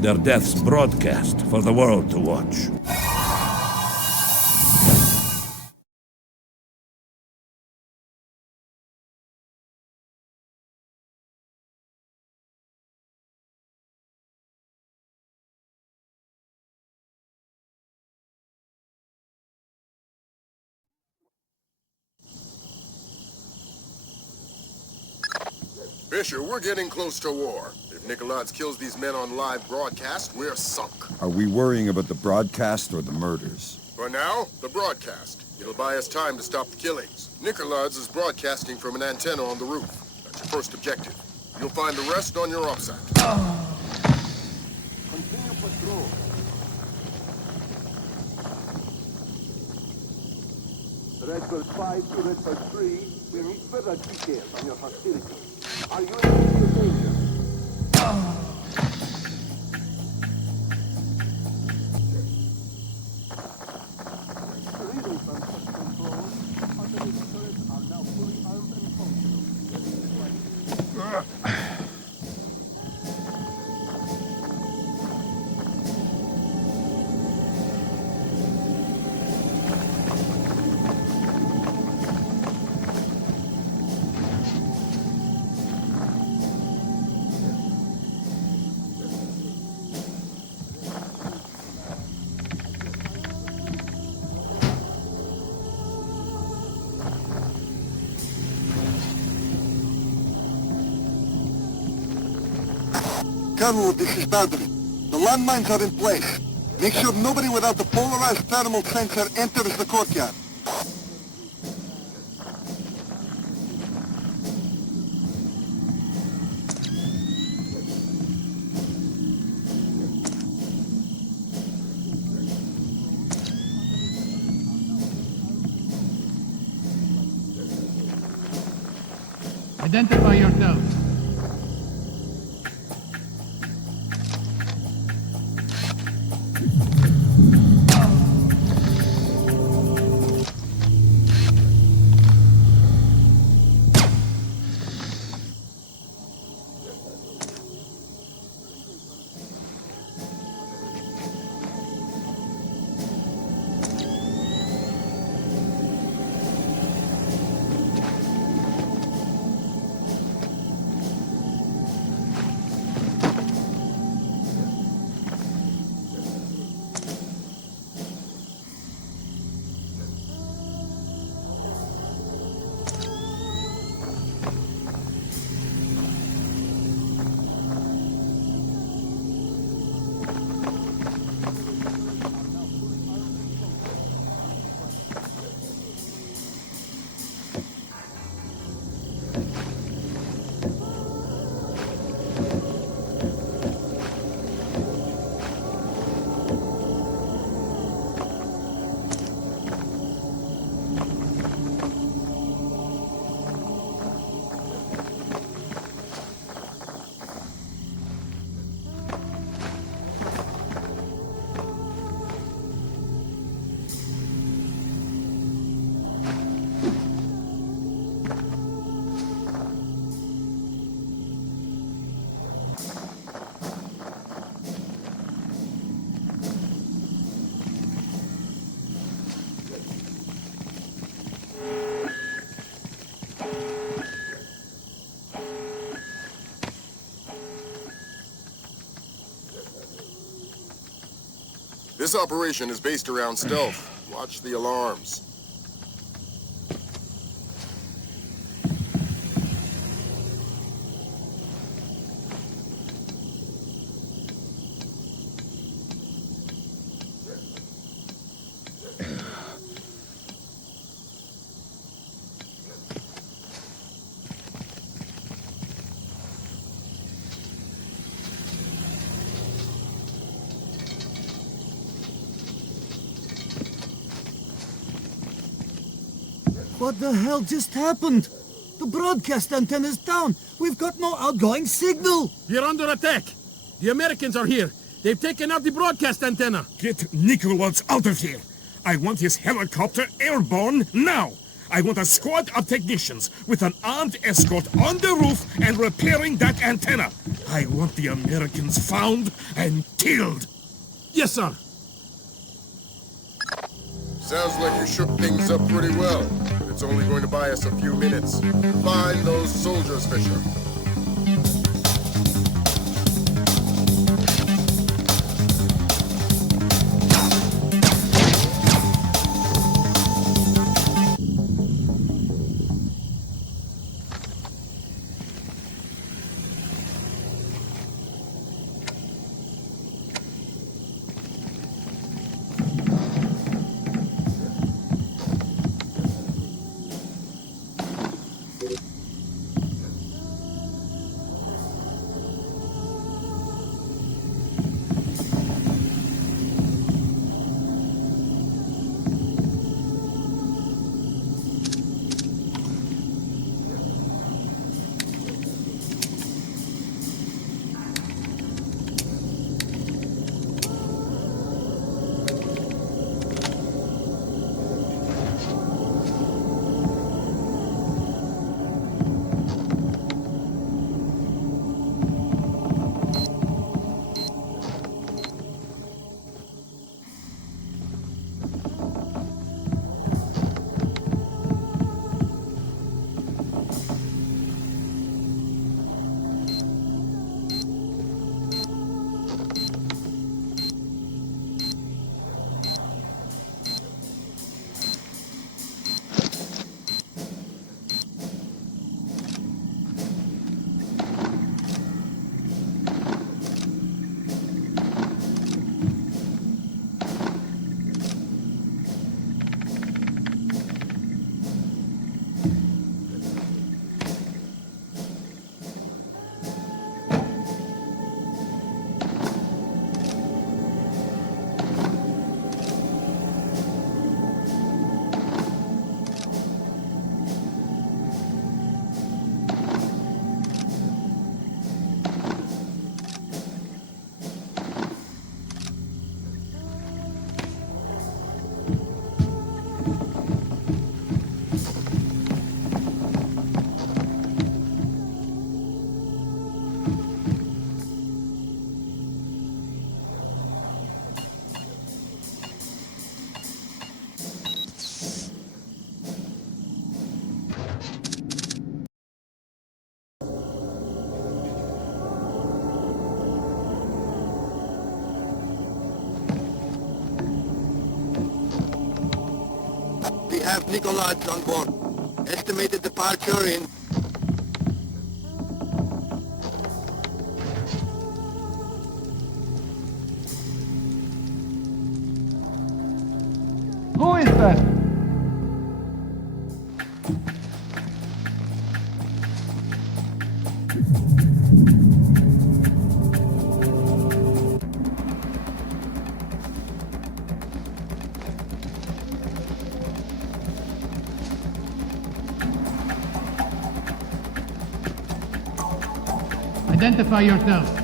Their deaths broadcast for the world to watch. Fisher, we're getting close to war. If Nicolaz kills these men on live broadcast, we're sunk. Are we worrying about the broadcast or the murders? For now, the broadcast. It'll buy us time to stop the killings. Nicolaz is broadcasting from an antenna on the roof. That's your first objective. You'll find the rest on your OPSAT. Continue patrol. Redbird 5 to Redbird 3, we need further details on your hostility. Are you in immediate danger? Reading from such control, automated turrets are now fully armed and functional. Colonel, this is Baldry. The landmines are in place. Make sure nobody without the polarized thermal sensor enters the courtyard. Identify yourself. This operation is based around stealth. Watch the alarms. What the hell just happened? The broadcast antenna's down. We've got no outgoing signal. You're under attack. The Americans are here. They've taken out the broadcast antenna. Get Nicholas out of here. I want his helicopter airborne now. I want a squad of technicians with an armed escort on the roof and repairing that antenna. I want the Americans found and killed. Yes, sir. Sounds like you shook things up pretty well. It's only going to buy us a few minutes. Find those soldiers, Fisher. We have Nikolaj on board. Estimated departure in... Who is that? Identify yourself.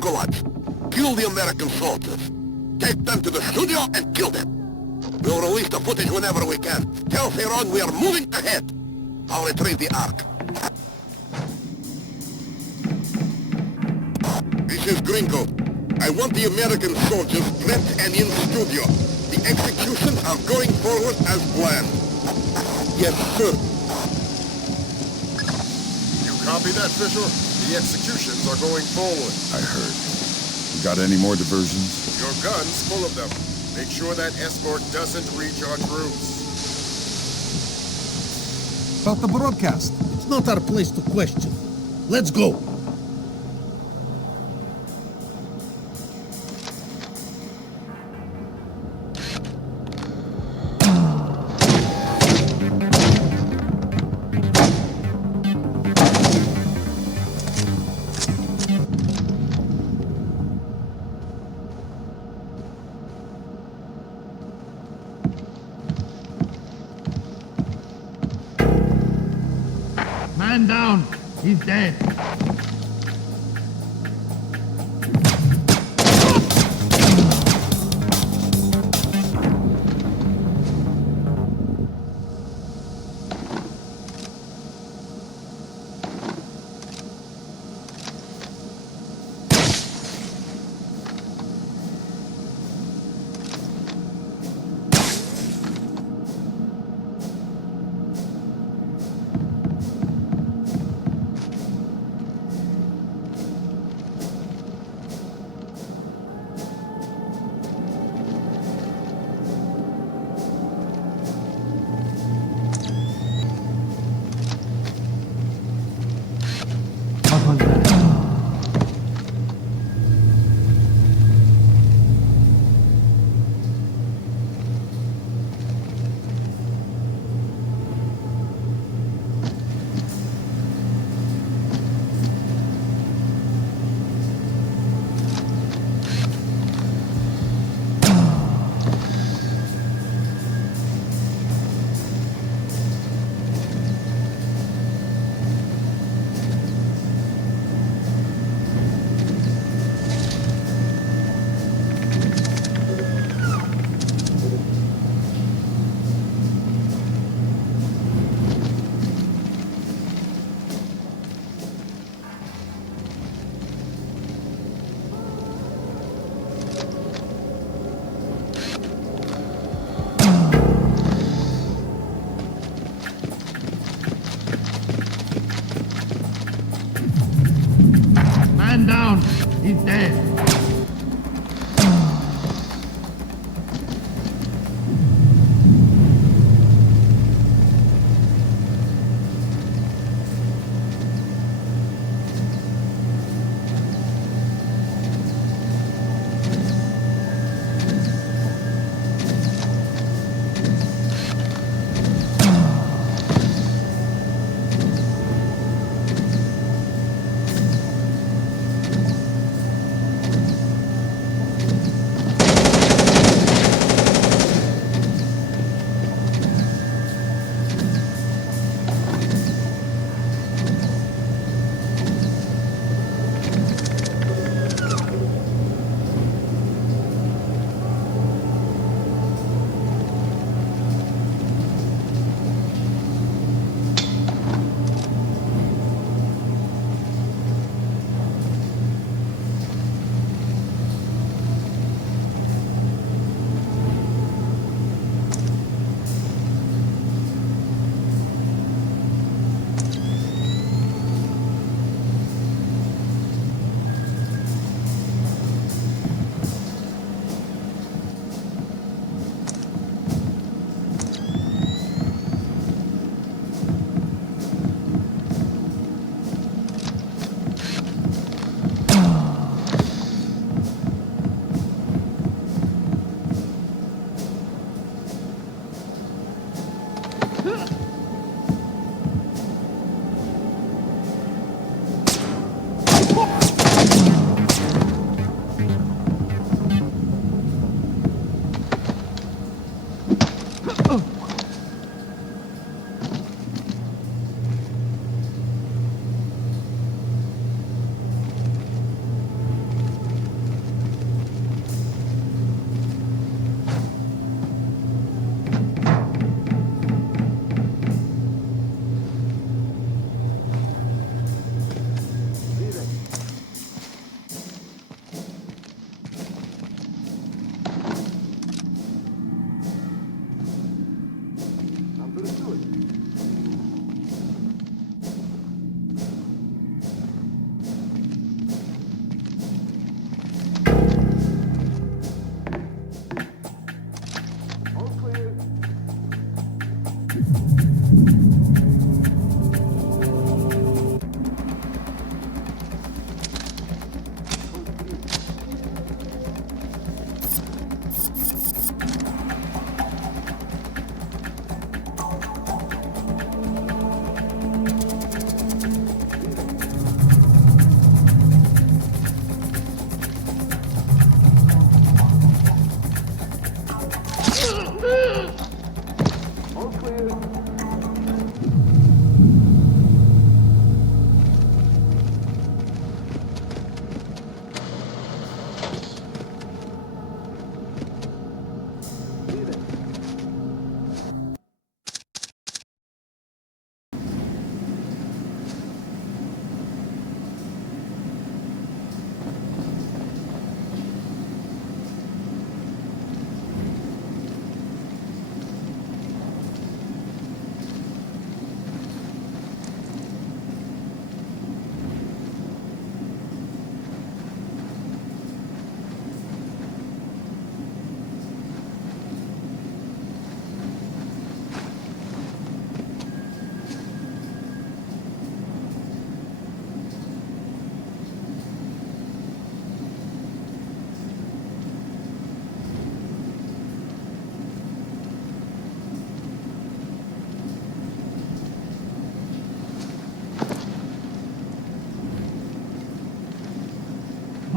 Nikolaj. Kill the American soldiers. Take them to the studio and kill them. We'll release the footage whenever we can. Tell Theron we are moving ahead. I'll retrieve the Ark. This is Gringo. I want the American soldiers prepped and in studio. The executions are going forward as planned. Yes, sir. You copy that, Fisher? The executions are going forward. I heard. You got any more diversions? Your gun's full of them. Make sure that escort doesn't reach our troops. About the broadcast. It's not our place to question. Let's go. Man down. He's dead.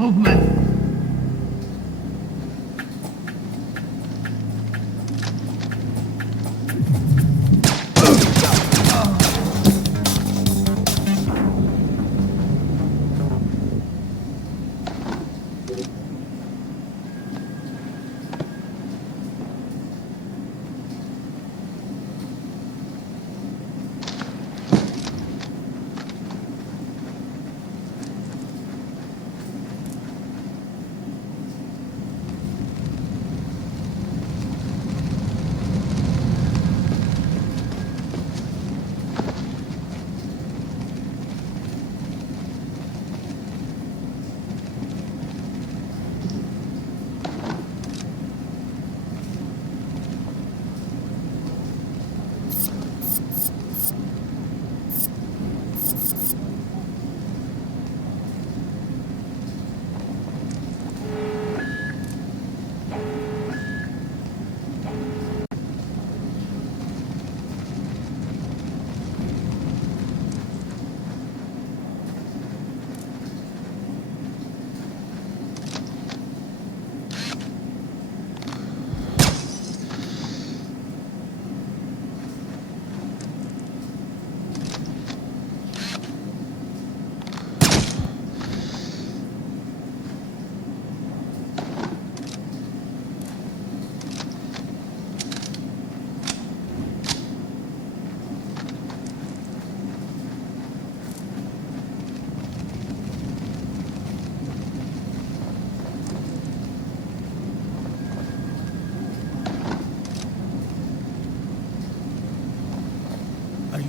Movement.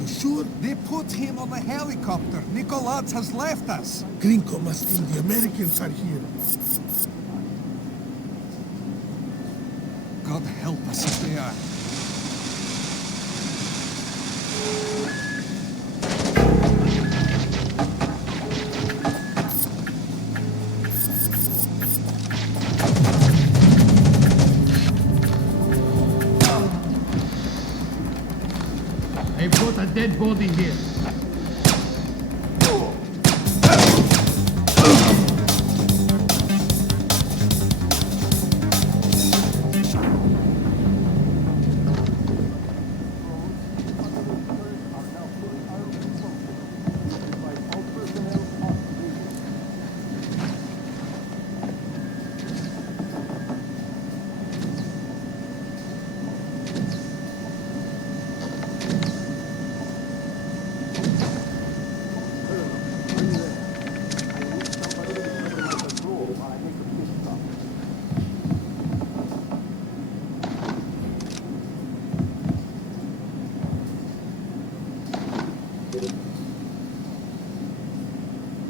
Sure, they put him on a helicopter. Nicolaz has left us. Gringo must think the Americans are here. God help us if they are. They've got a dead body here.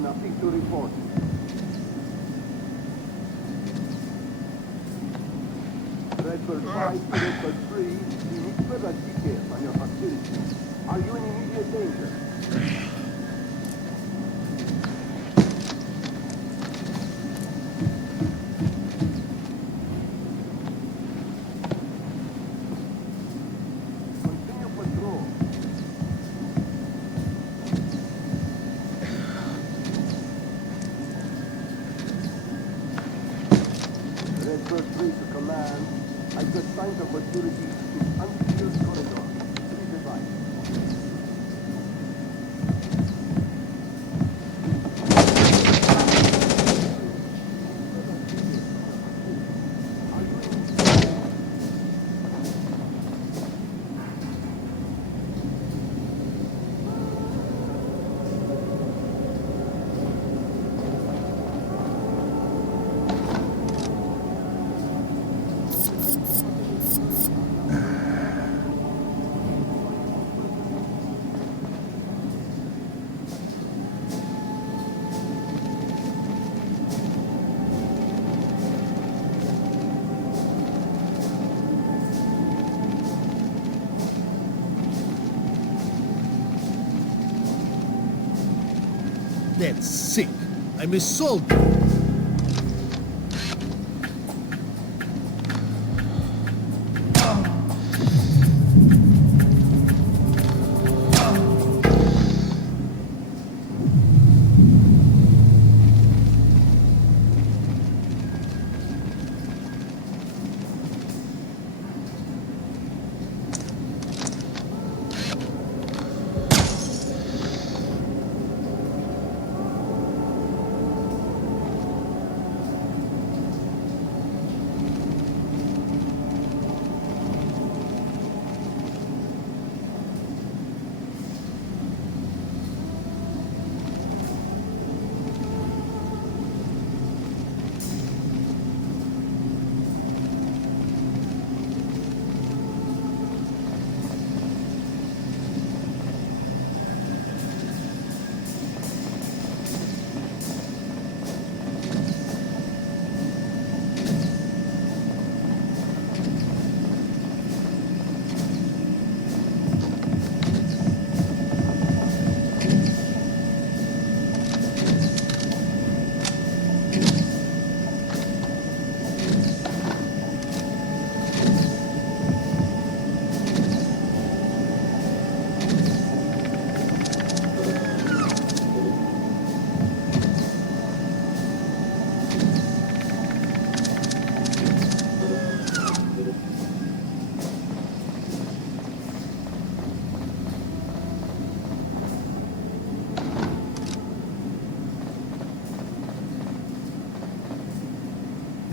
Nothing to report. Redbird 5 to Redbird 3, we need further details on your facility. Are you in immediate danger? Continue patrol. Redbird 3 to command. I've got signs of maturity in unsecured corridor. Please advise. That's sick. I'm a soldier.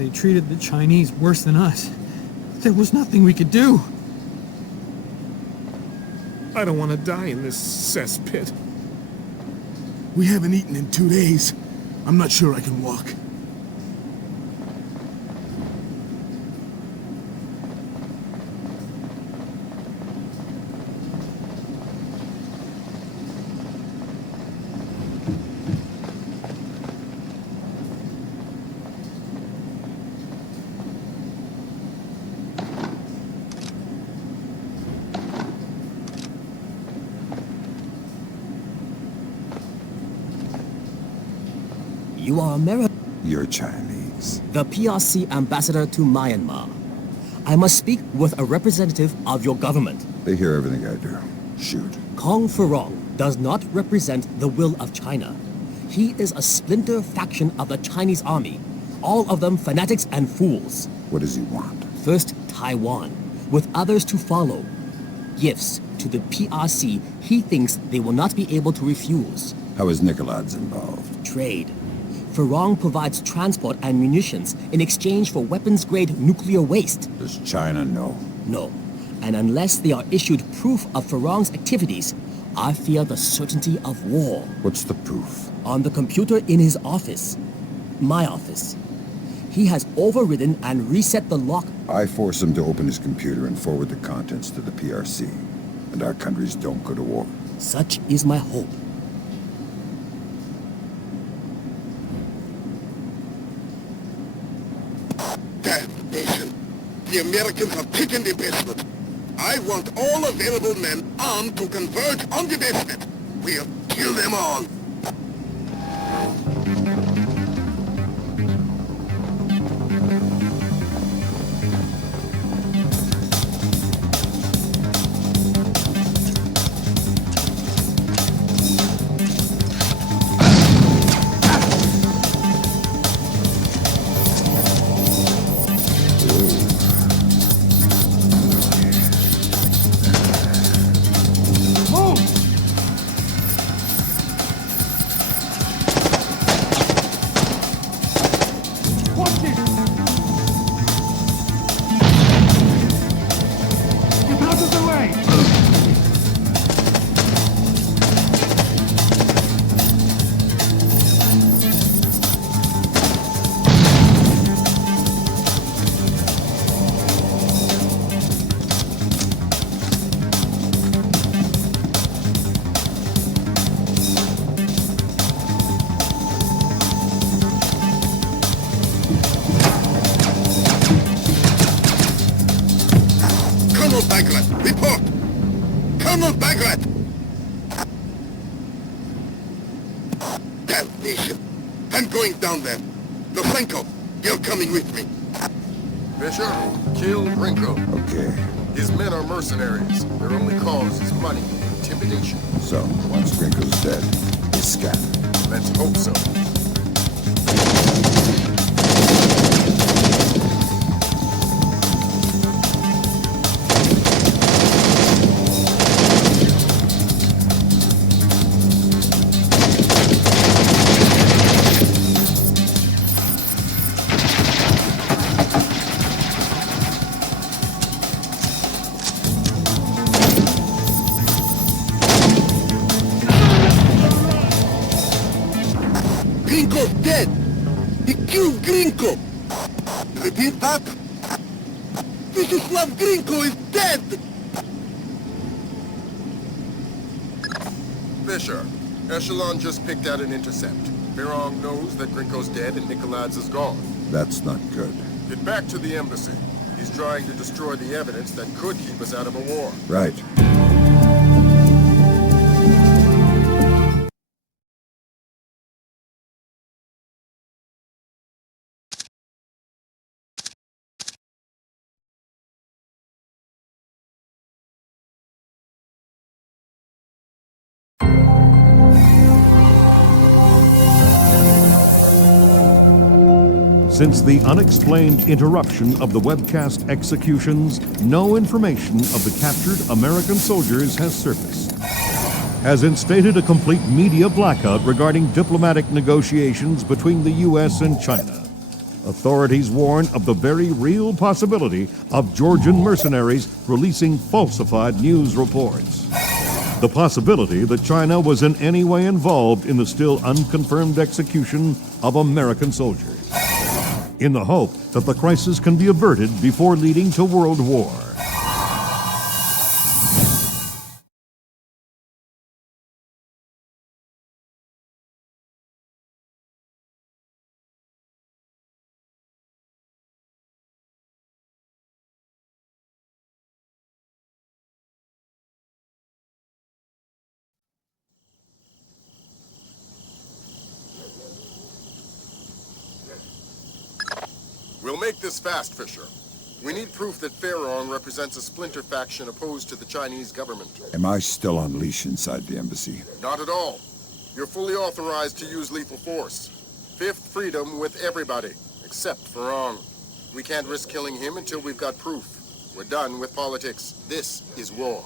They treated the Chinese worse than us. There was nothing we could do. I don't want to die in this cesspit. We haven't eaten in 2 days. I'm not sure I can walk. You are American. You're Chinese. The PRC ambassador to Myanmar. I must speak with a representative of your government. They hear everything I do. Shoot. Kong Furong does not represent the will of China. He is a splinter faction of the Chinese army. All of them fanatics and fools. What does he want? First, Taiwan, with others to follow. Gifts to the PRC he thinks they will not be able to refuse. How is Nicolad's involved? Trade. Furong provides transport and munitions in exchange for weapons-grade nuclear waste. Does China know? No. And unless they are issued proof of Furong's activities, I fear the certainty of war. What's the proof? On the computer in his office. My office. He has overridden and reset the lock. I force him to open his computer and forward the contents to the PRC. And our countries don't go to war. Such is my hope. Damnation. The Americans have taken the basement. I want all available men armed to converge on the basement. We'll kill them all. Mercenaries. Their only cause is money and intimidation. So, once Gringo's dead, they scatter. Let's hope so. Echelon just picked out an intercept. Furong knows that Grinko's dead and Nicolad's is gone. That's not good. Get back to the embassy. He's trying to destroy the evidence that could keep us out of a war. Right. Since the unexplained interruption of the webcast executions, no information of the captured American soldiers has surfaced. Has instated a complete media blackout regarding diplomatic negotiations between the U.S. and China. authorities warn of the very real possibility of Georgian mercenaries releasing falsified news reports. The possibility that China was in any way involved in the still unconfirmed execution of American soldiers, in the hope that the crisis can be averted before leading to World War. We'll make this fast, Fisher. We need proof that Fairong represents a splinter faction opposed to the Chinese government. Am I still on leash inside the embassy? Not at all. You're fully authorized to use lethal force. Fifth freedom with everybody, except Fairong. We can't risk killing him until we've got proof. We're done with politics. This is war.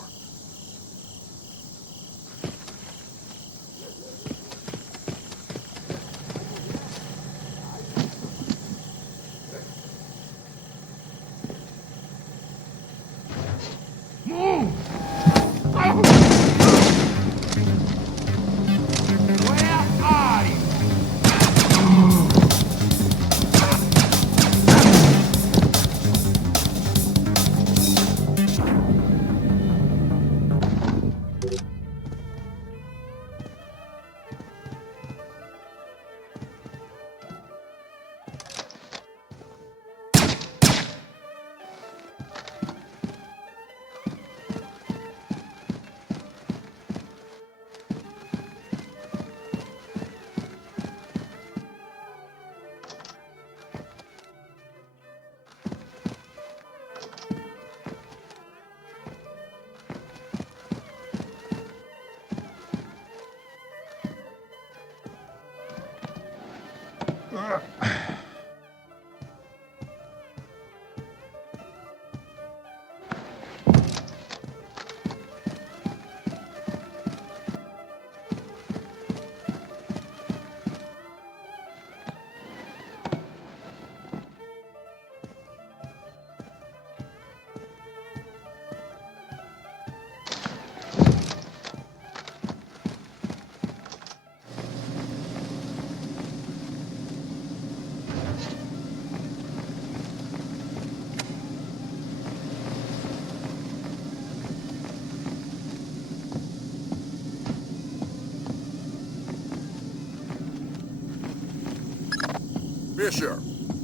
Fisher,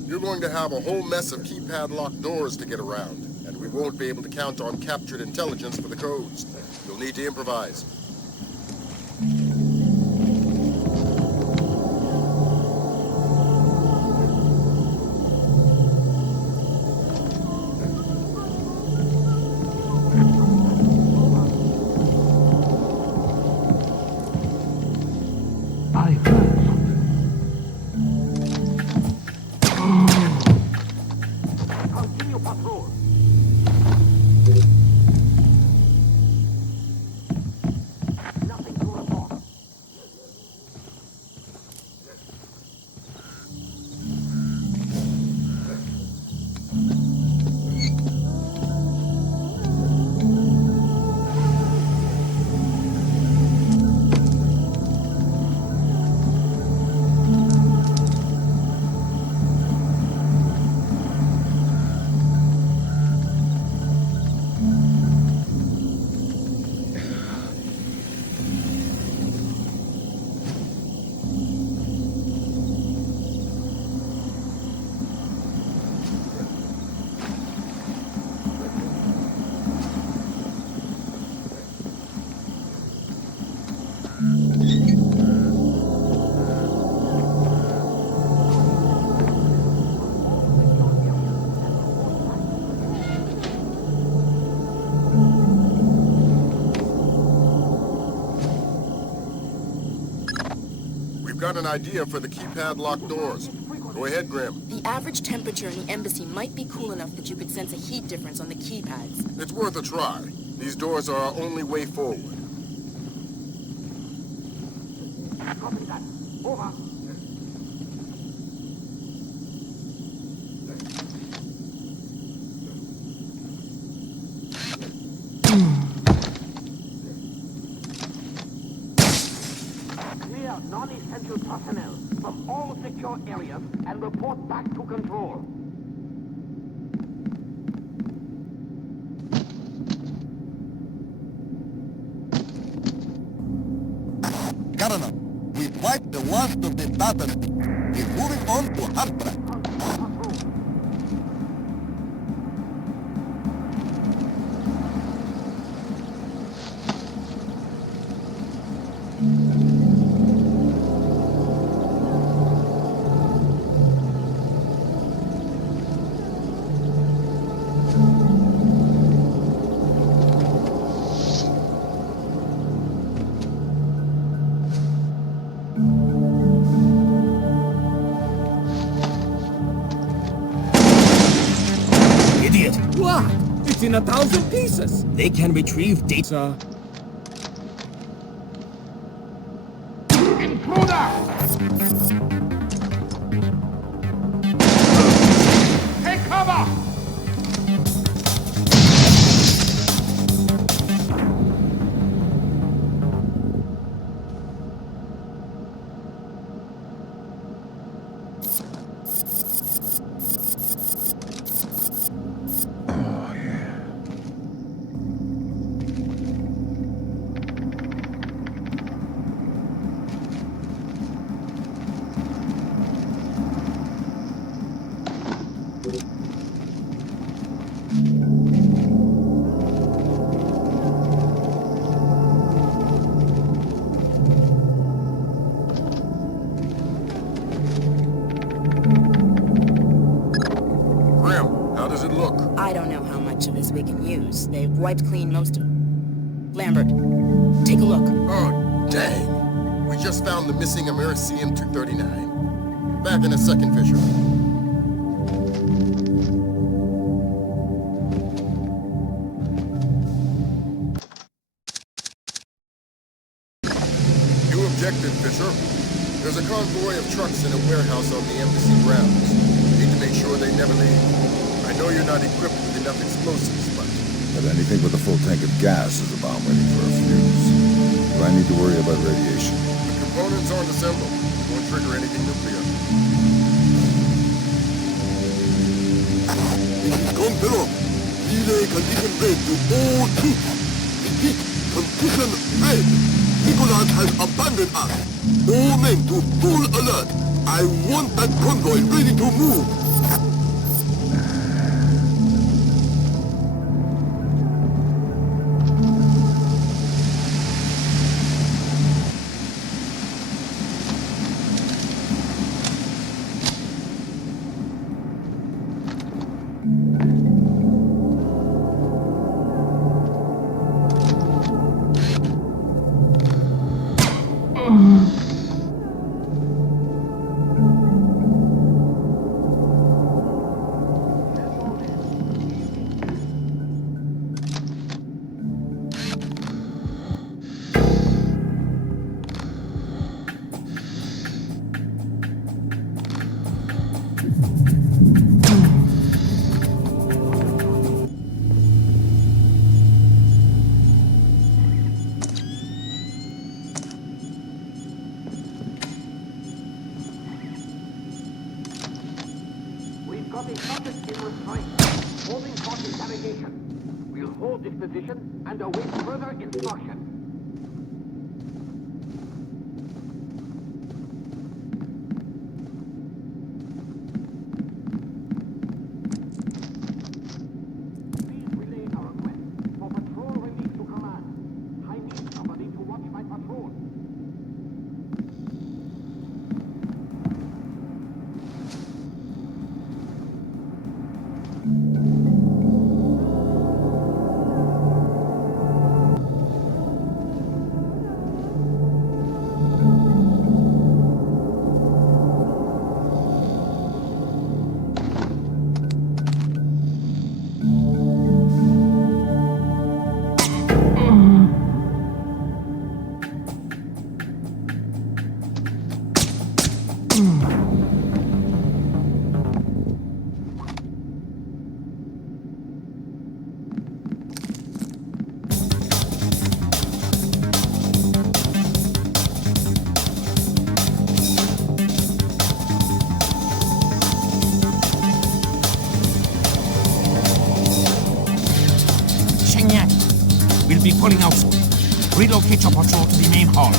you're going to have a whole mess of keypad locked doors to get around, and we won't be able to count on captured intelligence for the codes. You'll need to improvise. Got an idea for the keypad locked doors. Go ahead, Grim. The average temperature in the embassy might be cool enough that you could sense a heat difference on the keypads. It's worth a try. These doors are our only way forward. Copy that. Over. non-essential personnel from all secure areas and report back to control. Governor, we've wiped the worst of the battle. We're moving on to Harbor. Idiot! What? It's in 1,000 pieces! They can retrieve data. Intruder! Take cover! I don't know how much of this we can use. They've wiped clean most of... Lambert, take a look. Oh, dang. We just found the missing Americium 239. Back in a second, Fisher. New objective, Fisher. There's a convoy of trucks in a warehouse on the embassy grounds. Need to make sure they never leave. I know you're not equipped with enough explosives, but anything with a full tank of gas is a bomb waiting for a fuse. Do I need to worry about radiation? the components aren't assembled. Won't trigger anything nuclear. This is Conqueror. Relay condition red to all troops. Repeat, condition red. Nicholas has abandoned us. All men to full alert. I want that convoy ready to move. Got a subject in restraint, holding for interrogation. We'll hold this position and await further instruction. Please relay our request for patrol release to command. I need somebody to watch my patrol. pulling out soon. Relocate your patrol to the main hall.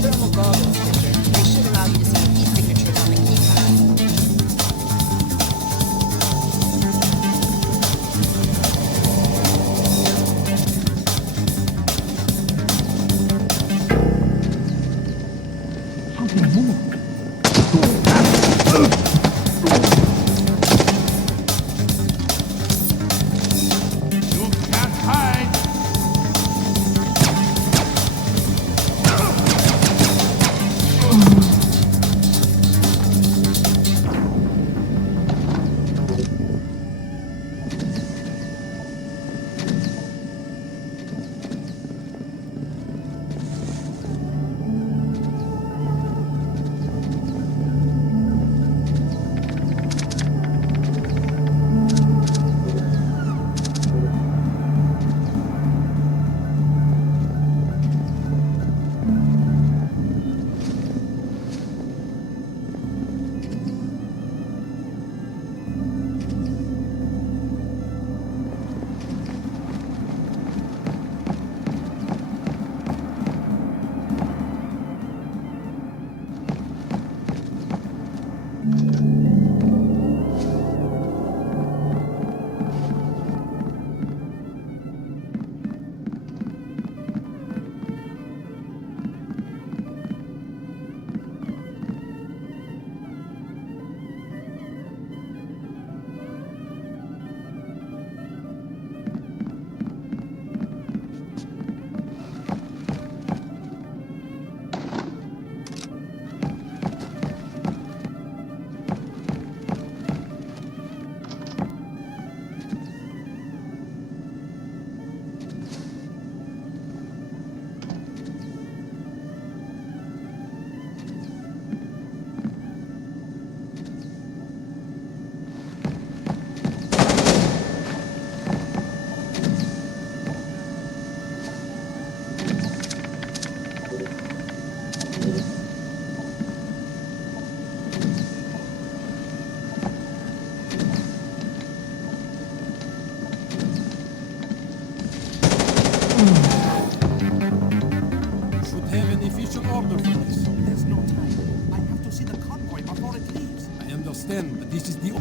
Thermal goggles, Victor. They should allow you to see the key signatures on the keypad. Should have an official order for this. There's no time. I have to see the convoy before it leaves. I understand, but this is the...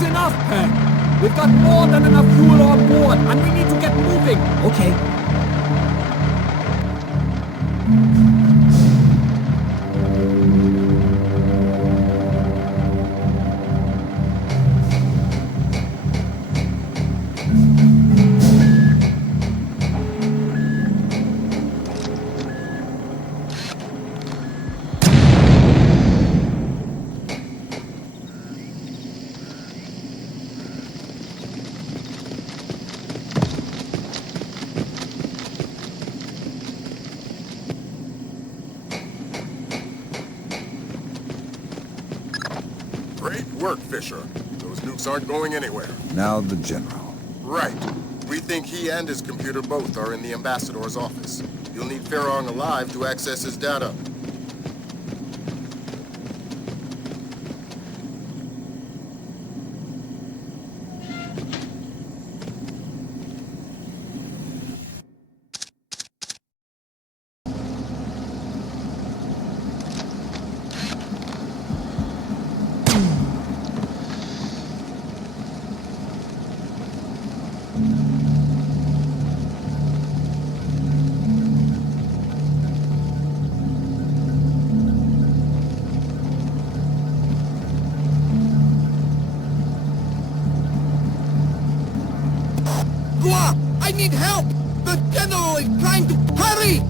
That's enough, Peg. We've got more than enough fuel on board, and we need to get moving. Okay. Great work, Fisher. Those nukes aren't going anywhere. Now the General. Right. We think he and his computer both are in the Ambassador's office. You'll need Farong alive to access his data. I need help! The General is trying to... Hurry!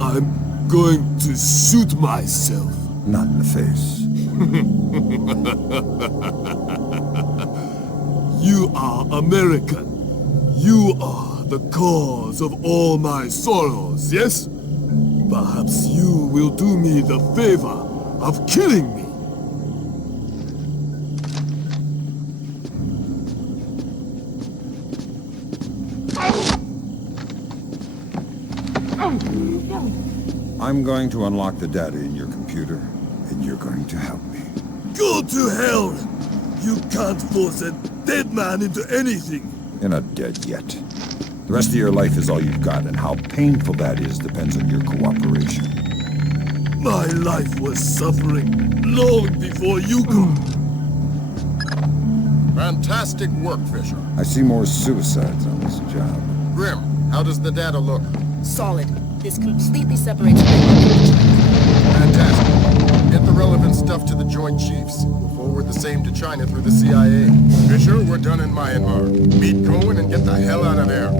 I'm going to shoot myself. Not in the face. You are American. You are the cause of all my sorrows, yes? Perhaps you will do me the favor of killing me. I'm going to unlock the data in your computer, and you're going to help me. Go to hell! You can't force a dead man into anything. You're not dead yet. The rest of your life is all you've got, and how painful that is depends on your cooperation. My life was suffering long before you could. Fantastic work, Fisher. I see more suicides on this job. Grim, how does the data look? Solid. This completely separates the China. Fantastic. Get the relevant stuff to the Joint Chiefs. We'll forward the same to China through the CIA. Fisher, we're done in Myanmar. Meet Cohen and get the hell out of there.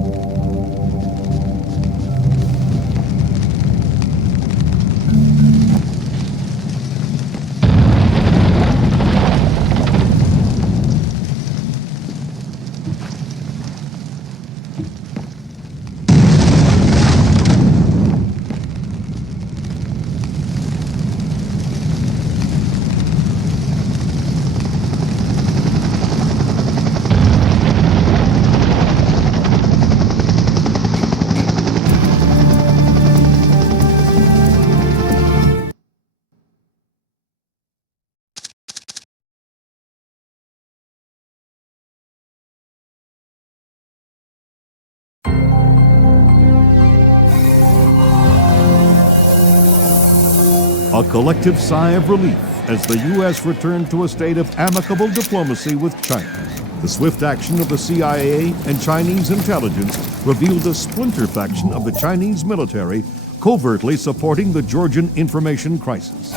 A collective sigh of relief as the U.S. returned to a state of amicable diplomacy with China. The swift action of the CIA and Chinese intelligence revealed a splinter faction of the Chinese military covertly supporting the Georgian information crisis,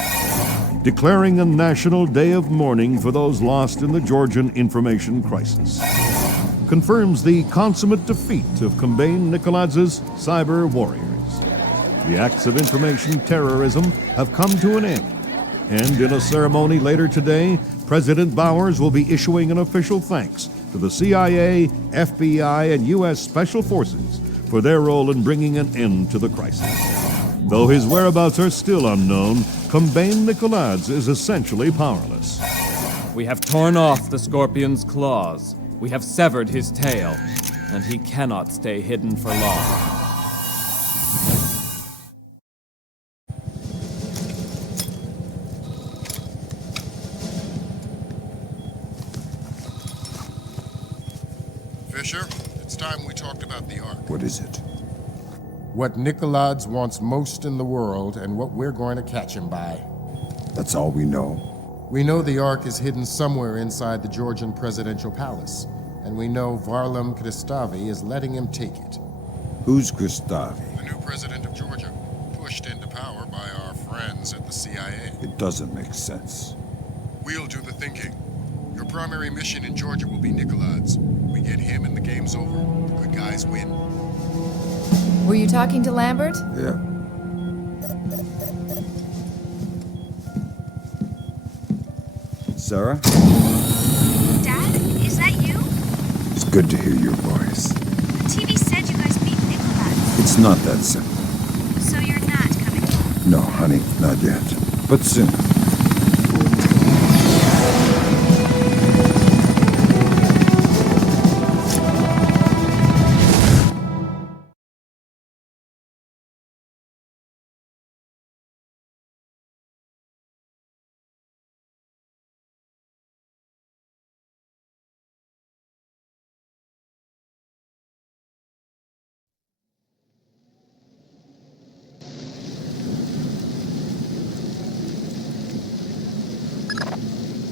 declaring a national day of mourning for those lost in the Georgian information crisis. Confirms the consummate defeat of Kombain Nikoladz's cyber warriors. The acts of information terrorism have come to an end, and in a ceremony later today, President Bowers will be issuing an official thanks to the CIA, FBI, and U.S. Special Forces for their role in bringing an end to the crisis. Though his whereabouts are still unknown, Kombain Nikoladze is essentially powerless. We have torn off the Scorpion's claws. We have severed his tail, and he cannot stay hidden for long. Fisher, it's time we talked about the Ark. What is it? What Nikoladze wants most in the world and what we're going to catch him by. That's all we know. We know the Ark is hidden somewhere inside the Georgian presidential palace, and we know Varlam Kristavi is letting him take it. Who's Kristavi? The new president of Georgia, pushed into power by our friends at the CIA. It doesn't make sense. We'll do the thinking. Your primary mission in Georgia will be Nikoladze. We get him and the game's over. The good guys win. Were you talking to Lambert? Yeah. Sarah? Dad, is that you? It's good to hear your voice. The TV said you guys beat Nikoladze. It's not that simple. So you're not coming home? No, honey, not yet. But soon.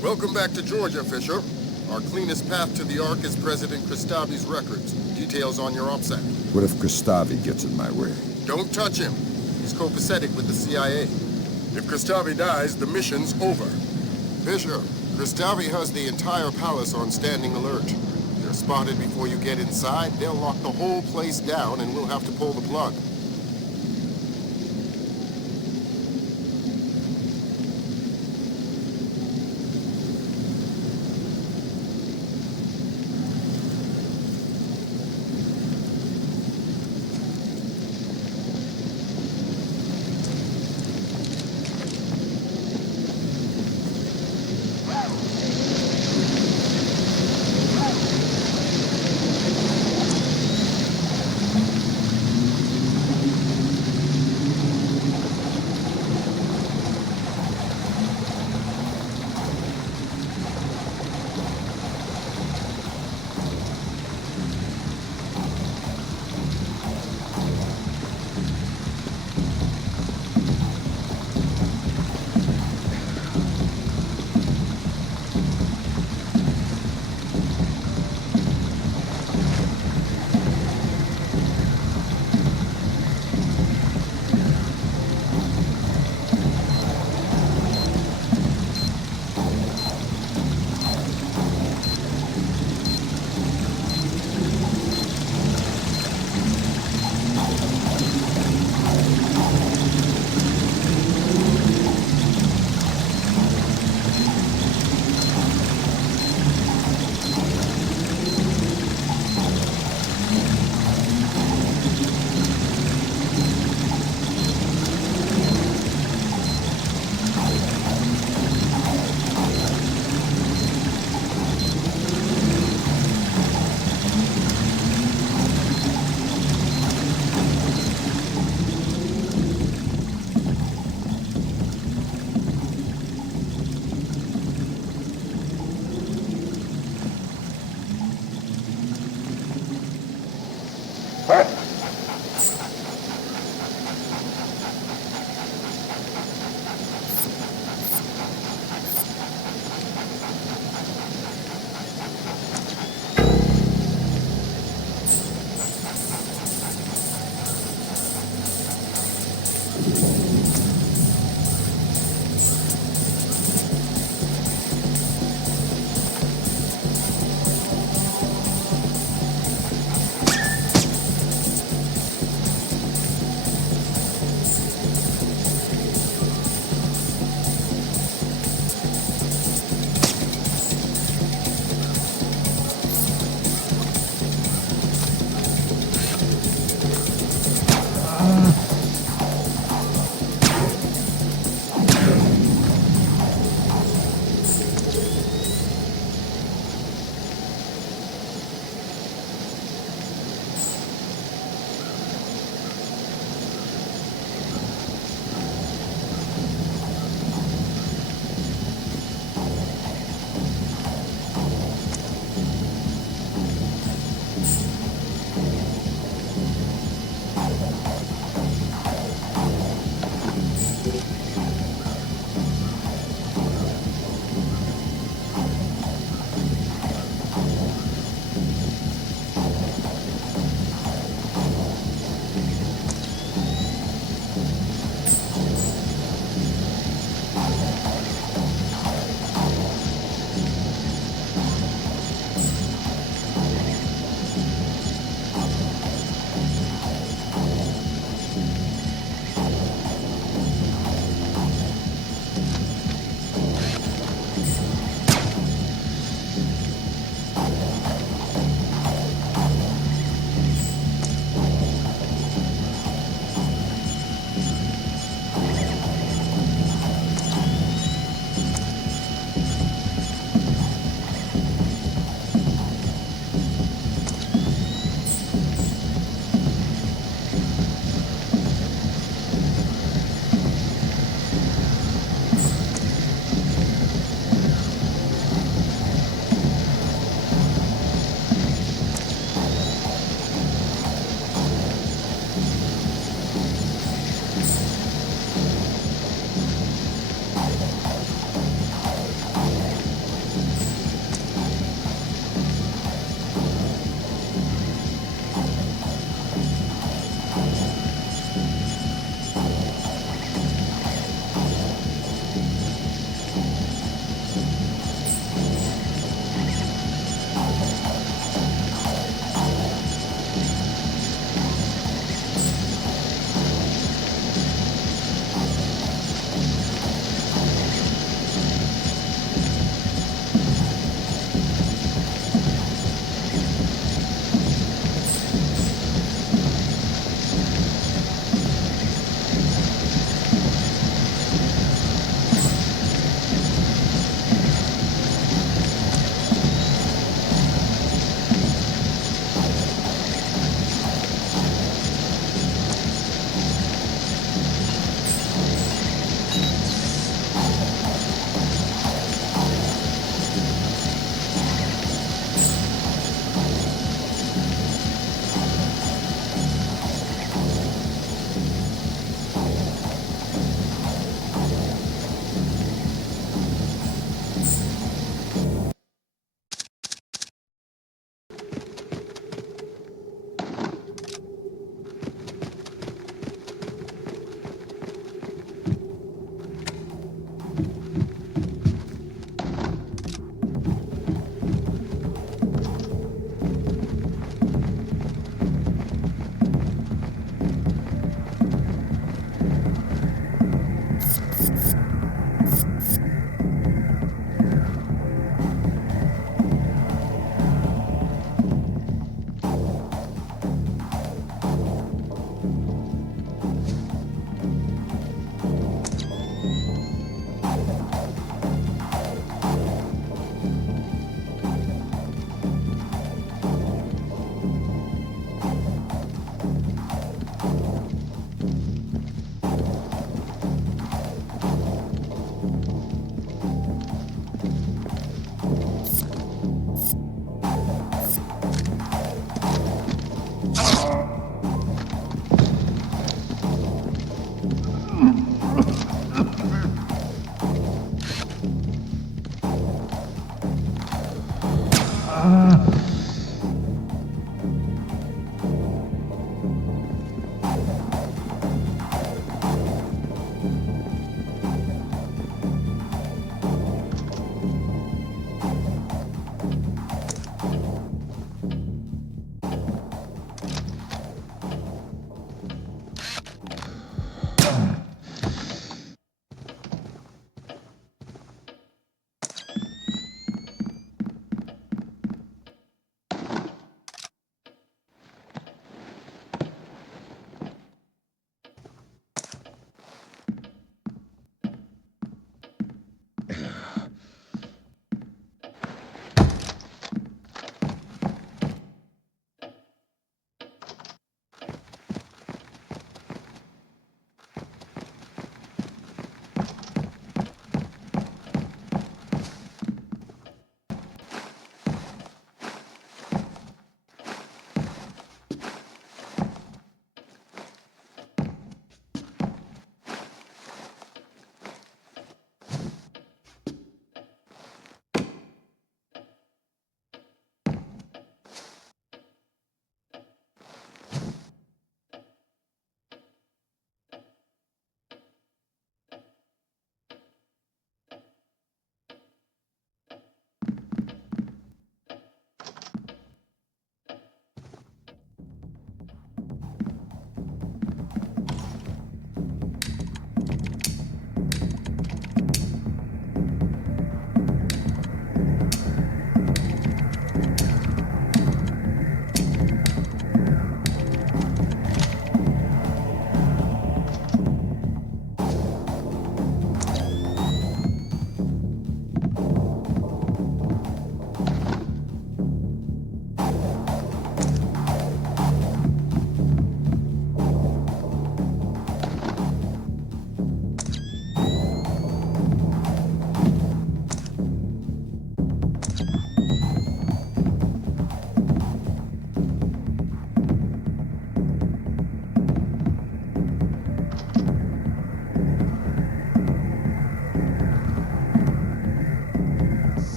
Welcome back to Georgia, Fisher. Our cleanest path to the Ark is President Kristavi's records. Details on your OPSEC. What if Kristavi gets in my way? Don't touch him. He's copacetic with the CIA. If Kristavi dies, the mission's over. Fisher, Kristavi has the entire palace on standing alert. If you're spotted before you get inside, they'll lock the whole place down and we'll have to pull the plug.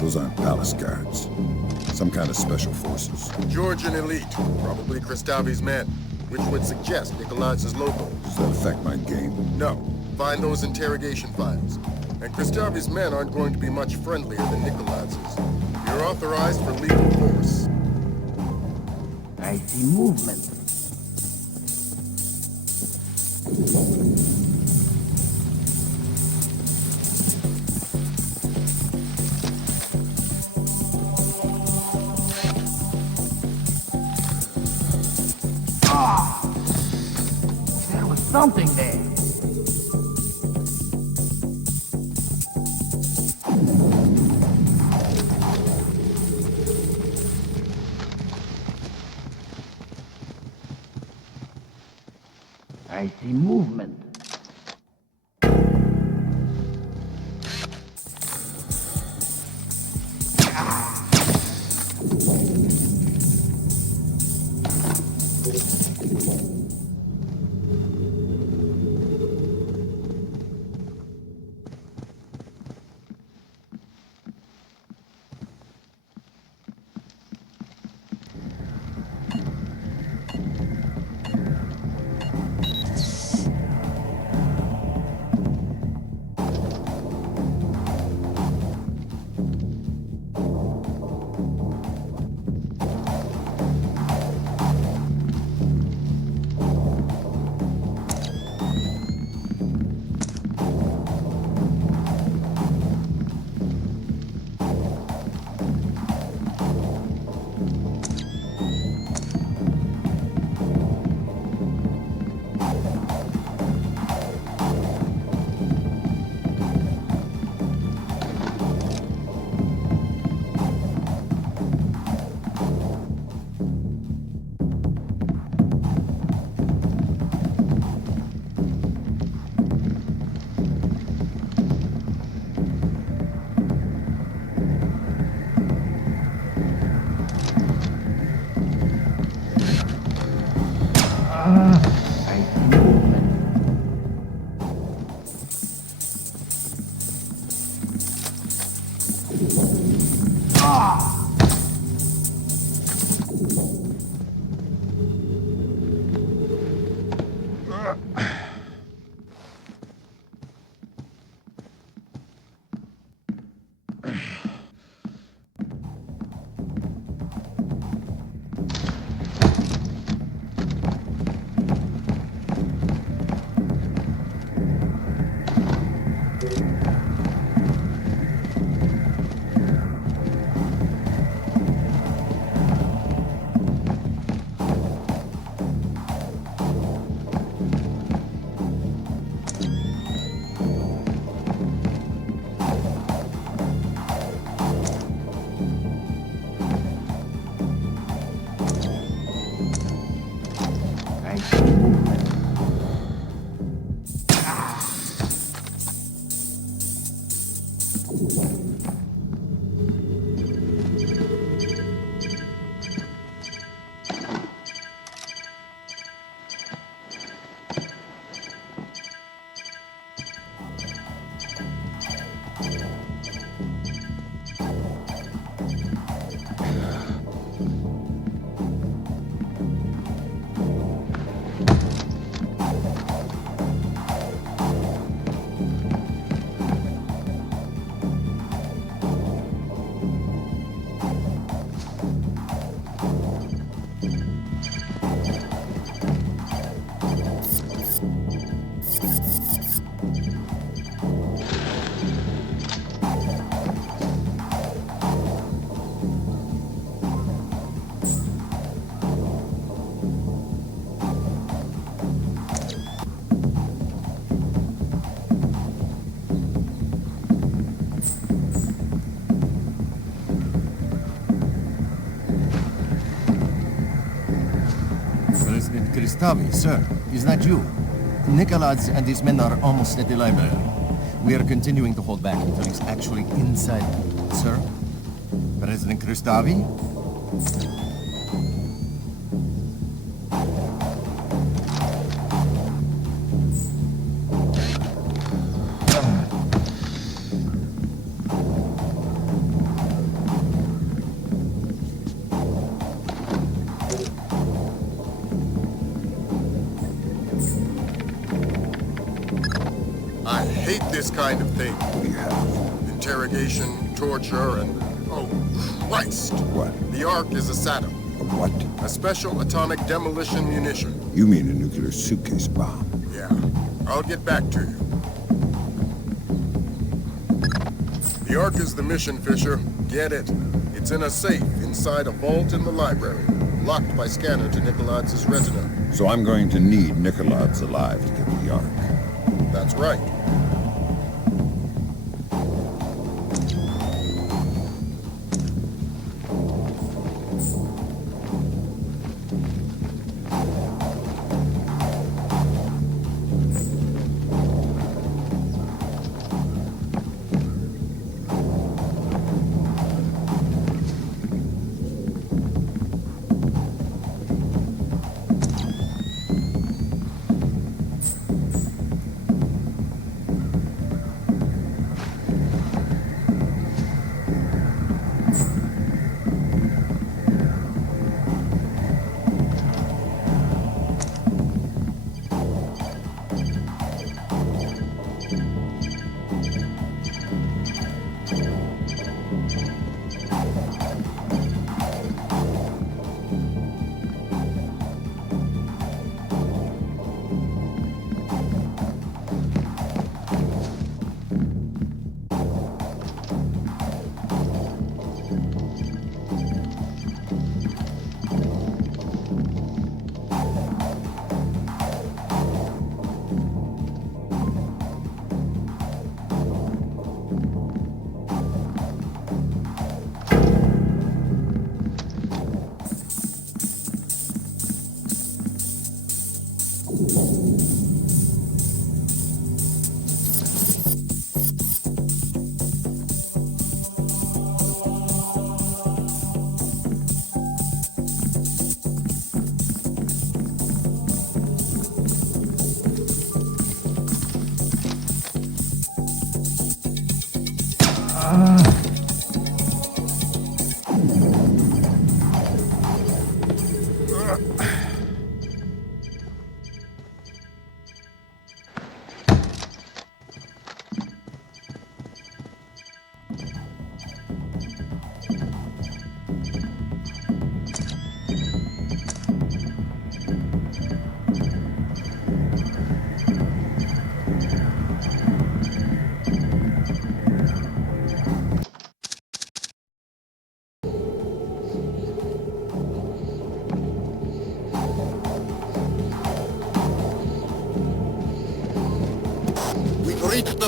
Those aren't palace guards. Some kind of special forces. Georgian elite, probably Kristavi's men, which would suggest Nikolaz's logo. Does that affect my game? No. Find those interrogation files. And Kristavi's men aren't going to be much friendlier than Nikolaz's. You're authorized for lethal force. I see movement. There was something there. I see movement. President Kristavi, sir, is that you? Nikolaz and his men are almost at the library. We are continuing to hold back until he's actually inside. Sir? President Kristavi? I hate this kind of thing. Interrogation, torture, and... oh, Christ! What? The Ark is a SATM. A what? A special atomic demolition munition. You mean a nuclear suitcase bomb? Yeah. I'll get back to you. The Ark is the mission, Fisher. Get it. It's in a safe inside a vault in the library, locked by scanner to Nikolaz's retina. So I'm going to need Nikolaz alive to get the Ark. That's right.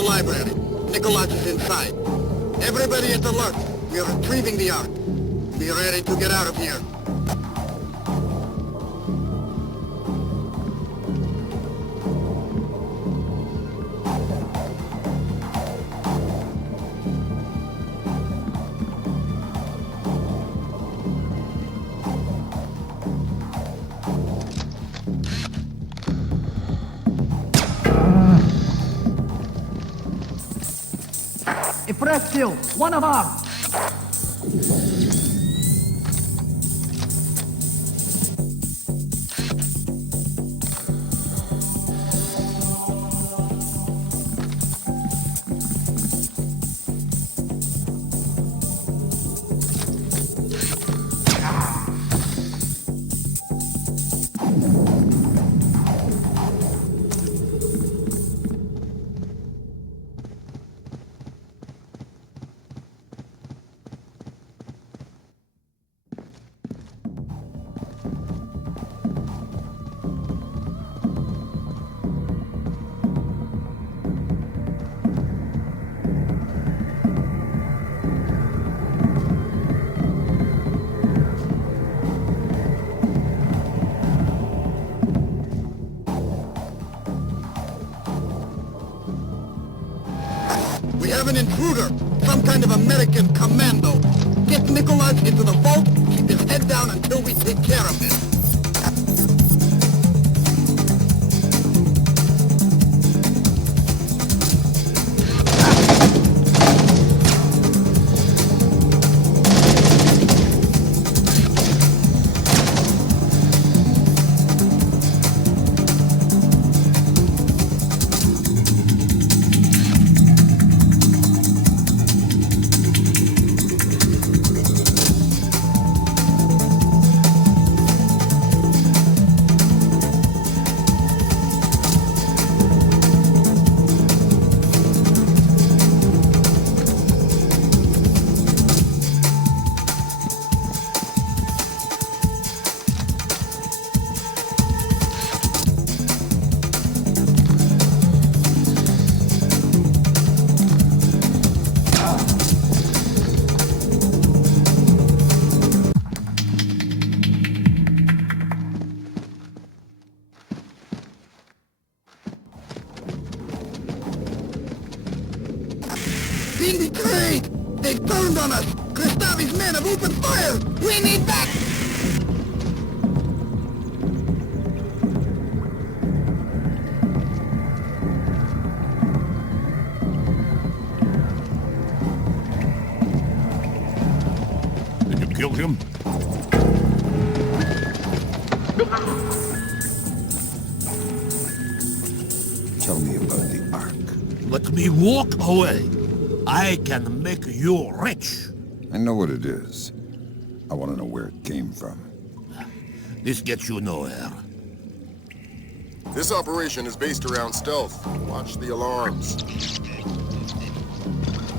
the library. Nicholas is inside. Everybody at alert. We are retrieving the Ark. Be ready to get out of here. A fresh kill. One of ours. We have an intruder! Some kind of American commando! Get Nicholas into the vault, keep his head down until we take care of him! Being betrayed! They've turned on us! Kristavi's men have opened fire! We need back! Did you kill him? Tell me about the Ark. Let me walk away. I can make you rich. I know what it is. I want to know where it came from. This gets you nowhere. This operation is based around stealth. Watch the alarms.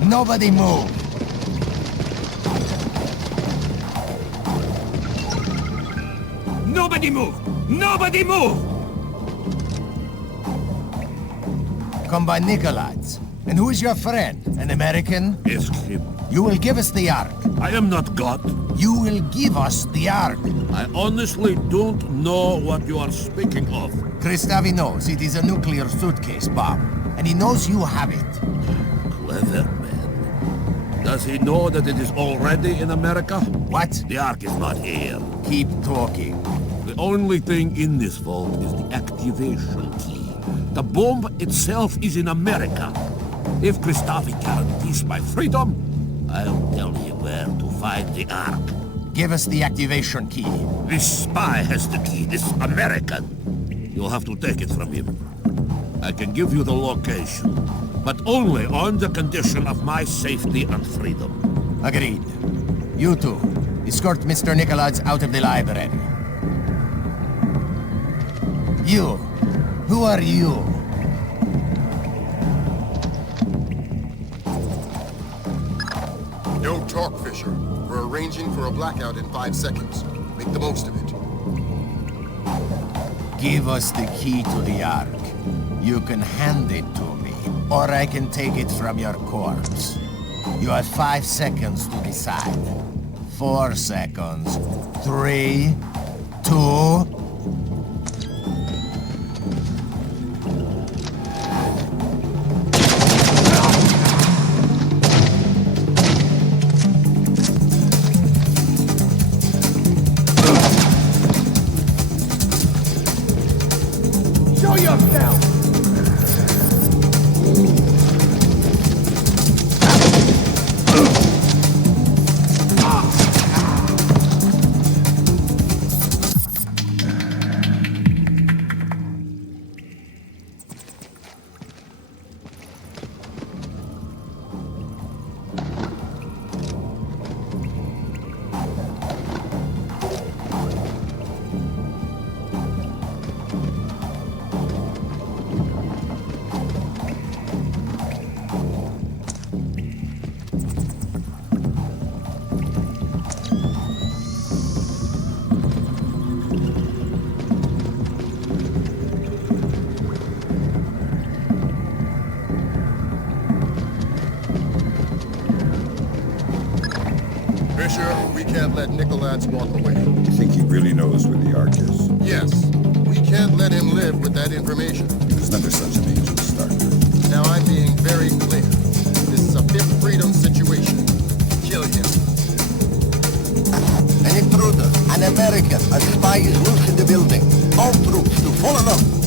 Nobody move! Nobody move! Nobody move! Come by Nikolai's. And who is your friend? An American? Ask him. You will give us the Ark. I am not God. You will give us the Ark. I honestly don't know what you are speaking of. Kristavi knows it is a nuclear suitcase bomb, and he knows you have it. Clever man. Does he know that it is already in America? What? The Ark is not here. Keep talking. The only thing in this vault is the activation key. The bomb itself is in America. If Kristavi guarantees my freedom, I'll tell you where to find the Ark. Give us the activation key. This spy has the key, this American. You'll have to take it from him. I can give you the location, but only on the condition of my safety and freedom. Agreed. You two, escort Mr. Nicholas out of the library. You, who are you? Don't talk, Fisher. We're arranging for a blackout in 5 seconds. Make the most of it. Give us the key to the Ark. You can hand it to me. or I can take it from your corpse. You have 5 seconds to decide. 4 seconds. 3, 2... Show yourself! Fisher, we can't let Nicolaides walk away. You think he really knows where the Ark is? Yes. We can't let him live with that information. There's never such an angel starter. Now I'm being very clear. This is a Fifth Freedom situation. Kill him. An intruder, an American, a spy is loose in the building. All troops to follow them.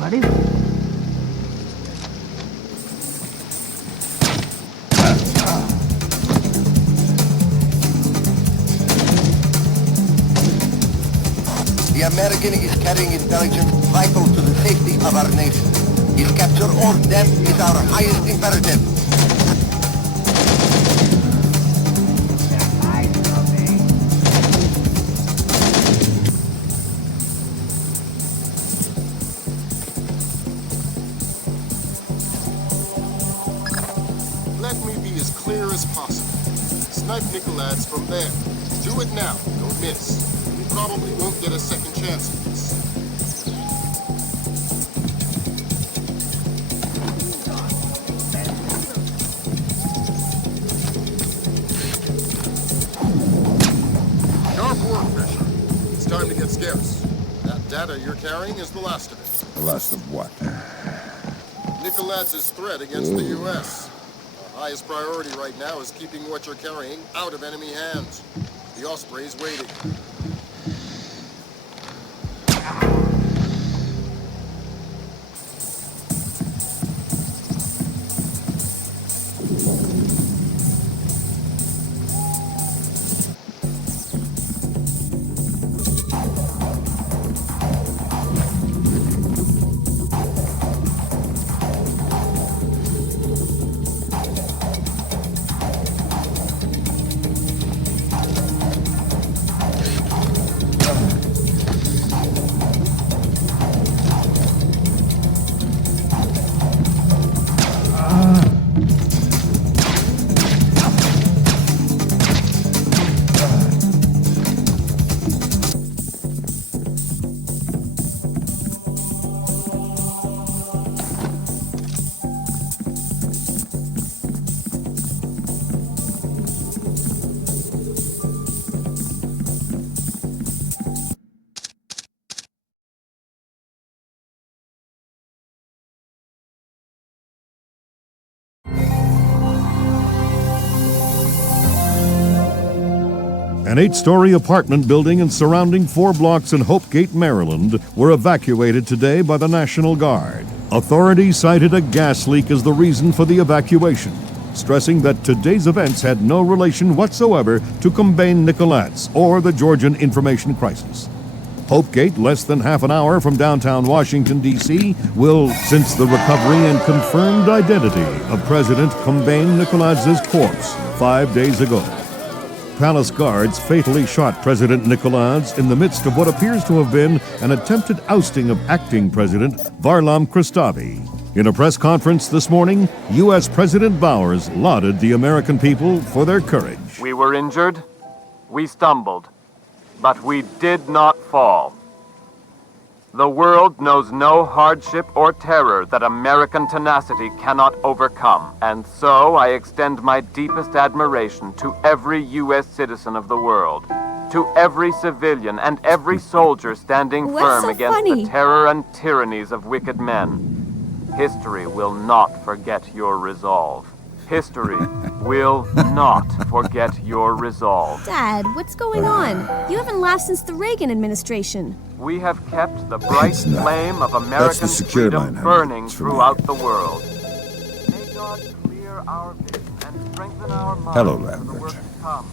What is it? The American is carrying intelligence vital to the safety of our nation. His capture or death is our highest imperative. Let me be as clear as possible. Snipe Nicolaides from there. Do it now. Don't miss. We probably won't get a second chance at this. Sharp work, Fisher. It's time to get scarce. That data you're carrying is the last of it. The last of what? Nicolaides' threat against the U.S. Our highest priority right now is keeping what you're carrying out of enemy hands. The Osprey's waiting. An 8-story apartment building and surrounding 4 blocks in Hopegate, Maryland, were evacuated today by the National Guard. Authorities cited a gas leak as the reason for the evacuation, stressing that today's events had no relation whatsoever to Combine Nicolaides or the Georgian information crisis. Hope Gate, less than half an hour from downtown Washington, D.C., will, since the recovery and confirmed identity of President Kombain Nikoladz's corpse 5 days ago. Palace guards fatally shot President Nikoladze in the midst of what appears to have been an attempted ousting of acting President Varlam Kristavi. In a press conference this morning, U.S. President Bowers lauded the American people for their courage. We were injured, we stumbled, but we did not fall. The world knows no hardship or terror that American tenacity cannot overcome. And so I extend my deepest admiration to every U.S. citizen of the world, to every civilian and every soldier standing firm against the terror and tyrannies of wicked men. History will not forget your resolve. History will not forget your resolve. Dad, what's going on? You haven't laughed since the Reagan administration. We have kept the bright flame of American freedom burning throughout the world. May God clear our vision and strengthen our minds Hello, for the Lambert. work to come.